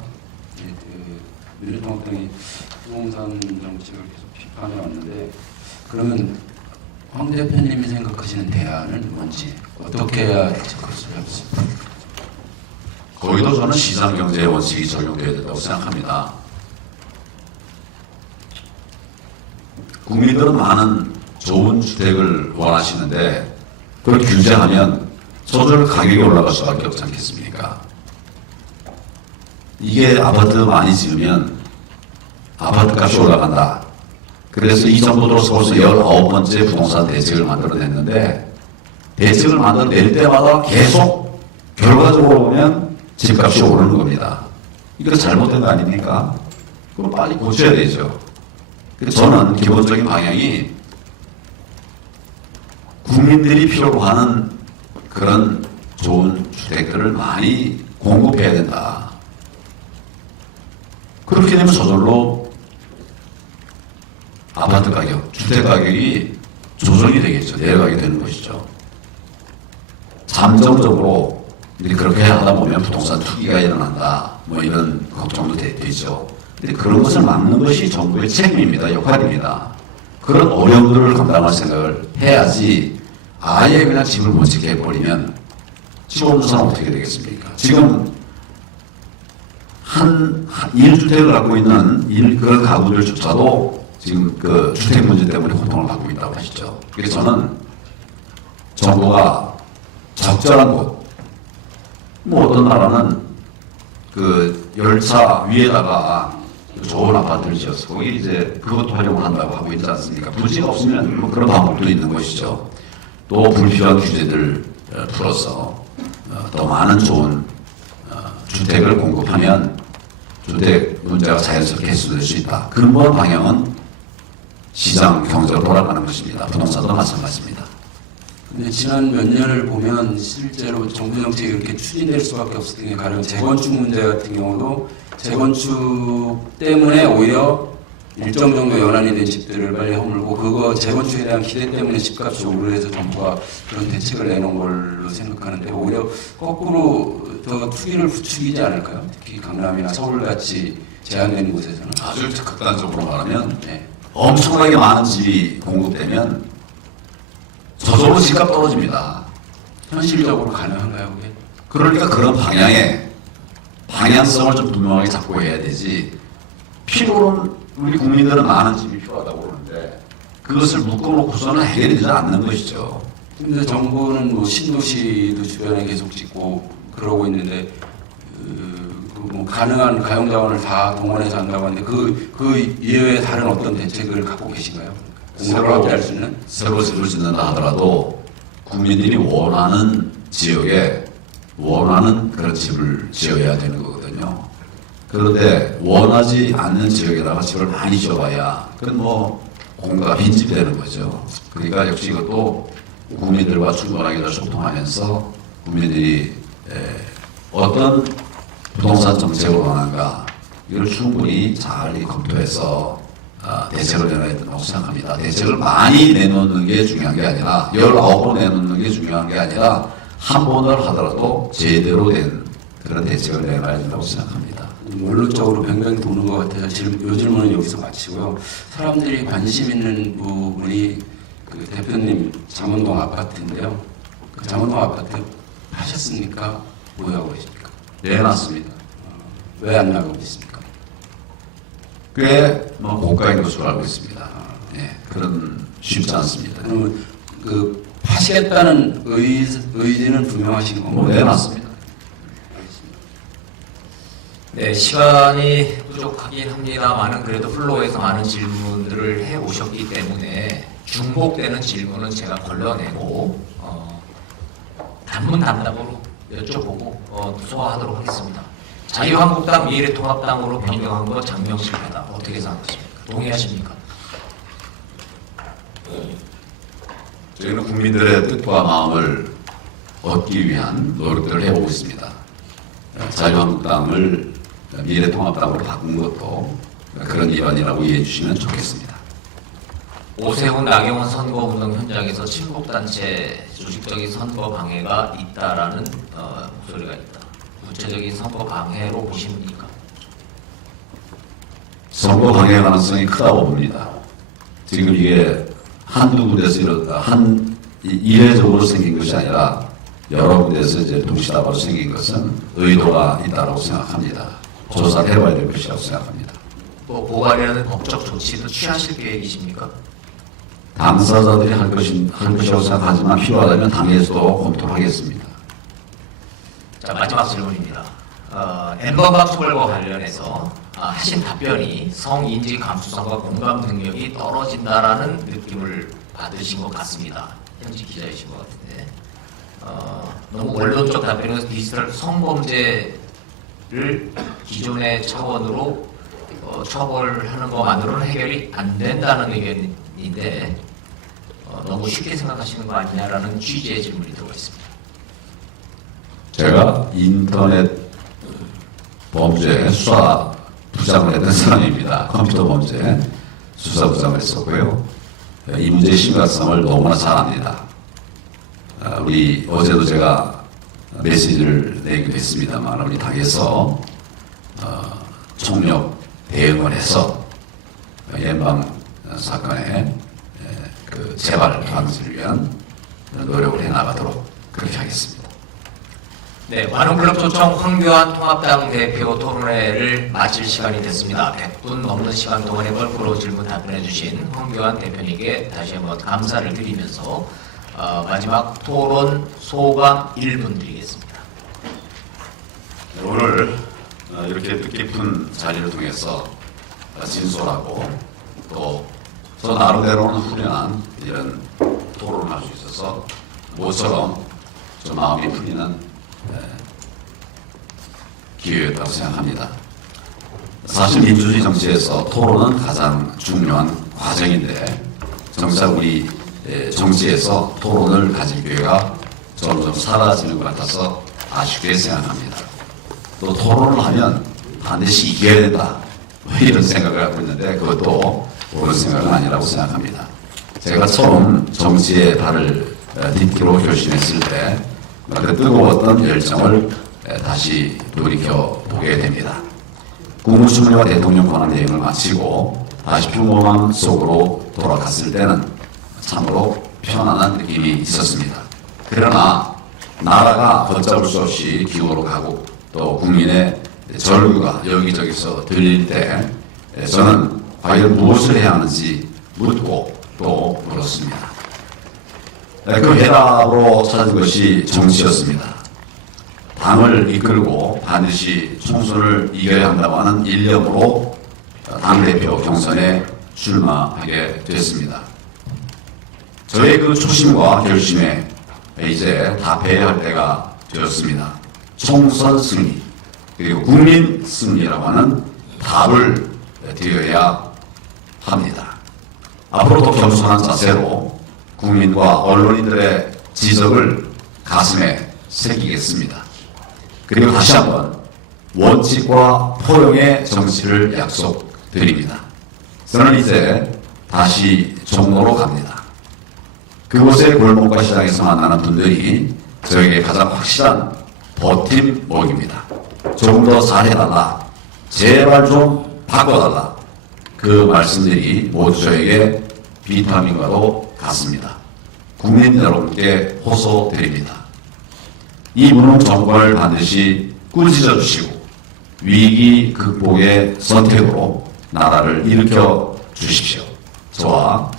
미래통합당이 부동산 정책을 계속 비판해 왔는데 그러면 황 대표님이 생각하시는 대안은 뭔지 어떻게 해야 대책할 수 있습니까? 거기도 저는 시장경제의 원칙이 적용돼야 된다고 생각합니다. 국민들은 많은 좋은 주택을 원하시는데 그걸 규제하면 저절 가격이 올라갈 수밖에 없지 않겠습니까? 이게 아파트 많이 지으면 아파트 값이 올라간다. 그래서 이 정도 들어서 벌써 19번째 부동산 대책을 만들어냈는데 대책을 만들어낼 때마다 계속 결과적으로 보면 집값이 오르는 겁니다. 이거 잘못된 거 아닙니까? 그럼 빨리 고쳐야 되죠. 그래서 저는 기본적인 방향이 국민들이 필요로 하는 그런 좋은 주택들을 많이 공급해야 된다. 그렇게 되면 저절로 아파트 가격, 주택 가격이 조정이 되겠죠. 내려가게 되는 것이죠. 잠정적으로 이제 그렇게 하다 보면 부동산 투기가 일어난다. 뭐 이런 걱정도 되죠. 근데 그런 것을 막는 것이 정부의 책임입니다. 역할입니다. 그런 어려움들을 감당할 생각을 해야지 아예 그냥 집을 못 짓게 해버리면 집 없는 사람 어떻게 되겠습니까? 지금 한 1주택을 갖고 있는 그런 가구들조차도 지금 그 주택 문제 때문에 고통을 받고 있다고 하시죠. 그래서 저는 정부가 적절한 곳, 뭐 어떤 나라는 그 열차 위에다가 좋은 아파트를 지어서 거기 이제 그것도 활용을 한다고 하고 있지 않습니까? 부지가 없으면 뭐 그런 방법도 있는 것이죠. 또 불필요한 규제들 풀어서 더 많은 좋은 주택을 공급하면 주택 문제가 자연스럽게 해소될 수 있다. 근본 방향은 시장 경제로 돌아가는 것입니다. 부동산도 마찬가지입니다. 근데 지난 몇 년을 보면 실제로 정부 정책이 이렇게 추진될 수밖에 없었던 게 가령 재건축 문제 같은 경우도 재건축 때문에 오히려 일정 정도 연한이 된 집들을 빨리 허물고 그거 재건축에 대한 기대 때문에 집값이 오르해서 정부가 그런 대책을 내놓은 걸로 생각하는데 오히려 거꾸로 더 투기를 부추기지 않을까요? 특히 강남이나 서울같이 제한된 곳에서는. 아주 극단적으로 말하면 엄청나게 많은 집이 공급되면 저절로 집값 떨어집니다. 현실적으로 가능한가요, 그게? 그러니까 그런 방향성을 좀 분명하게 잡고 해야 되지. 필요는 우리 국민들은 많은 집이 필요하다고 그러는데 그것을 묶어놓고서는 해결되지 않는 것이죠. 근데 정부는 뭐 신도시도 주변에 계속 짓고 그러고 있는데 뭐 가능한 가용 자원을 다 동원해서 한다고 하는데 그 이외에 다른 어떤 대책을 갖고 계신가요? 공부를 하게 할 수 있는? 새로 집을 짓는다 하더라도 국민들이 원하는 지역에 원하는 그런 집을 지어야 되는 거거든요. 그런데 원하지 않는 지역에다가 집을 많이 지어봐야 그건 뭐 공가 빈집이 되는 거죠. 그러니까 역시 이것도 국민들과 충분하게 잘 소통하면서 국민들이 어떤 부동산 정책을 원하는가 이걸 충분히 잘 검토해서 대책을 내놔야 된다고 생각합니다. 대책을 많이 내놓는 게 중요한 게 아니라 19번 내놓는 게 중요한 게 아니라 한 번을 하더라도 제대로 된 그런 대책을 내놔야 된다고 생각합니다. 원론적으로 뱅뱅 도는 것 같아서 요 질문은 여기서 마치고요. 사람들이 관심 있는 부분이 그 대표님 잠원동 아파트인데요. 그 잠원동 아파트 하셨습니까? 보유하고 계십니까? 내놨습니다. 왜 안 나가고 있습니까? 꽤 뭐 고가인 것으로 알고 있습니다. 그런 쉽지 않습니다. 그러면 그 하시겠다는 의지는 분명하신 건가요? 내놨습니다. 네, 시간이 부족하긴 합니다만은 그래도 플로어에서 많은 질문들을 해 오셨기 때문에 중복되는 질문은 제가 걸러내고 단문단답으로 여쭤보고 소화하도록 하겠습니다. 자유한국당 미래통합당으로 변경한 거 장명실하다 어떻게 생각하십니까? 동의하십니까? 저희는 국민들의 뜻과 마음을 얻기 위한 노력들을 해오고 있습니다. 자유한국당을 미래통합당으로 바꾼 것도 그런 일환이라고 이해해 주시면 좋겠습니다. 오세훈 나경원 선거운동 현장에서 친북단체 조직적인 선거 방해가 있다라는 목소리가 있다. 구체적인 선거 방해로 보십니까? 선거 방해 가능성이 크다고 봅니다. 지금 이게 한두 군데서 이례적으로 생긴 것이 아니라 여러 군데에서 이제 동시다바로 생긴 것은 의도가 있다고 생각합니다. 조사를 해봐야 될 것이라고 생각합니다. 또 고발이라는 법적 조치도 취하실 계획이십니까? 당사자들이 할 것이라고 생각하지만 필요하다면 당에서도 검토를 하겠습니다. 자, 마지막 질문입니다. 엠번방 처벌과 관련해서 하신 답변이 성인지 감수성과 공감 능력이 떨어진다라는 느낌을 받으신 것 같습니다. 현직 기자이신 것 같은데 너무 원론적 답변에서 디지털 성범죄를 기존의 차원으로 처벌하는 것만으로는 해결이 안 된다는 의견인데 너무 쉽게 생각하시는 거 아니냐라는 취지의 질문이 들어가 있습니다. 제가 인터넷 범죄 수사 부장을 했던 사람입니다. 컴퓨터 범죄 수사 부장을 했었고요. 이 문제의 심각성을 너무나 잘 압니다. 우리 어제도 제가 메시지를 내기도 했습니다만 우리 당에서 총력 대응을 해서 연방 사건의 그 재발 방지를 위한 노력을 해나가도록 그렇게 하겠습니다. 네, 관훈클럽 초청 황교안 통합당 대표 토론회를 마칠 시간이 됐습니다. 100분 넘는 시간 동안에 걸프로 질문 답변해 주신 황교안 대표님께 다시 한번 감사를 드리면서 마지막 토론 소감 1분 드리겠습니다. 오늘 이렇게 뜻깊은 자리를 통해서 진솔하고 또 저 나름대로는 후련한 이런 토론을 할 수 있어서 모처럼 좀 마음이 풀리는 기회였다고 생각합니다. 사실 민주주의 정치에서 토론은 가장 중요한 과정인데 정작 우리 정치에서 토론을 가질 기회가 점점 사라지는 것 같아서 아쉽게 생각합니다. 또 토론을 하면 반드시 이겨야 된다 이런 생각을 하고 있는데 그것도 옳은 생각은 아니라고 생각합니다. 제가 처음 정치에 발을 딛기로 결심했을 때 그 뜨거웠던 열정을 다시 돌이켜보게 됩니다. 국무총리와 대통령 권한 대행을 마치고 다시 평범함 속으로 돌아갔을 때는 참으로 편안한 느낌이 있었습니다. 그러나 나라가 걷잡을 수 없이 기울어 가고 또 국민의 절규가 여기저기서 들릴 때 저는 과연 무엇을 해야 하는지 묻고 또 물었습니다. 그 해답으로 찾은 것이 정치였습니다. 당을 이끌고 반드시 총선을 이겨야 한다고 하는 일념으로 당대표 경선에 출마하게 됐습니다. 저의 그 초심과 결심에 이제 답해야 할 때가 되었습니다. 총선 승리 그리고 국민 승리라고 하는 답을 드려야 합니다. 앞으로 더 겸손한 자세로 국민과 언론인들의 지적을 가슴에 새기겠습니다. 그리고 다시 한번 원칙과 포용의 정치를 약속드립니다. 저는 이제 다시 종로로 갑니다. 그곳의 골목과 시장에서 만나는 분들이 저에게 가장 확실한 버팀목입니다. 조금 더 잘해달라. 제발 좀 바꿔달라. 그 말씀들이 모두 저에게 비타민과도 같습니다. 국민 여러분께 호소드립니다. 이 무능 정권을 반드시 꾸짖어 주시고 위기 극복의 선택으로 나라를 일으켜 주십시오. 저와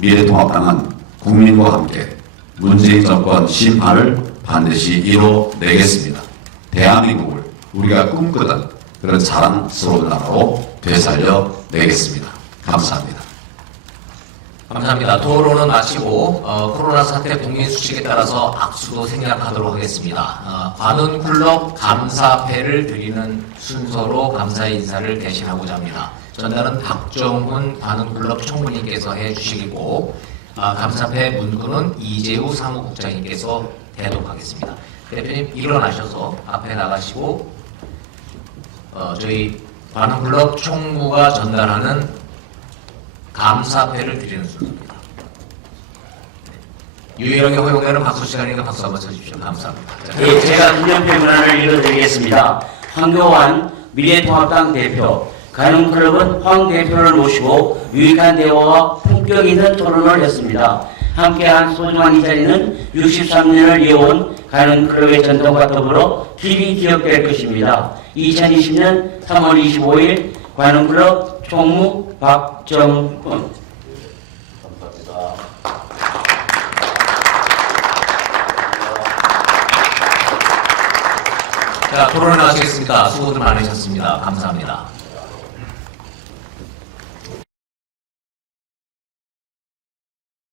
미래통합당은 국민과 함께 문재인 정권 심판을 반드시 이뤄내겠습니다. 대한민국을 우리가 꿈꾸던 그런 자랑스러운 나라로 되살려내겠습니다. 감사합니다. 감사합니다. 토론은 마치고 코로나 사태 국민 수칙에 따라서 악수도 생략하도록 하겠습니다. 관훈클럽 감사패를 드리는 순서로 감사 인사를 대신하고자 합니다. 전달은 박정훈 관훈클럽 총무님께서 해주시고 감사패 문구는 이재우 사무국장님께서 대독하겠습니다. 대표님 일어나셔서 앞에 나가시고 저희 관훈클럽 총무가 전달하는 감사패를 드리는 순서입니다. 유일하게 허용되는 박수 시간이니까 박수 한번 쳐주십시오. 감사합니다. 예, 제가 기념패 문안을 읽어드리겠습니다. 황교안 미래통합당 대표, 관훈클럽은 황 대표를 모시고 유익한 대화와 품격 있는 토론을 했습니다. 함께한 소중한 이 자리는 63년을 이어온 관훈클럽의 전통과 더불어 길이 기억될 것입니다. 2020년 3월 25일 관훈클럽 총무 박정훈. 감사합니다. 자, 토론을 마치겠습니다. 수고들 많으셨습니다. 감사합니다.